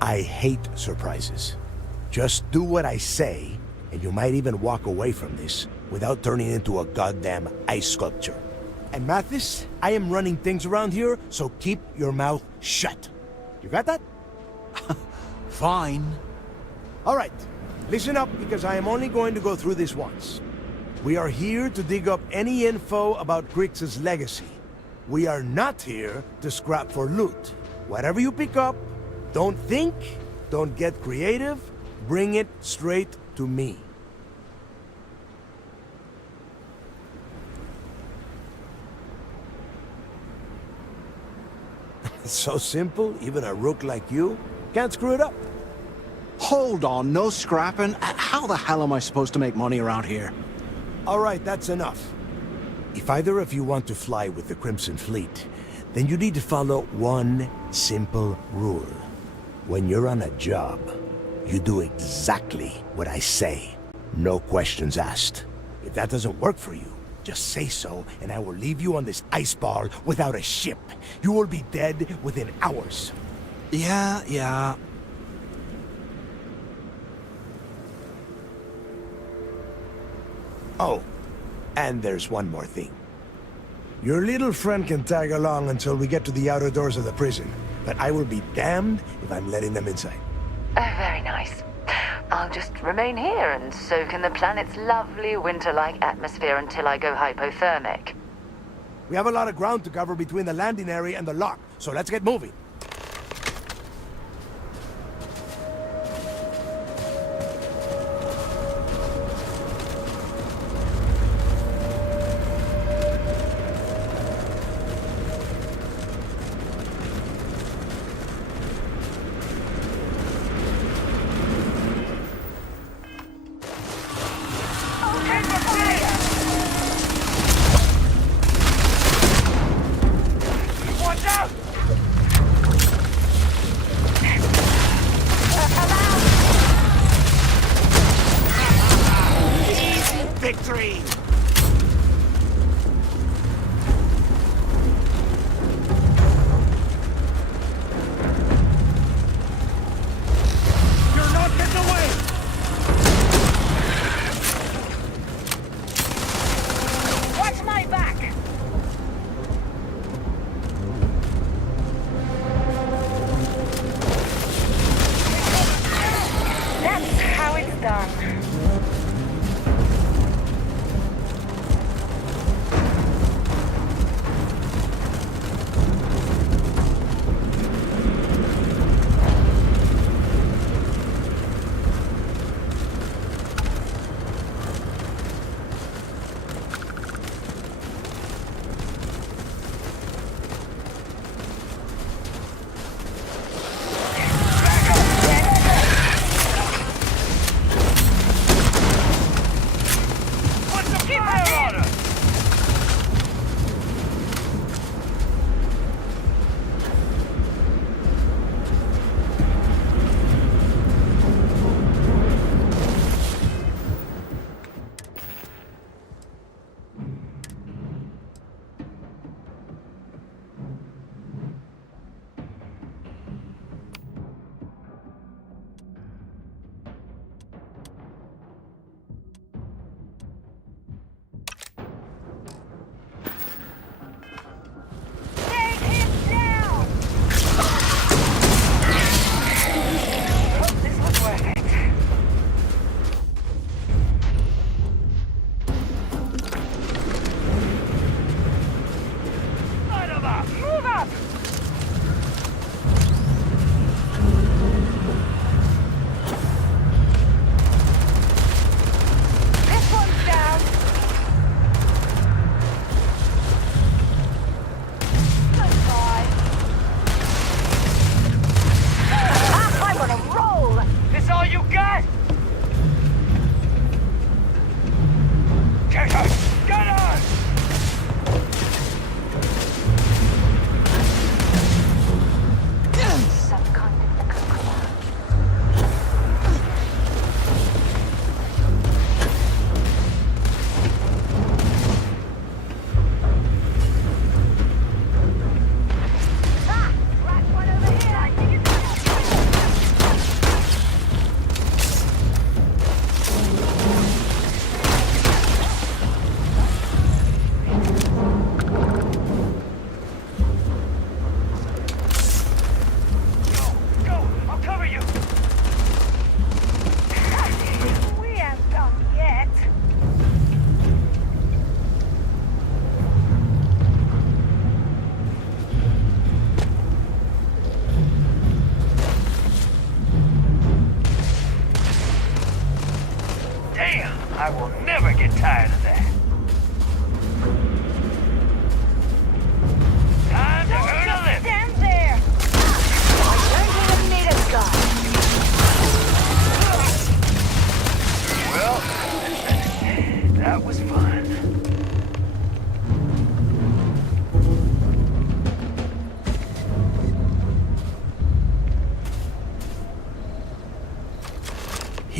I hate surprises. Just do what I say, and you might even walk away from this without turning into a goddamn ice sculpture. And Mathis, I am running things around here, so keep your mouth shut. You got that? Fine. All right, listen up because I am only going to go through this once. We are here to dig up any info about Grix's legacy. We are not here to scrap for loot. Whatever you pick up, don't think, don't get creative, bring it straight to me. It's so simple, even a rook like you can't screw it up. Hold on, no scrapping? How the hell am I supposed to make money around here? All right, that's enough. If either of you want to fly with the Crimson Fleet, then you need to follow one simple rule. When you're on a job, you do exactly what I say. No questions asked. If that doesn't work for you, just say so, and I will leave you on this ice ball without a ship. You will be dead within hours. Yeah. Oh, and there's one more thing. Your little friend can tag along until we get to the outer doors of the prison, but I will be damned if I'm letting them inside. Oh, very nice. I'll just remain here and soak in the planet's lovely winter-like atmosphere until I go hypothermic. We have a lot of ground to cover between the landing area and the lock, so let's get moving.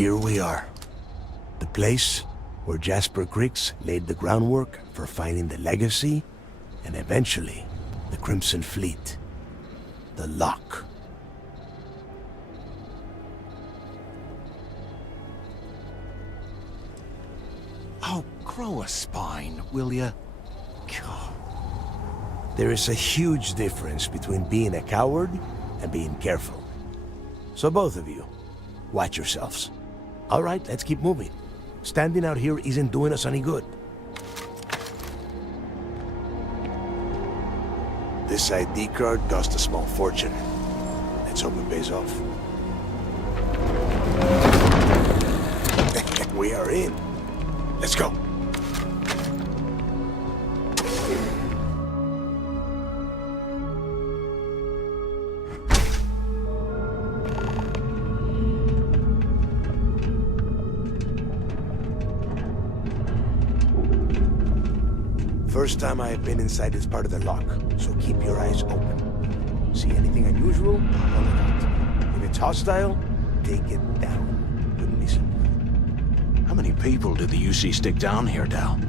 here we are. The place where Jasper Griggs laid the groundwork for finding the Legacy and eventually the Crimson Fleet. The Lock. Oh, grow a spine, will ya? God. There is a huge difference between being a coward and being careful. So both of you, watch yourselves. All right, let's keep moving. Standing out here isn't doing us any good. This ID card cost a small fortune. Let's hope it pays off. We are in. Let's go. First time I have been inside this part of the lock, so keep your eyes open. See anything unusual? Call it out. If it's hostile, take it down. Couldn't be simpler. How many people did the UC stick down here, Dal?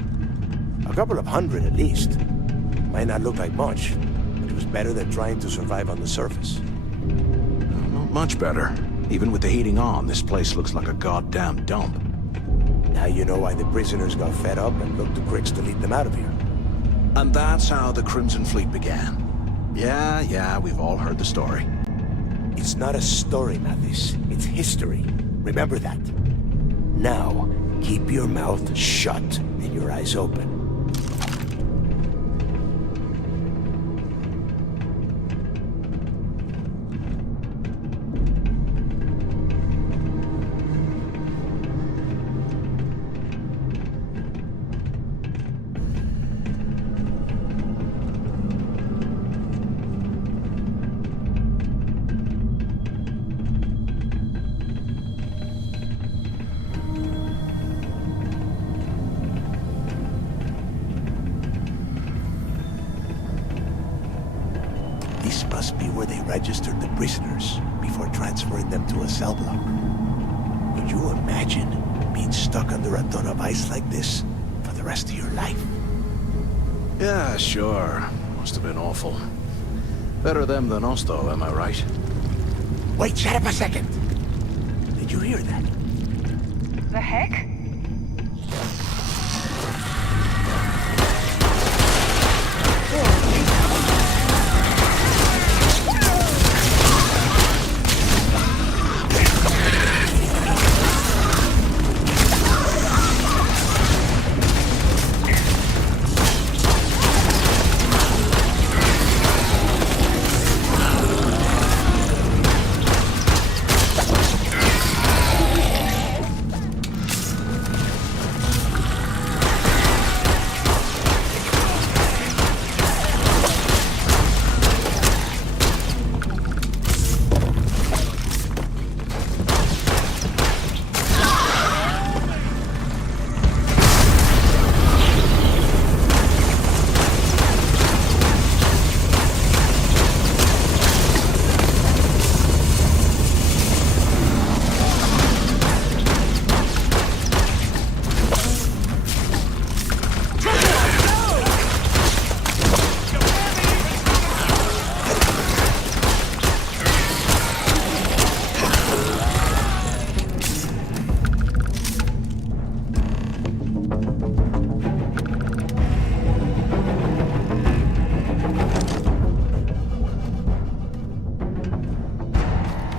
A couple of hundred at least. Might not look like much, but it was better than trying to survive on the surface. Not much better. Even with the heating on, this place looks like a goddamn dump. Now you know why the prisoners got fed up and looked to Griggs to lead them out of here. And that's how the Crimson Fleet began. Yeah, we've all heard the story. It's not a story, Mathis. It's history. Remember that. Now, keep your mouth shut and your eyes open. This must be where they registered the prisoners before transferring them to a cell block. Could you imagine being stuck under a ton of ice like this for the rest of your life? Yeah, sure. Must have been awful. Better them than us, though, am I right? Wait, shut up a second! Did you hear that? The heck?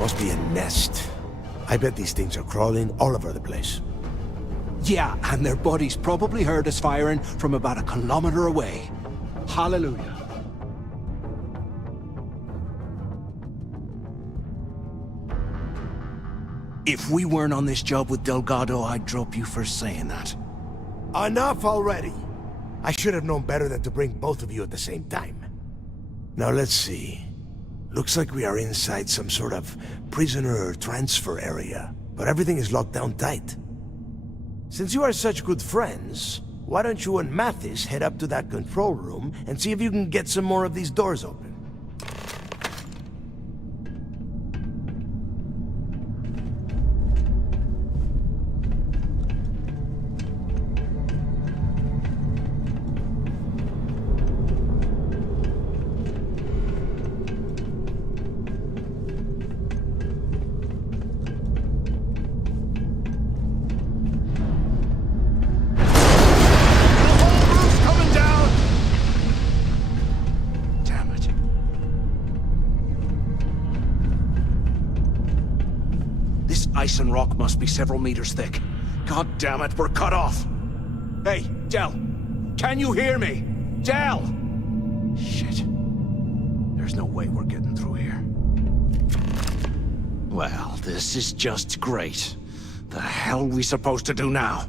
Must be a nest. I bet these things are crawling all over the place. Yeah, and their buddies probably heard us firing from about a kilometer away. Hallelujah. If we weren't on this job with Delgado, I'd drop you for saying that. Enough already! I should have known better than to bring both of you at the same time. Now let's see. Looks like we are inside some sort of prisoner transfer area, but everything is locked down tight. Since you are such good friends, why don't you and Mathis head up to that control room and see if you can get some more of these doors open? ice and rock must be several meters thick. God damn it, we're cut off! Hey, Del! Can you hear me? Del! Shit. There's no way we're getting through here. Well, this is just great. The hell are we supposed to do now?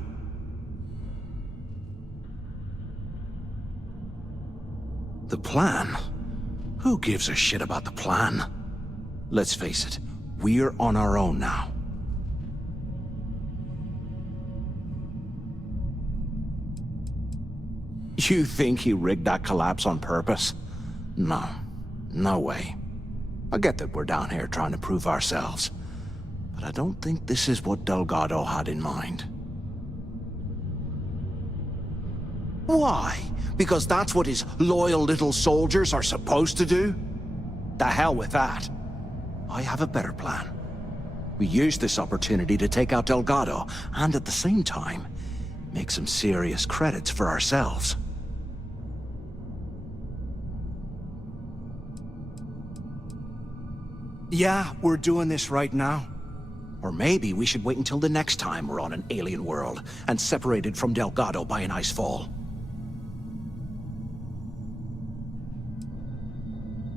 The plan? Who gives a shit about the plan? Let's face it, we're on our own now. You think he rigged that collapse on purpose? No. No way. I get that we're down here trying to prove ourselves, but I don't think this is what Delgado had in mind. Why? Because that's what his loyal little soldiers are supposed to do? The hell with that. I have a better plan. We use this opportunity to take out Delgado, and at the same time, make some serious credits for ourselves. Yeah, we're doing this right now. Or maybe we should wait until the next time we're on an alien world and separated from Delgado by an ice fall.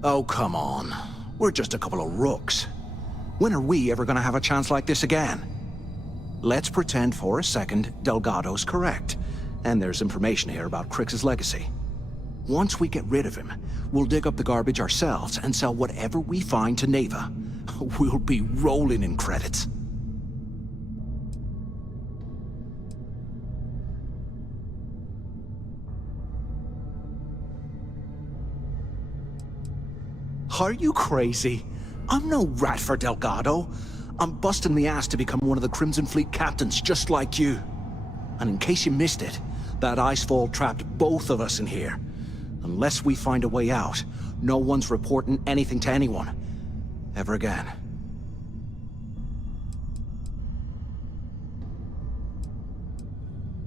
Oh, come on. We're just a couple of rooks. When are we ever gonna have a chance like this again? Let's pretend for a second Delgado's correct, and there's information here about Crix's legacy. Once we get rid of him, we'll dig up the garbage ourselves and sell whatever we find to Neva. We'll be rolling in credits. Are you crazy? I'm no rat for Delgado. I'm busting the ass to become one of the Crimson Fleet captains, just like you. And in case you missed it, that icefall trapped both of us in here. Unless we find a way out, no one's reporting anything to anyone. Ever again.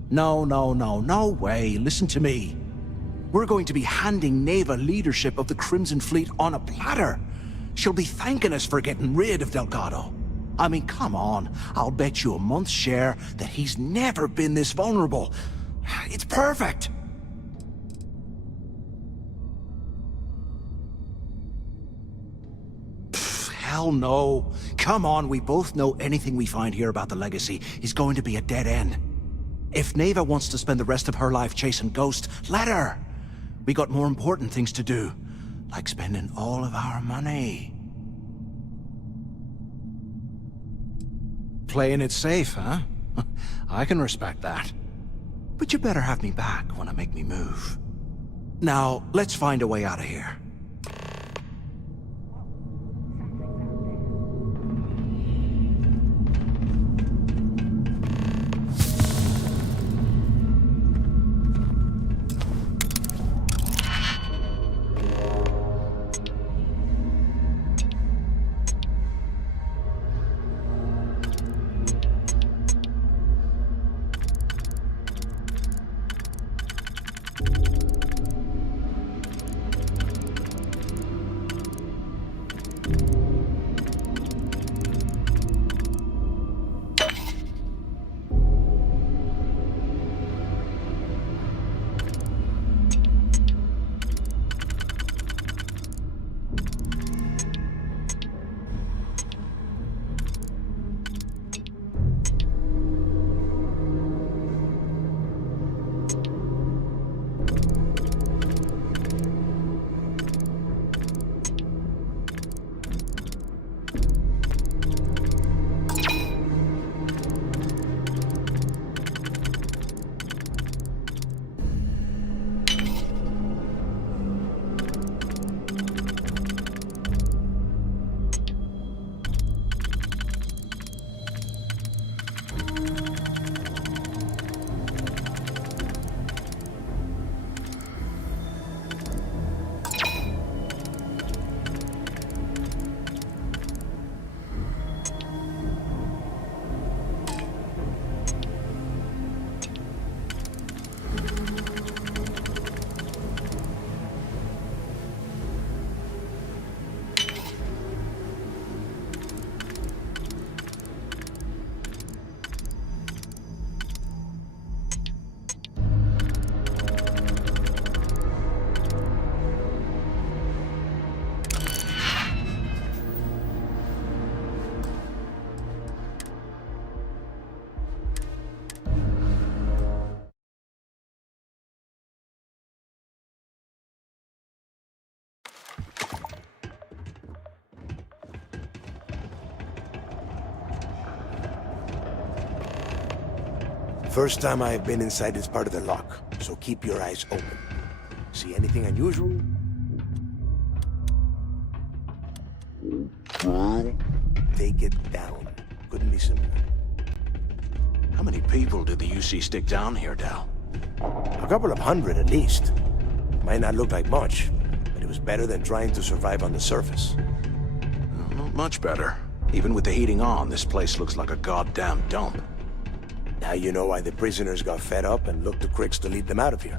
No way. Listen to me. We're going to be handing Neva leadership of the Crimson Fleet on a platter. She'll be thanking us for getting rid of Delgado. I mean, come on. I'll bet you a month's share that he's never been this vulnerable. It's perfect. Hell no. Come on, we both know anything we find here about the legacy is going to be a dead end. If Neva wants to spend the rest of her life chasing ghosts, let her. We got more important things to do, like spending all of our money. Playing it safe, huh? I can respect that. But you better have me back when I make me move. Now, let's find a way out of here. first time I have been inside this part of the lock, so keep your eyes open. See anything unusual? Take it down. Couldn't be simpler. How many people did the UC stick down here, Dal? A couple of hundred at least. Might not look like much, but it was better than trying to survive on the surface. Not much better. Even with the heating on, this place looks like a goddamn dump. Now you know why the prisoners got fed up and looked to Crix to lead them out of here.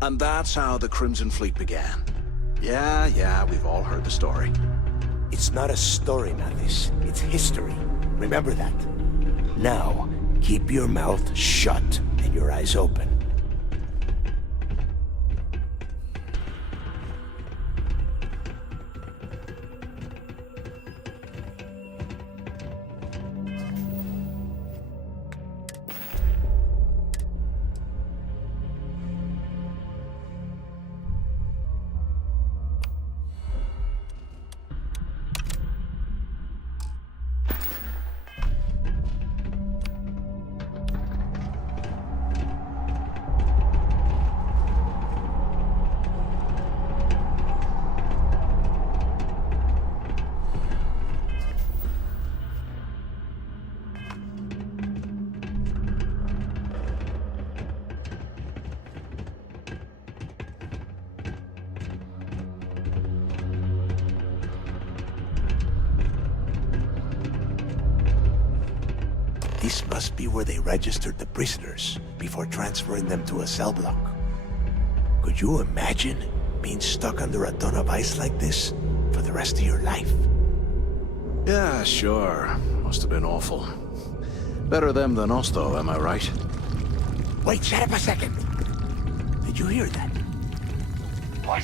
And that's how the Crimson Fleet began. Yeah, we've all heard the story. It's not a story, Mathis. It's history. Remember that. Now, keep your mouth shut and your eyes open. This must be where they registered the prisoners before transferring them to a cell block. Could you imagine being stuck under a ton of ice like this for the rest of your life? Yeah, sure. Must have been awful. Better them than us, though, am I right? Wait, shut up a second. Did you hear that? What?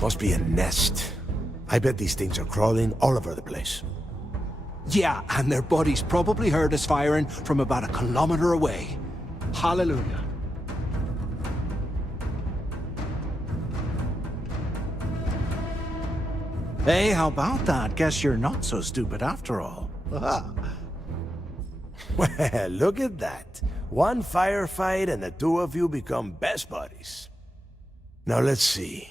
Must be a nest. I bet these things are crawling all over the place. Yeah, and their buddies probably heard us firing from about 1 kilometer away. Hallelujah. Hey, how about that? Guess you're not so stupid after all. Well, look at that. One firefight and the two of you become best buddies. Now let's see.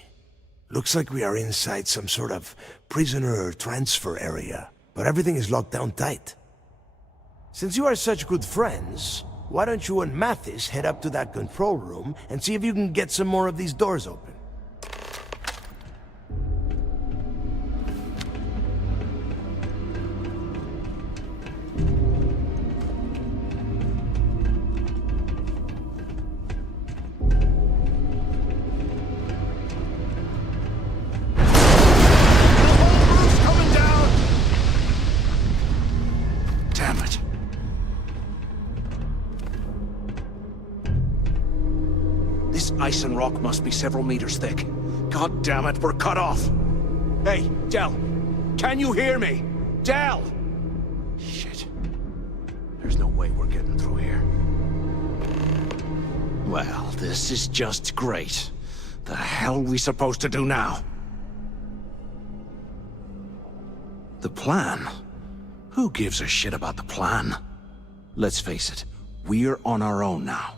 Looks like we are inside some sort of prisoner transfer area, but everything is locked down tight. Since you are such good friends, why don't you and Mathis head up to that control room and see if you can get some more of these doors open? Ice and rock must be several meters thick. God damn it, we're cut off. Hey, Del, can you hear me? Del! Shit. not getting through here. Well, this is just great. The hell are we supposed to do now? The plan? Who gives a shit about the plan? Let's face it, we're on our own now.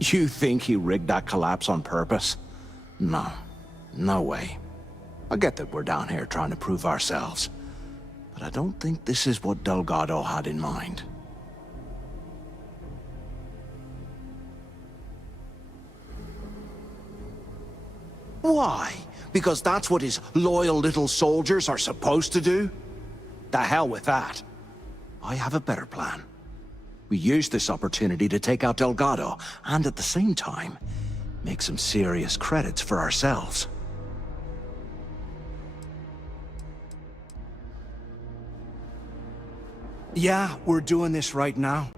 You think he rigged that collapse on purpose? No. No way. I get that we're down here trying to prove ourselves, but I don't think this is what Delgado had in mind. Why? Because that's what his loyal little soldiers are supposed to do? The hell with that. I have a better plan. We use this opportunity to take out Delgado, and at the same time, make some serious credits for ourselves. Yeah, we're doing this right now.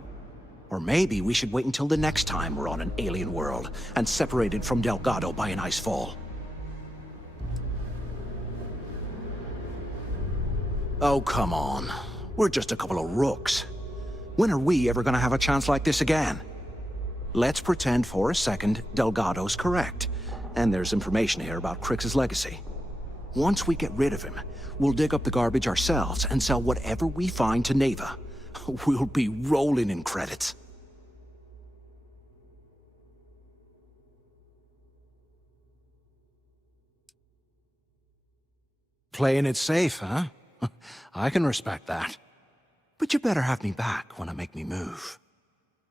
Or maybe we should wait until the next time we're on an alien world and separated from Delgado by an ice fall. Oh, come on. We're just a couple of rooks. When are we ever gonna have a chance like this again? Let's pretend for a second Delgado's correct, and there's information here about Crix's legacy. Once we get rid of him, we'll dig up the garbage ourselves and sell whatever we find to Neva. We'll be rolling in credits. Playing it safe, huh? I can respect that. But you better have me back when I make me move.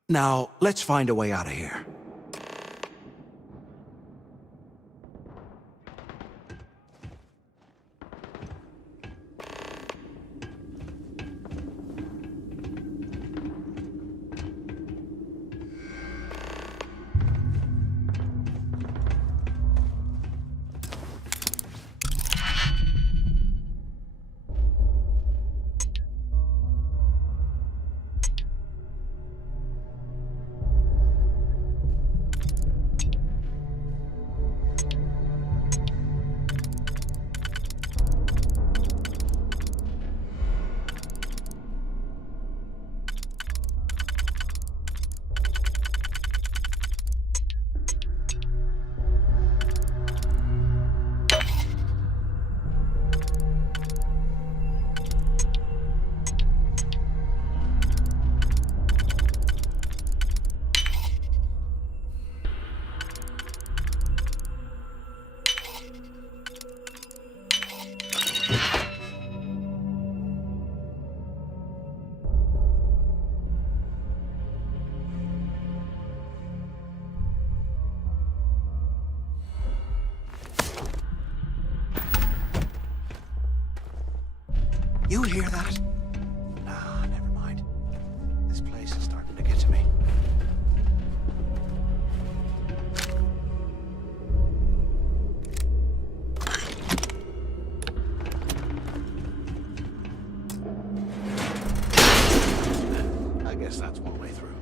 Now, let's find a way out of here. You hear that? Nah, never mind. This place is starting to get to me. I guess that's one way through.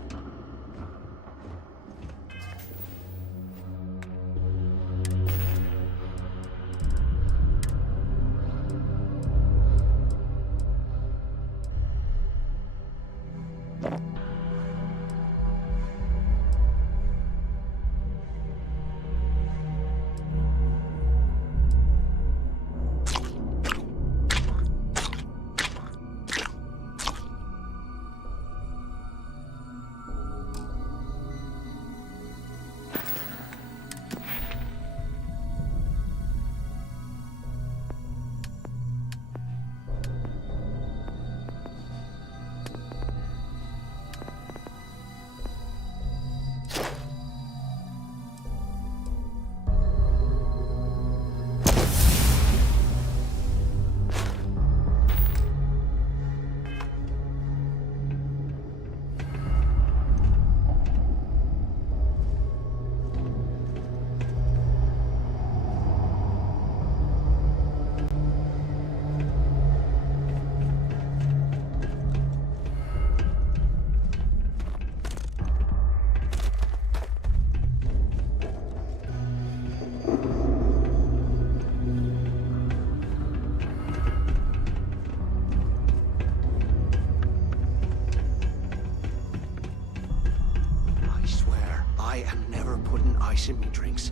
I am never putting ice in me drinks.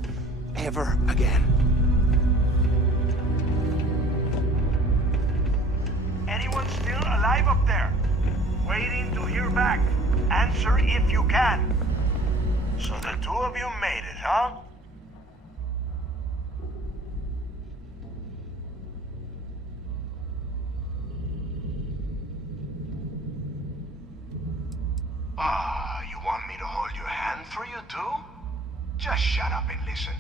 Ever again. Anyone still alive up there? Waiting to hear back. Answer if you can. So the two of you made it, huh? You want me to hold your hand for you too? Just shut up and listen.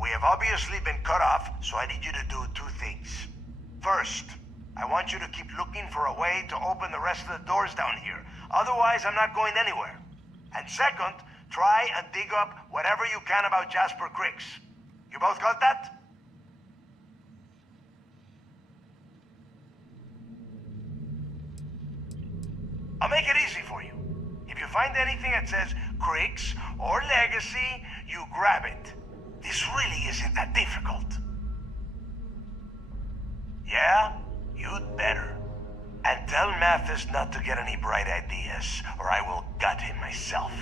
We have obviously been cut off, so I need you to do two things. First, I want you to keep looking for a way to open the rest of the doors down here. Otherwise, I'm not going anywhere. And second, try and dig up whatever you can about Jasper Cricks. You both got that? I'll make it easy for you. If you find anything that says Cricks or Legacy, you grab it. This really isn't that difficult. Yeah? You'd better. And tell Mathis not to get any bright ideas, or I will gut him myself.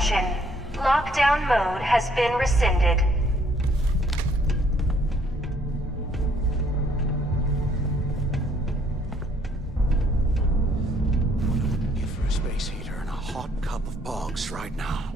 Attention. Lockdown mode has been rescinded. Give for a space heater and a hot cup of bogs right now.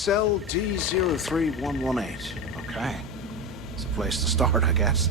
Cell D03118. Okay. It's a place to start, I guess.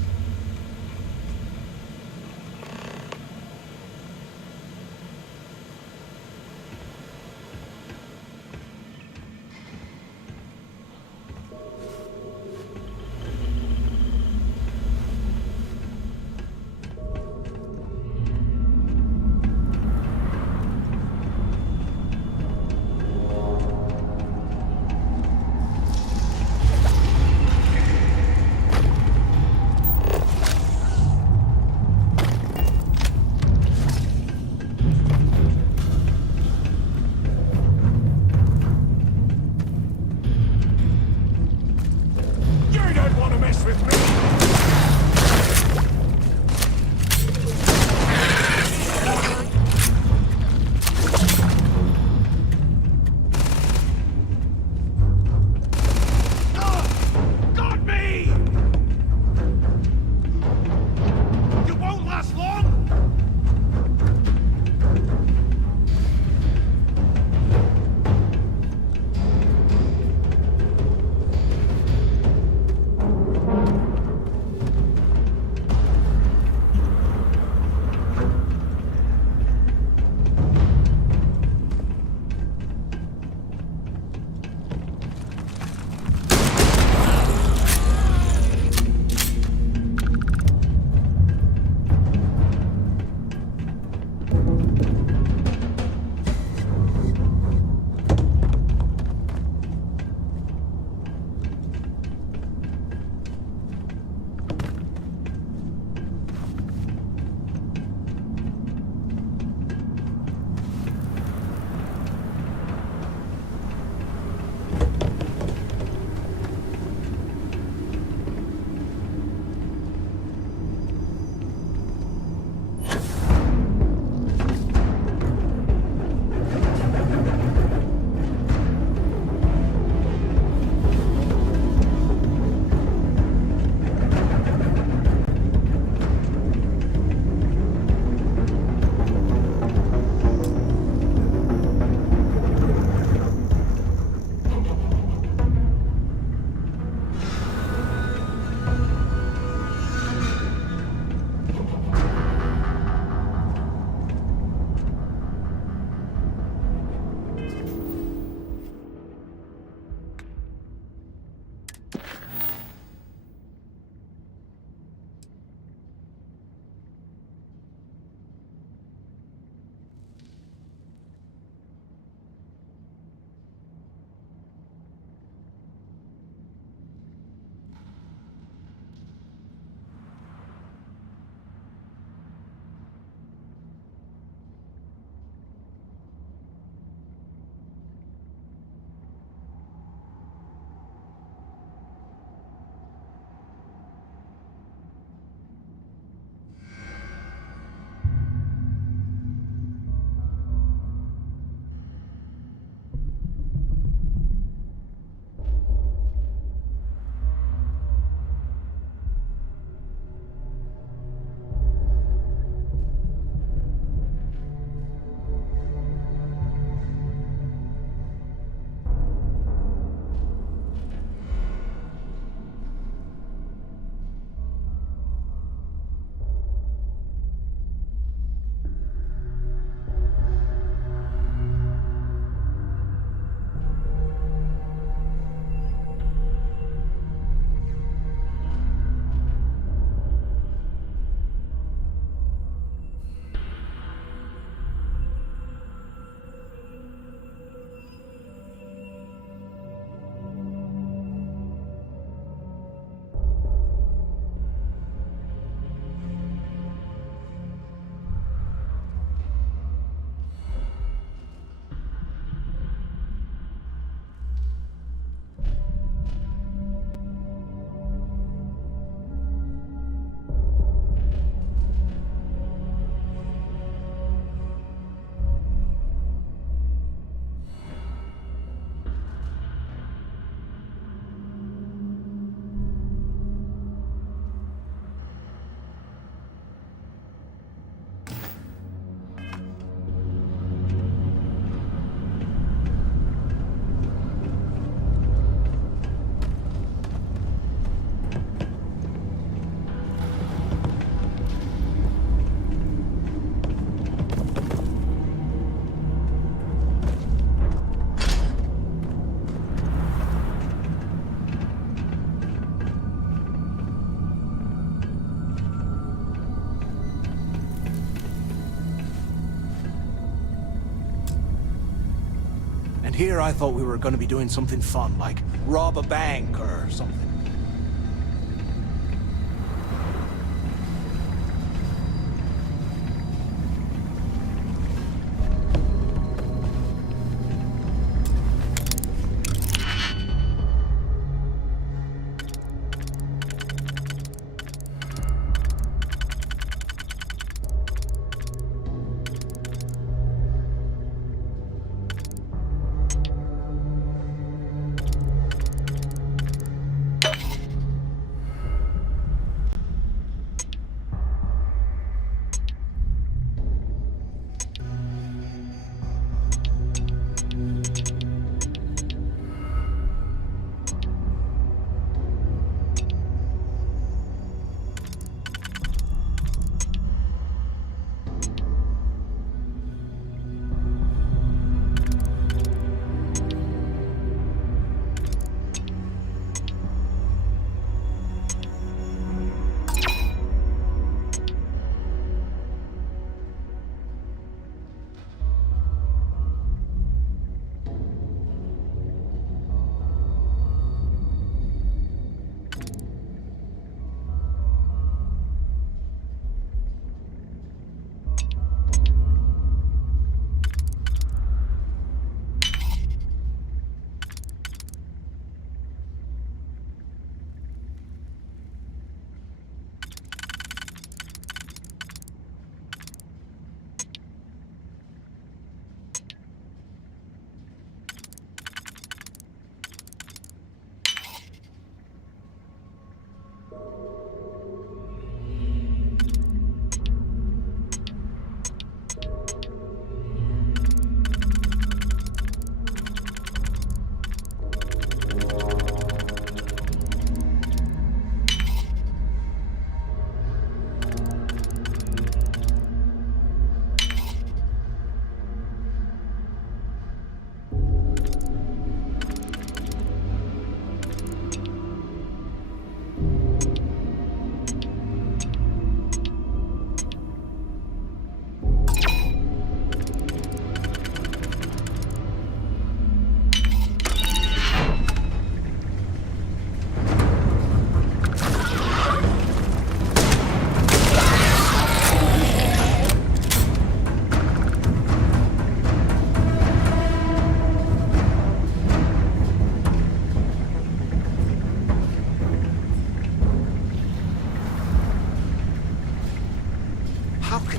Here I thought we were gonna be doing something fun, like rob a bank or something.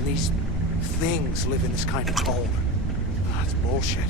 These things live in this kind of cold. That's bullshit.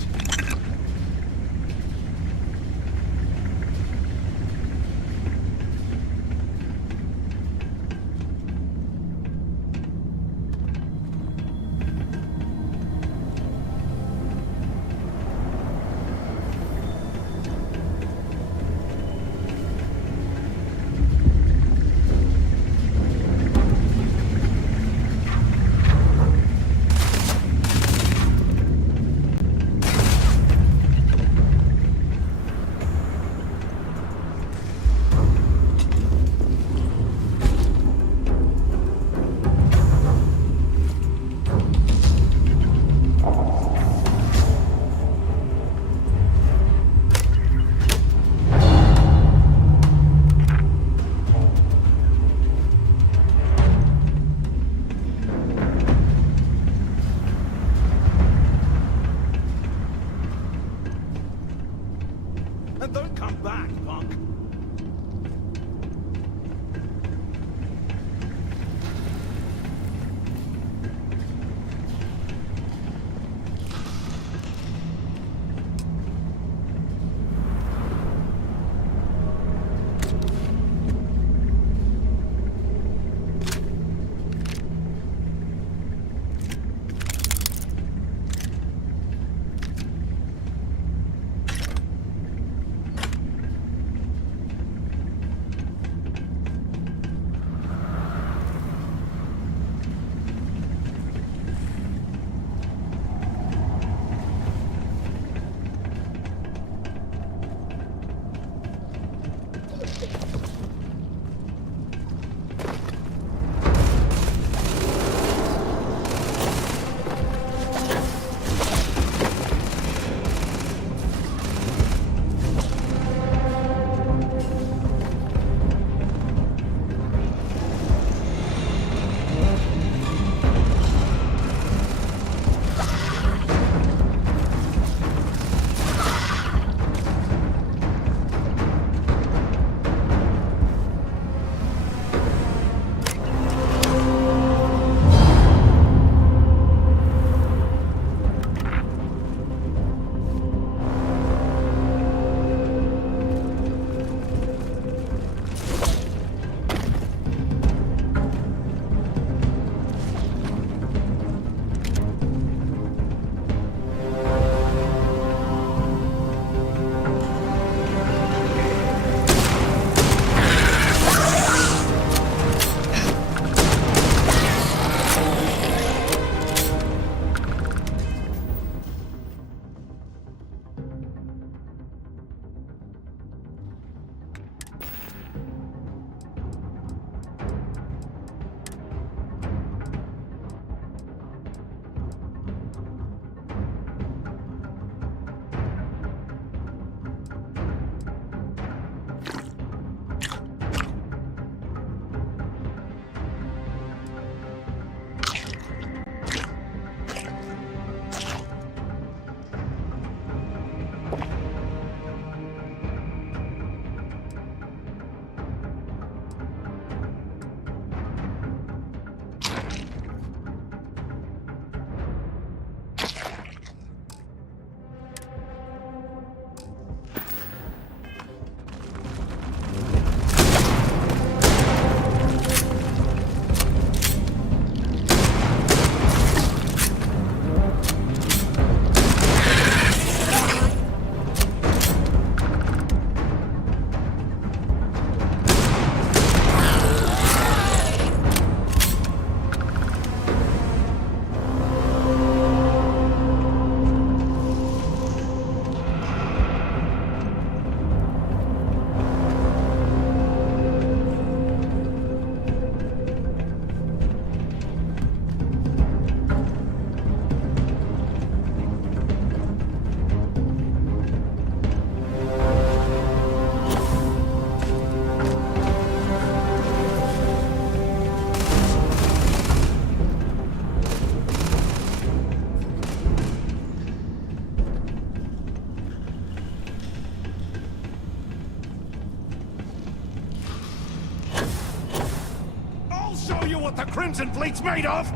what the Crimson Fleet's made of?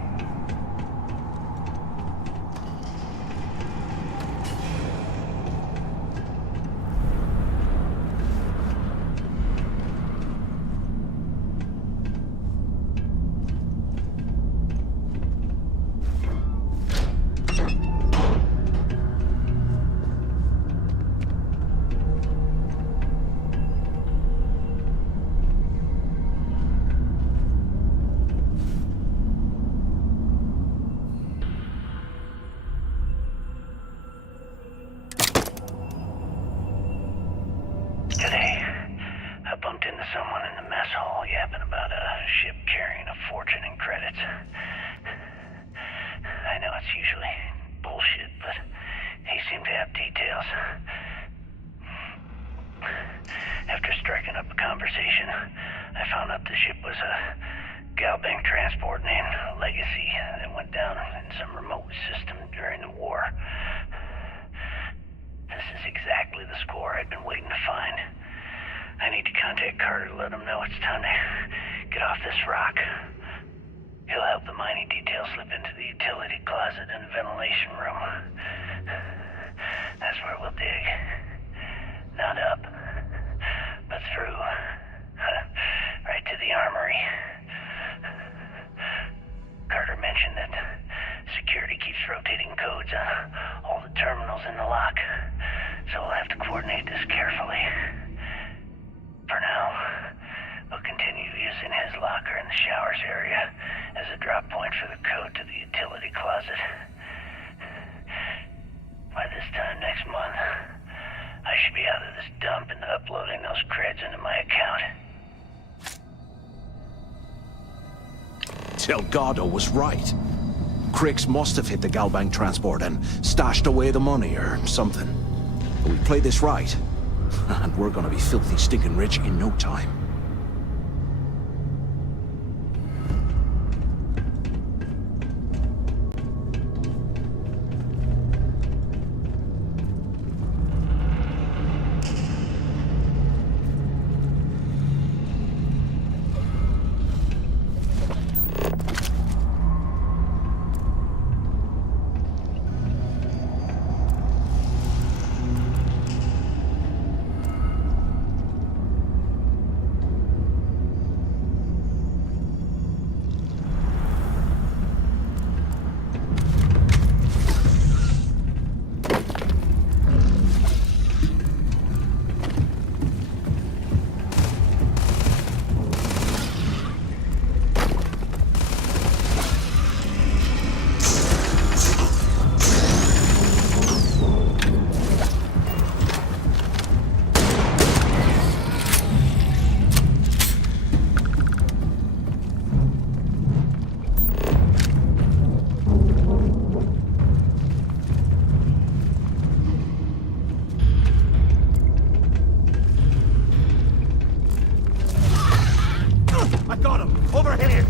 Today, I bumped into someone in the mess hall yapping about a ship carrying a fortune in credits. I know it's usually bullshit, but he seemed to have details. After striking up a conversation, I found out the ship was a Galbank transport named Legacy that went down in some remote system during the war. This is exactly the score I'd been waiting to find. I need to contact Carter to let him know it's time to get off this rock. He'll help the mining detail slip into the utility closet in the ventilation room. That's where we'll dig. Not up, but through. Right to the armory. Carter mentioned that security keeps rotating codes on all the terminals in the lock, so we'll have to coordinate this carefully. For now, we'll continue using his locker in the showers area as a drop point for the code to the utility closet. By this time next month, I should be out of this dump and uploading those creds into my account. Delgado was right. Crix must have hit the Galbank transport and stashed away the money or something. But we play this right, and we're gonna be filthy stinking rich in no time. I got him! Over here!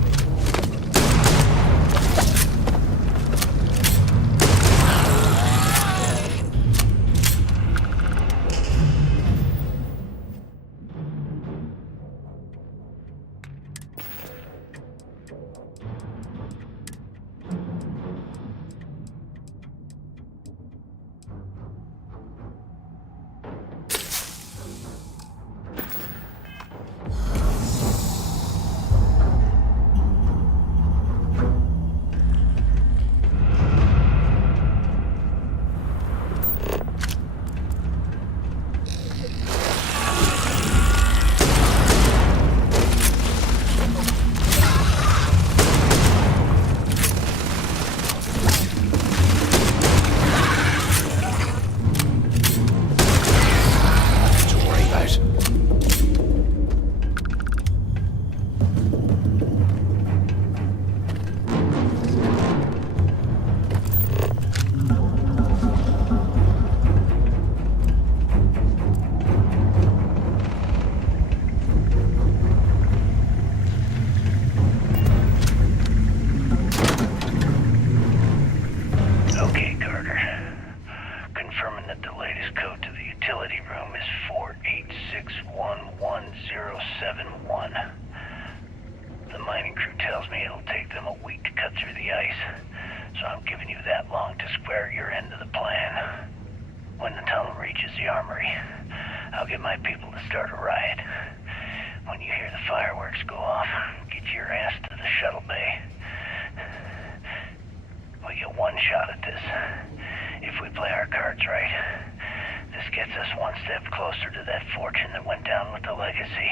The mining crew tells me it'll take them a week to cut through the ice, so I'm giving you that long to square your end of the plan. When the tunnel reaches the armory, I'll get my people to start a riot. When you hear the fireworks go off, get your ass to the shuttle bay. We get one shot at this. If we play our cards right, this gets us one step closer to that fortune that went down with the legacy.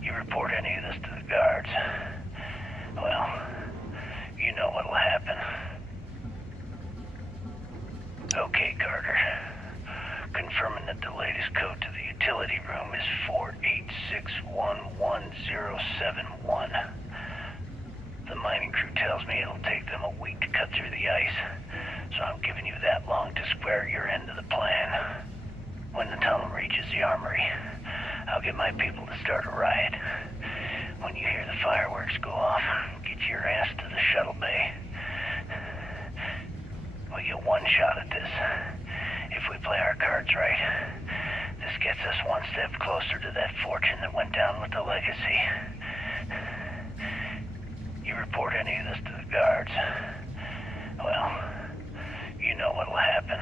You report any of this to the guards, well, you know what'll happen. Okay, Carter. Confirming that the latest code to the utility room is 48611071. The mining crew tells me it'll take them a week to cut through the ice, so I'm giving you that long to square your end of the plan. When the tunnel reaches the armory, I'll get my people to start a riot. When you hear the fireworks go off, get your ass to the shuttle bay. We get one shot at this. If we play our cards right, this gets us one step closer to that fortune that went down with the legacy. You report any of this to the guards, well, you know what'll happen.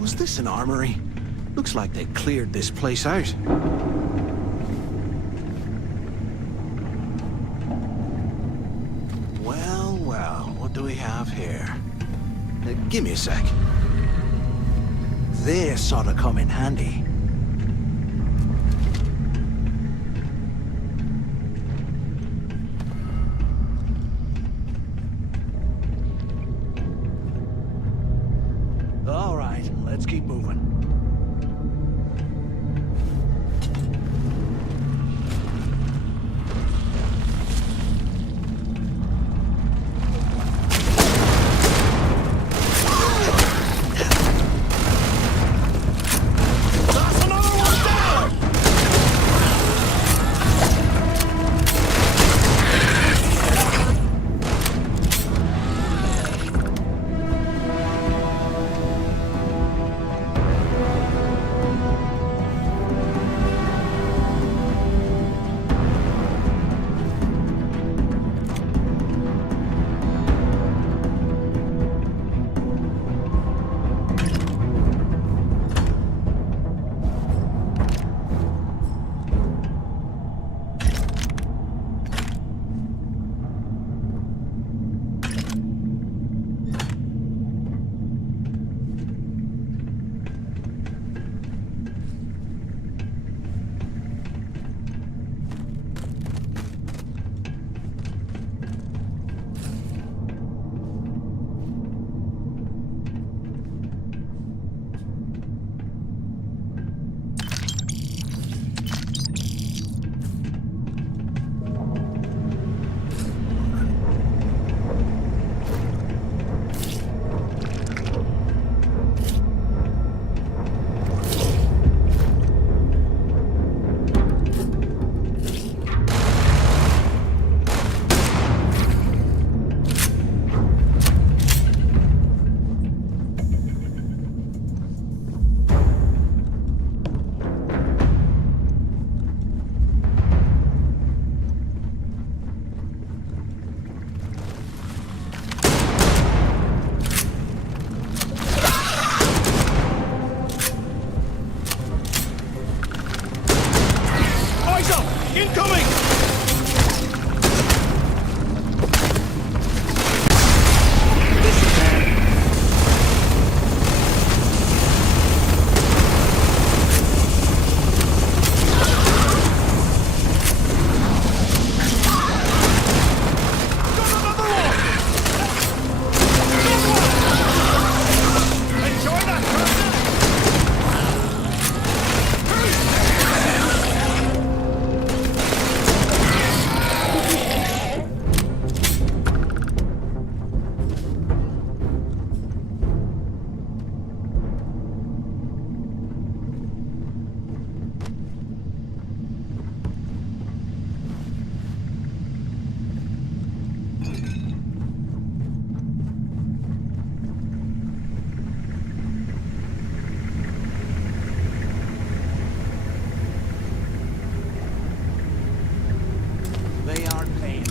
Was this an armory? Looks like they cleared this place out. Well, well, what do we have here? Give me a sec. This ought to come in handy. All right, let's keep moving. Incoming! They aren't paying.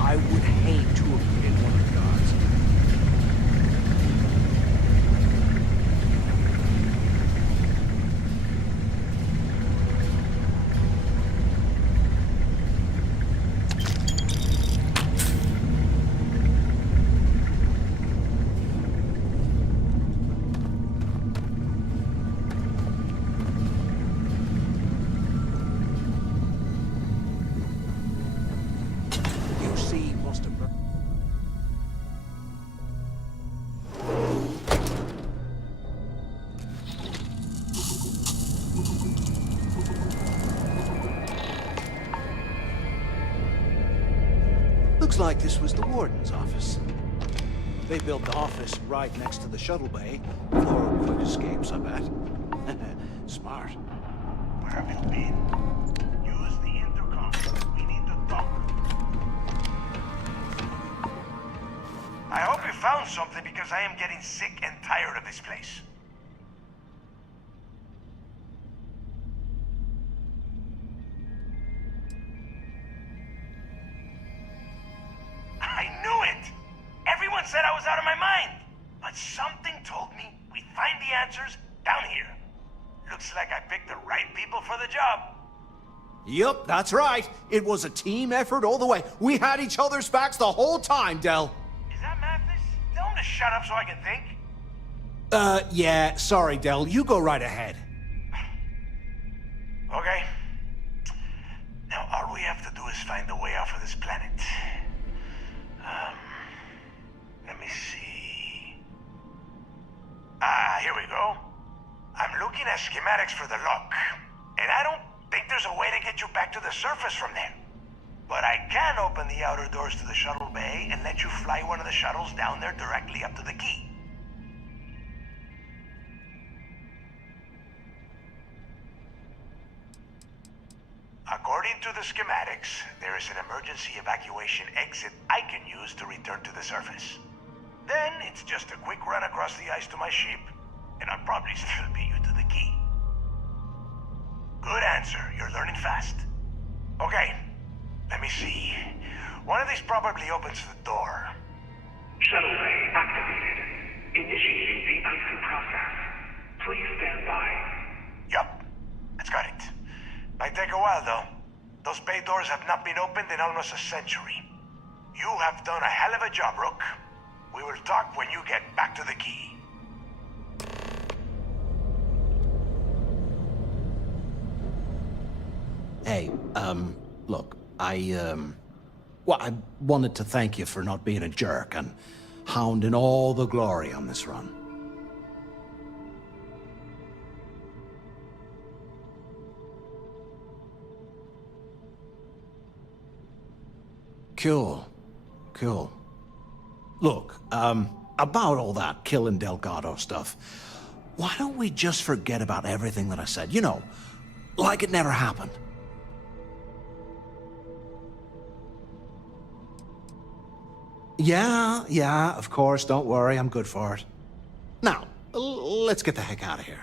I would hate to have been one of the guards. Looks like this was the warden's office. They built the office right next to the shuttle bay for quick escapes, I bet. Smart. Where have you been? Use the intercom. We need to talk. I hope you found something because I am getting sick and tired of this place. I knew it! Everyone said I was out of my mind! But something told me we'd find the answers down here. Looks like I picked the right people for the job. Yup, that's right. It was a team effort all the way. We had each other's backs the whole time, Del. Is that Mathis? Tell him to shut up so I can think. Yeah, sorry, Del. You go right ahead. Okay. Now all we have to do is find a way off of this planet. Let me see. Here we go. I'm looking at schematics for the lock, and I don't think there's a way to get you back to the surface from there. But I can open the outer doors to the shuttle bay and let you fly one of the shuttles down there directly up to the key. According to the schematics, there is an emergency evacuation exit I can use to return to the surface. Then it's just a quick run across the ice to my ship, and I'll probably still beat you to the key. Good answer. You're learning fast. Okay, let me see. One of these probably opens the door. Shuttle bay activated. Initiating the icing process. Please stand by. Yup, that's got it. Might take a while, though. Those bay doors have not been opened in almost a century. You have done a hell of a job, Rook. We will talk when you get back to the key. Hey, look, well, I wanted to thank you for not being a jerk and hounding all the glory on this run. Cool. Look, about all that killing Delgado stuff, why don't we just forget about everything that I said? You know, like it never happened. Yeah, of course, don't worry, I'm good for it. Now, let's get the heck out of here.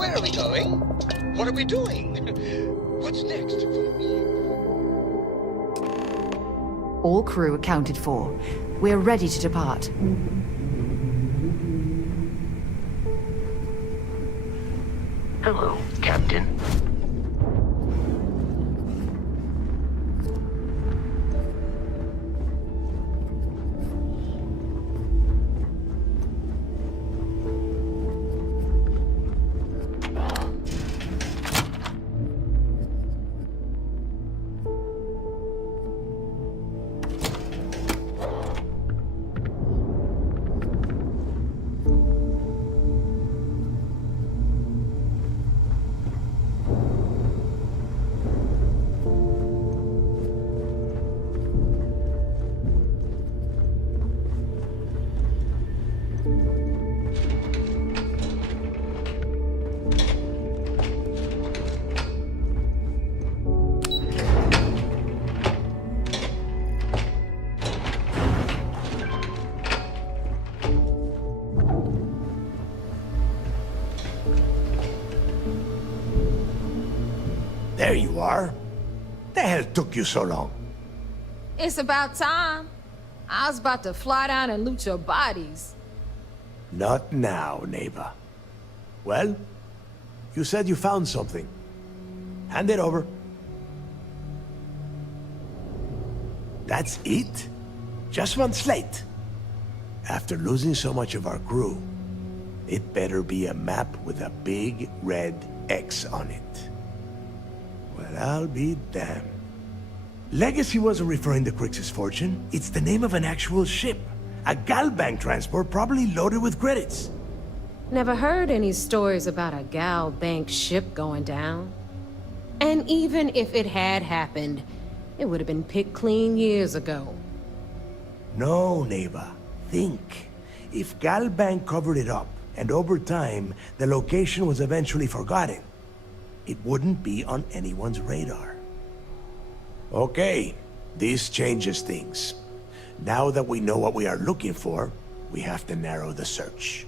Where are we going? What are we doing? What's next for me? All crew accounted for. We're ready to depart. Hello, Captain. There you are. The hell took you so long? It's about time. I was about to fly down and loot your bodies. Not now, neighbor. Well, you said you found something. Hand it over. That's it? Just one slate? After losing so much of our crew, it better be a map with a big red X on it. Well, I'll be damned. Legacy wasn't referring to Crix's fortune. It's the name of an actual ship. A Galbank transport probably loaded with credits. Never heard any stories about a Gal Bank ship going down. And even if it had happened, it would have been picked clean years ago. No, neighbor. Think. If Galbank covered it up, and over time, the location was eventually forgotten, it wouldn't be on anyone's radar. Okay, this changes things. Now that we know what we are looking for, we have to narrow the search.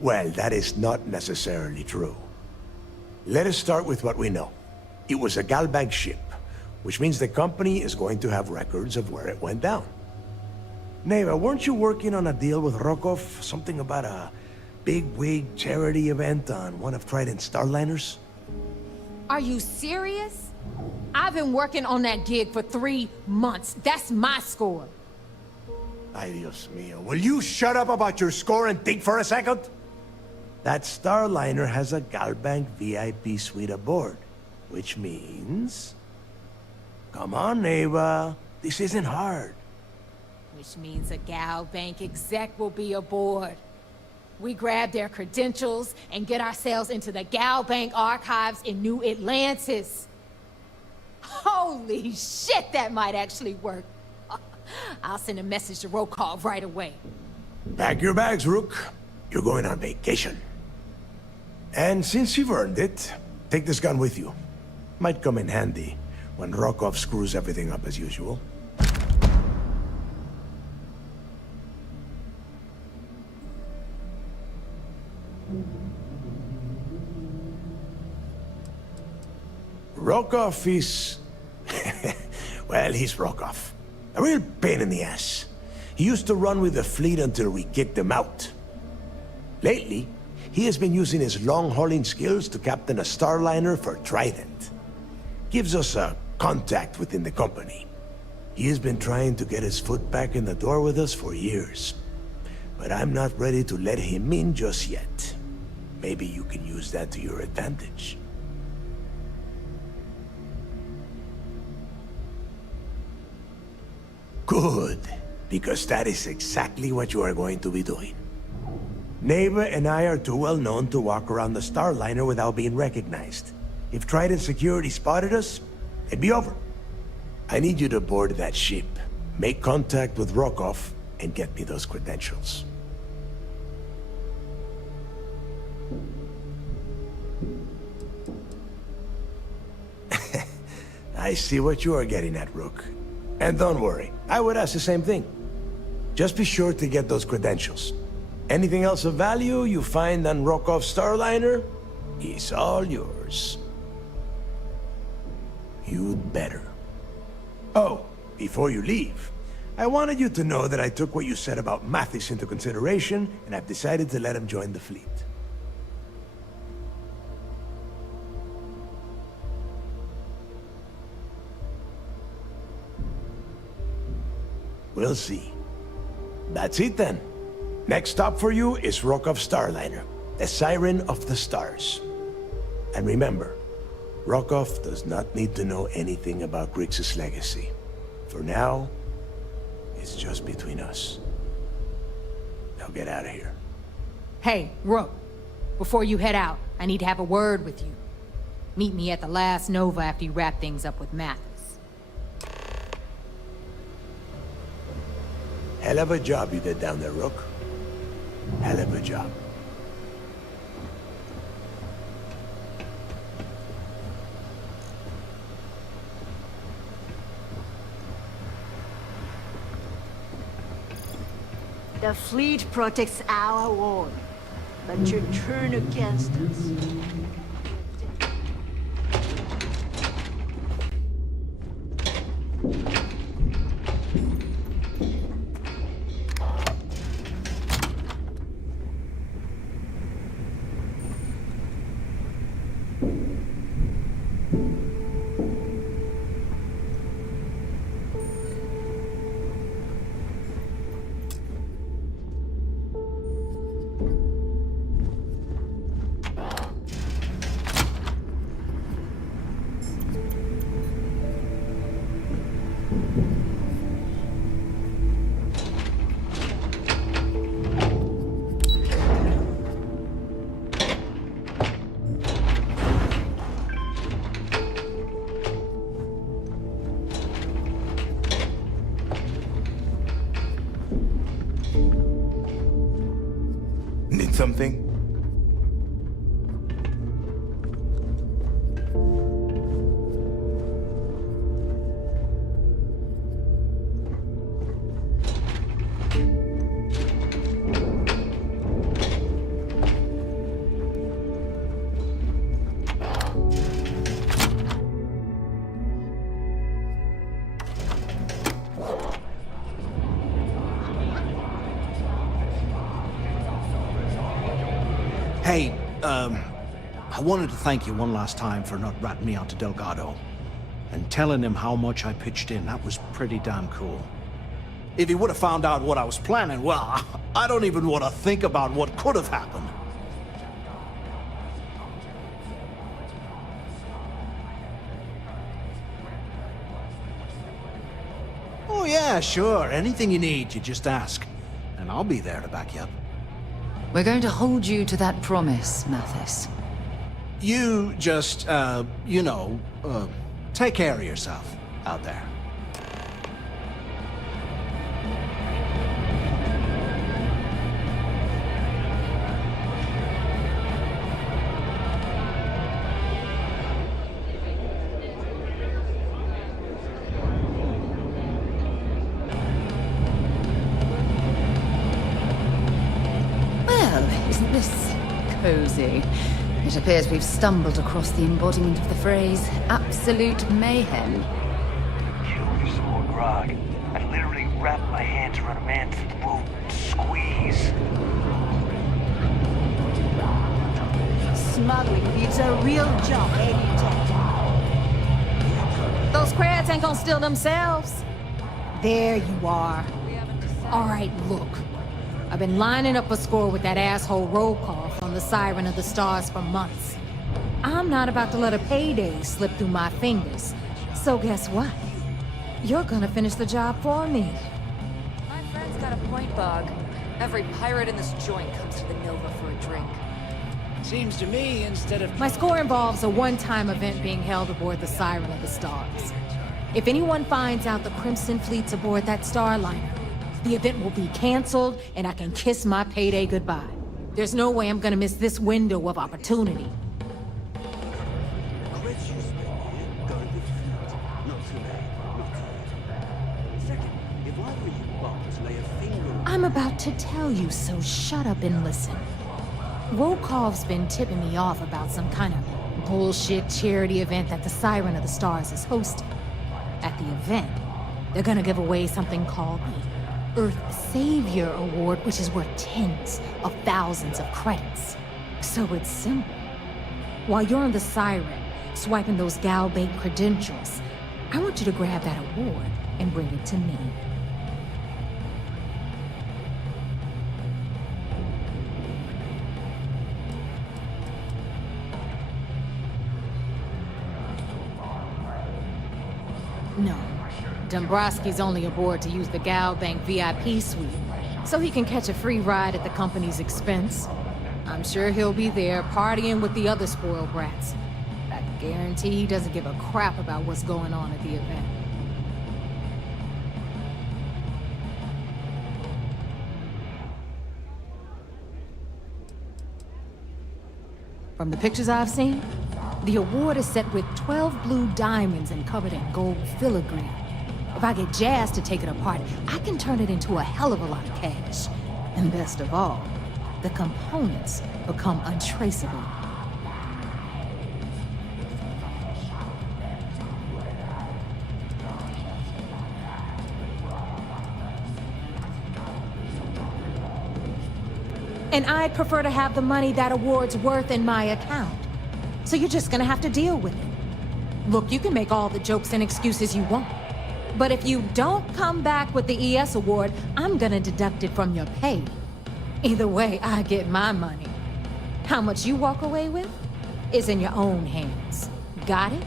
Well, that is not necessarily true. Let us start with what we know. It was a Galbank ship, which means the company is going to have records of where it went down. Neva, weren't you working on a deal with Rokov? Something about a big-wig charity event on one of Trident's starliners? Are you serious? I've been working on that gig for 3 months. That's my score. Ay, Dios mío. Will you shut up about your score and think for a second? That starliner has a Galbank VIP suite aboard, which means... Come on, Neva. This isn't hard. Which means a Gal Bank exec will be aboard. We grab their credentials and get ourselves into the Gal Bank archives in New Atlantis. Holy shit, that might actually work. I'll send a message to Rokov right away. Pack your bags, Rook. You're going on vacation. And since you've earned it, take this gun with you. Might come in handy when Rokov screws everything up as usual. Rokov is... well, he's Rokov. A real pain in the ass. He used to run with the fleet until we kicked him out. Lately, he has been using his long-hauling skills to captain a starliner for Trident. Gives us a contact within the company. He has been trying to get his foot back in the door with us for years. But I'm not ready to let him in just yet. Maybe you can use that to your advantage. Good, because that is exactly what you are going to be doing. Neva and I are too well known to walk around the starliner without being recognized. If Trident security spotted us, it'd be over. I need you to board that ship, make contact with Rokov, and get me those credentials. I see what you are getting at, Rook. And don't worry, I would ask the same thing. Just be sure to get those credentials. Anything else of value you find on Rokoff's Starliner is all yours. You'd better. Oh, before you leave, I wanted you to know that I took what you said about Mathis into consideration, and I've decided to let him join the fleet. We'll see. That's it then. Next stop for you is Rokoff's Starliner, the Siren of the Stars. And remember, Rokoff does not need to know anything about Grixis' legacy. For now, it's just between us. Now get out of here. Hey, Rook. Before you head out, I need to have a word with you. Meet me at the last Nova after you wrap things up with Mathis. Hell of a job you did down there, Rook. Hell of a job. The fleet protects our world, but you turn against us. Need something? Hey, I wanted to thank you one last time for not ratting me out to Delgado. And telling him how much I pitched in. That was pretty damn cool. If he would have found out what I was planning, well, I don't even want to think about what could have happened. Oh yeah, sure. Anything you need, you just ask. And I'll be there to back you up. We're going to hold you to that promise, Mathis. You just, take care of yourself out there. Well, isn't this cozy? It appears we've stumbled across the embodiment of the phrase, absolute mayhem. Kill for some more grog. I literally wrapped my hands around a man through the roof. Squeeze. Smuggling needs a real job, Those crabs ain't gonna steal themselves. There you are. All right, look. I've been lining up a score with that asshole roll call from the Siren of the Stars for months. I'm not about to let a payday slip through my fingers. So guess what? You're gonna finish the job for me. My friend's got a point, Bog. Every pirate in this joint comes to the Nova for a drink. Seems to me, instead of... My score involves a one-time event being held aboard the Siren of the Stars. If anyone finds out the Crimson Fleet's aboard that Starliner, the event will be canceled, and I can kiss my payday goodbye. There's no way I'm gonna miss this window of opportunity. Second, I'm about to tell you, so shut up and listen. Volkov's been tipping me off about some kind of bullshit charity event that the Siren of the Stars is hosting. At the event, they're gonna give away something called the Earth Savior Award, which is worth tens of thousands of credits. So it's simple. While you're on the Siren, swiping those Galbank credentials, I want you to grab that award and bring it to me. No. Dombrowski's only aboard to use the Galbank VIP suite, so he can catch a free ride at the company's expense. I'm sure he'll be there partying with the other spoiled brats. I guarantee he doesn't give a crap about what's going on at the event. From the pictures I've seen, the award is set with 12 blue diamonds and covered in gold filigree. If I get Jazz to take it apart, I can turn it into a hell of a lot of cash. And best of all, the components become untraceable. And I'd prefer to have the money that award's worth in my account. So you're just gonna have to deal with it. Look, you can make all the jokes and excuses you want. But if you don't come back with the ES award, I'm gonna deduct it from your pay. Either way, I get my money. How much you walk away with is in your own hands. Got it?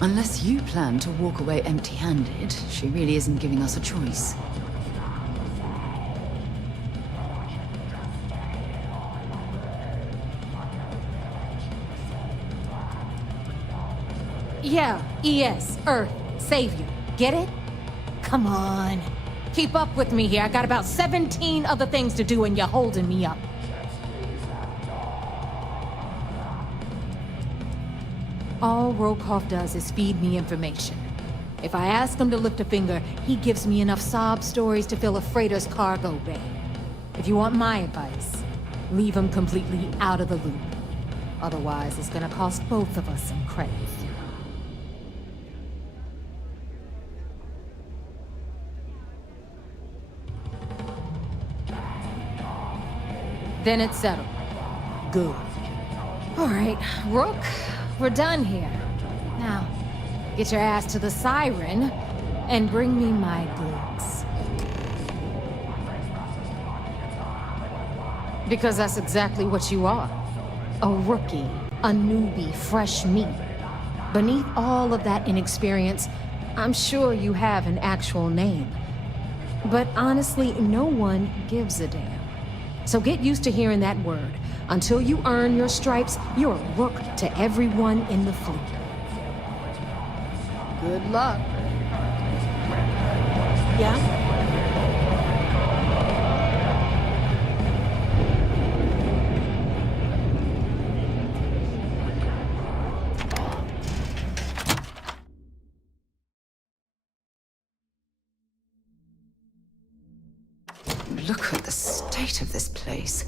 Unless you plan to walk away empty-handed, she really isn't giving us a choice. Yeah, ES, Earth, Savior. Get it? Come on. Keep up with me here. I got about 17 other things to do and you're holding me up. All Rokov does is feed me information. If I ask him to lift a finger, he gives me enough sob stories to fill a freighter's cargo bay. If you want my advice, leave him completely out of the loop. Otherwise, it's gonna cost both of us some credits. Then it's settled. Good. All right, Rook, we're done here. Now, get your ass to the Siren and bring me my goods. Because that's exactly what you are. A rookie, a newbie, fresh meat. Beneath all of that inexperience, I'm sure you have an actual name. But honestly, no one gives a damn. So get used to hearing that word. Until you earn your stripes, you're a rook to everyone in the fleet. Good luck. Yeah? Look at the state of this place.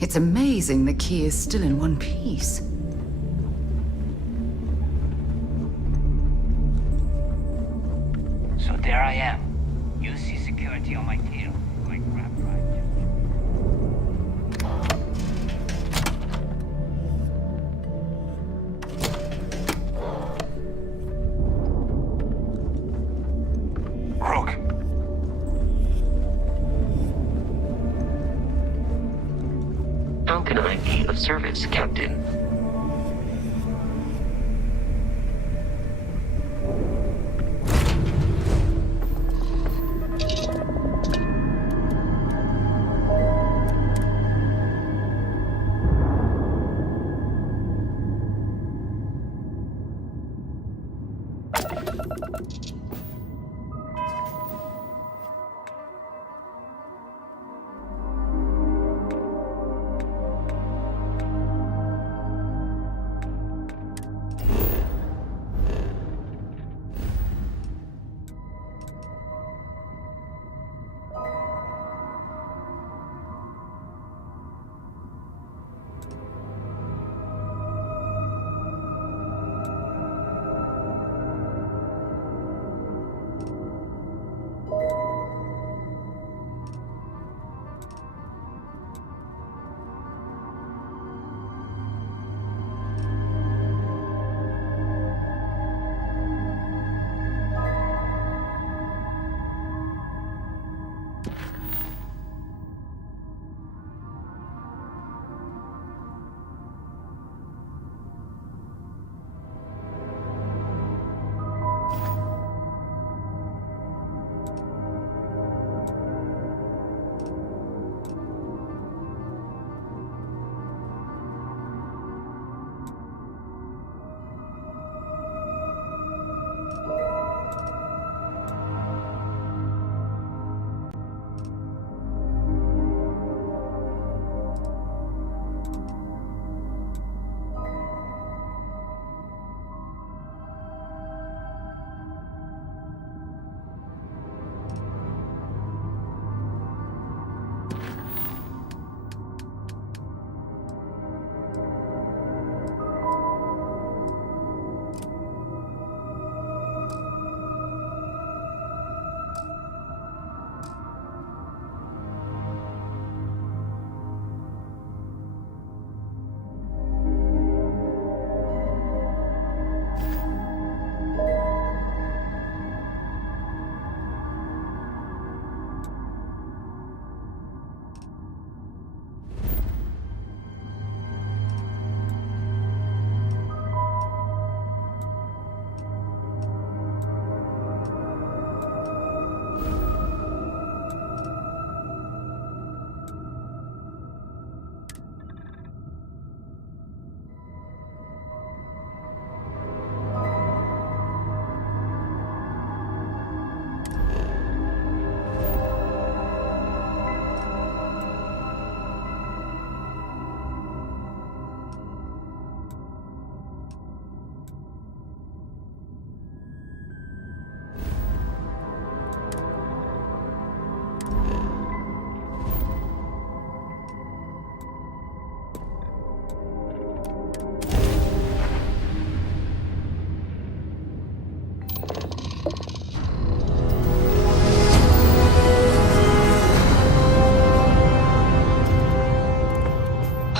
It's amazing the key is still in one piece. So there I am. You see security on my tail, like crap ride. Rook. How can I be of service, Captain?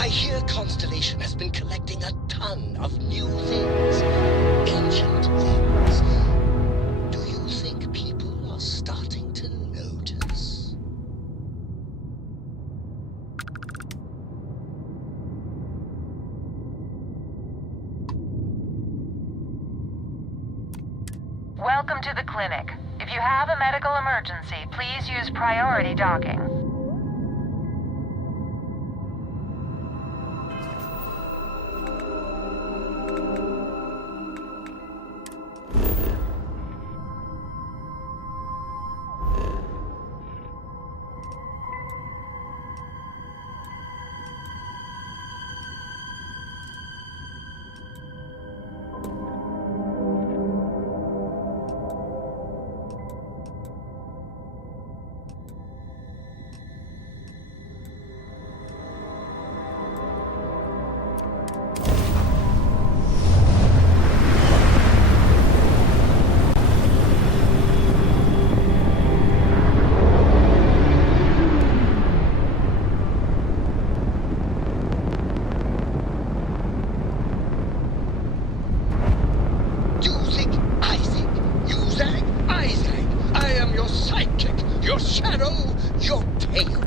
I hear Constellation has been collecting a ton of new things. Ancient things. Do you think people are starting to notice? Welcome to the clinic. If you have a medical emergency, please use priority docking. Your shadow, your tail.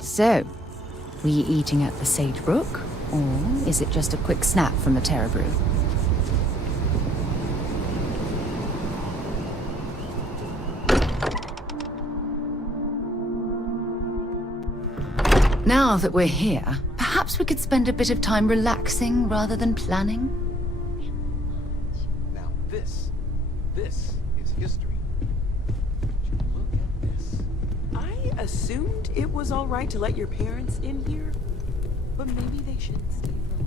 So, were you eating at the Sage Brook, or is it just a quick snap from the Terra Brew? Now that we're here, perhaps we could spend a bit of time relaxing rather than planning? Now this is history. Look at this. I assumed it was all right to let your parents in here, but maybe they should stay for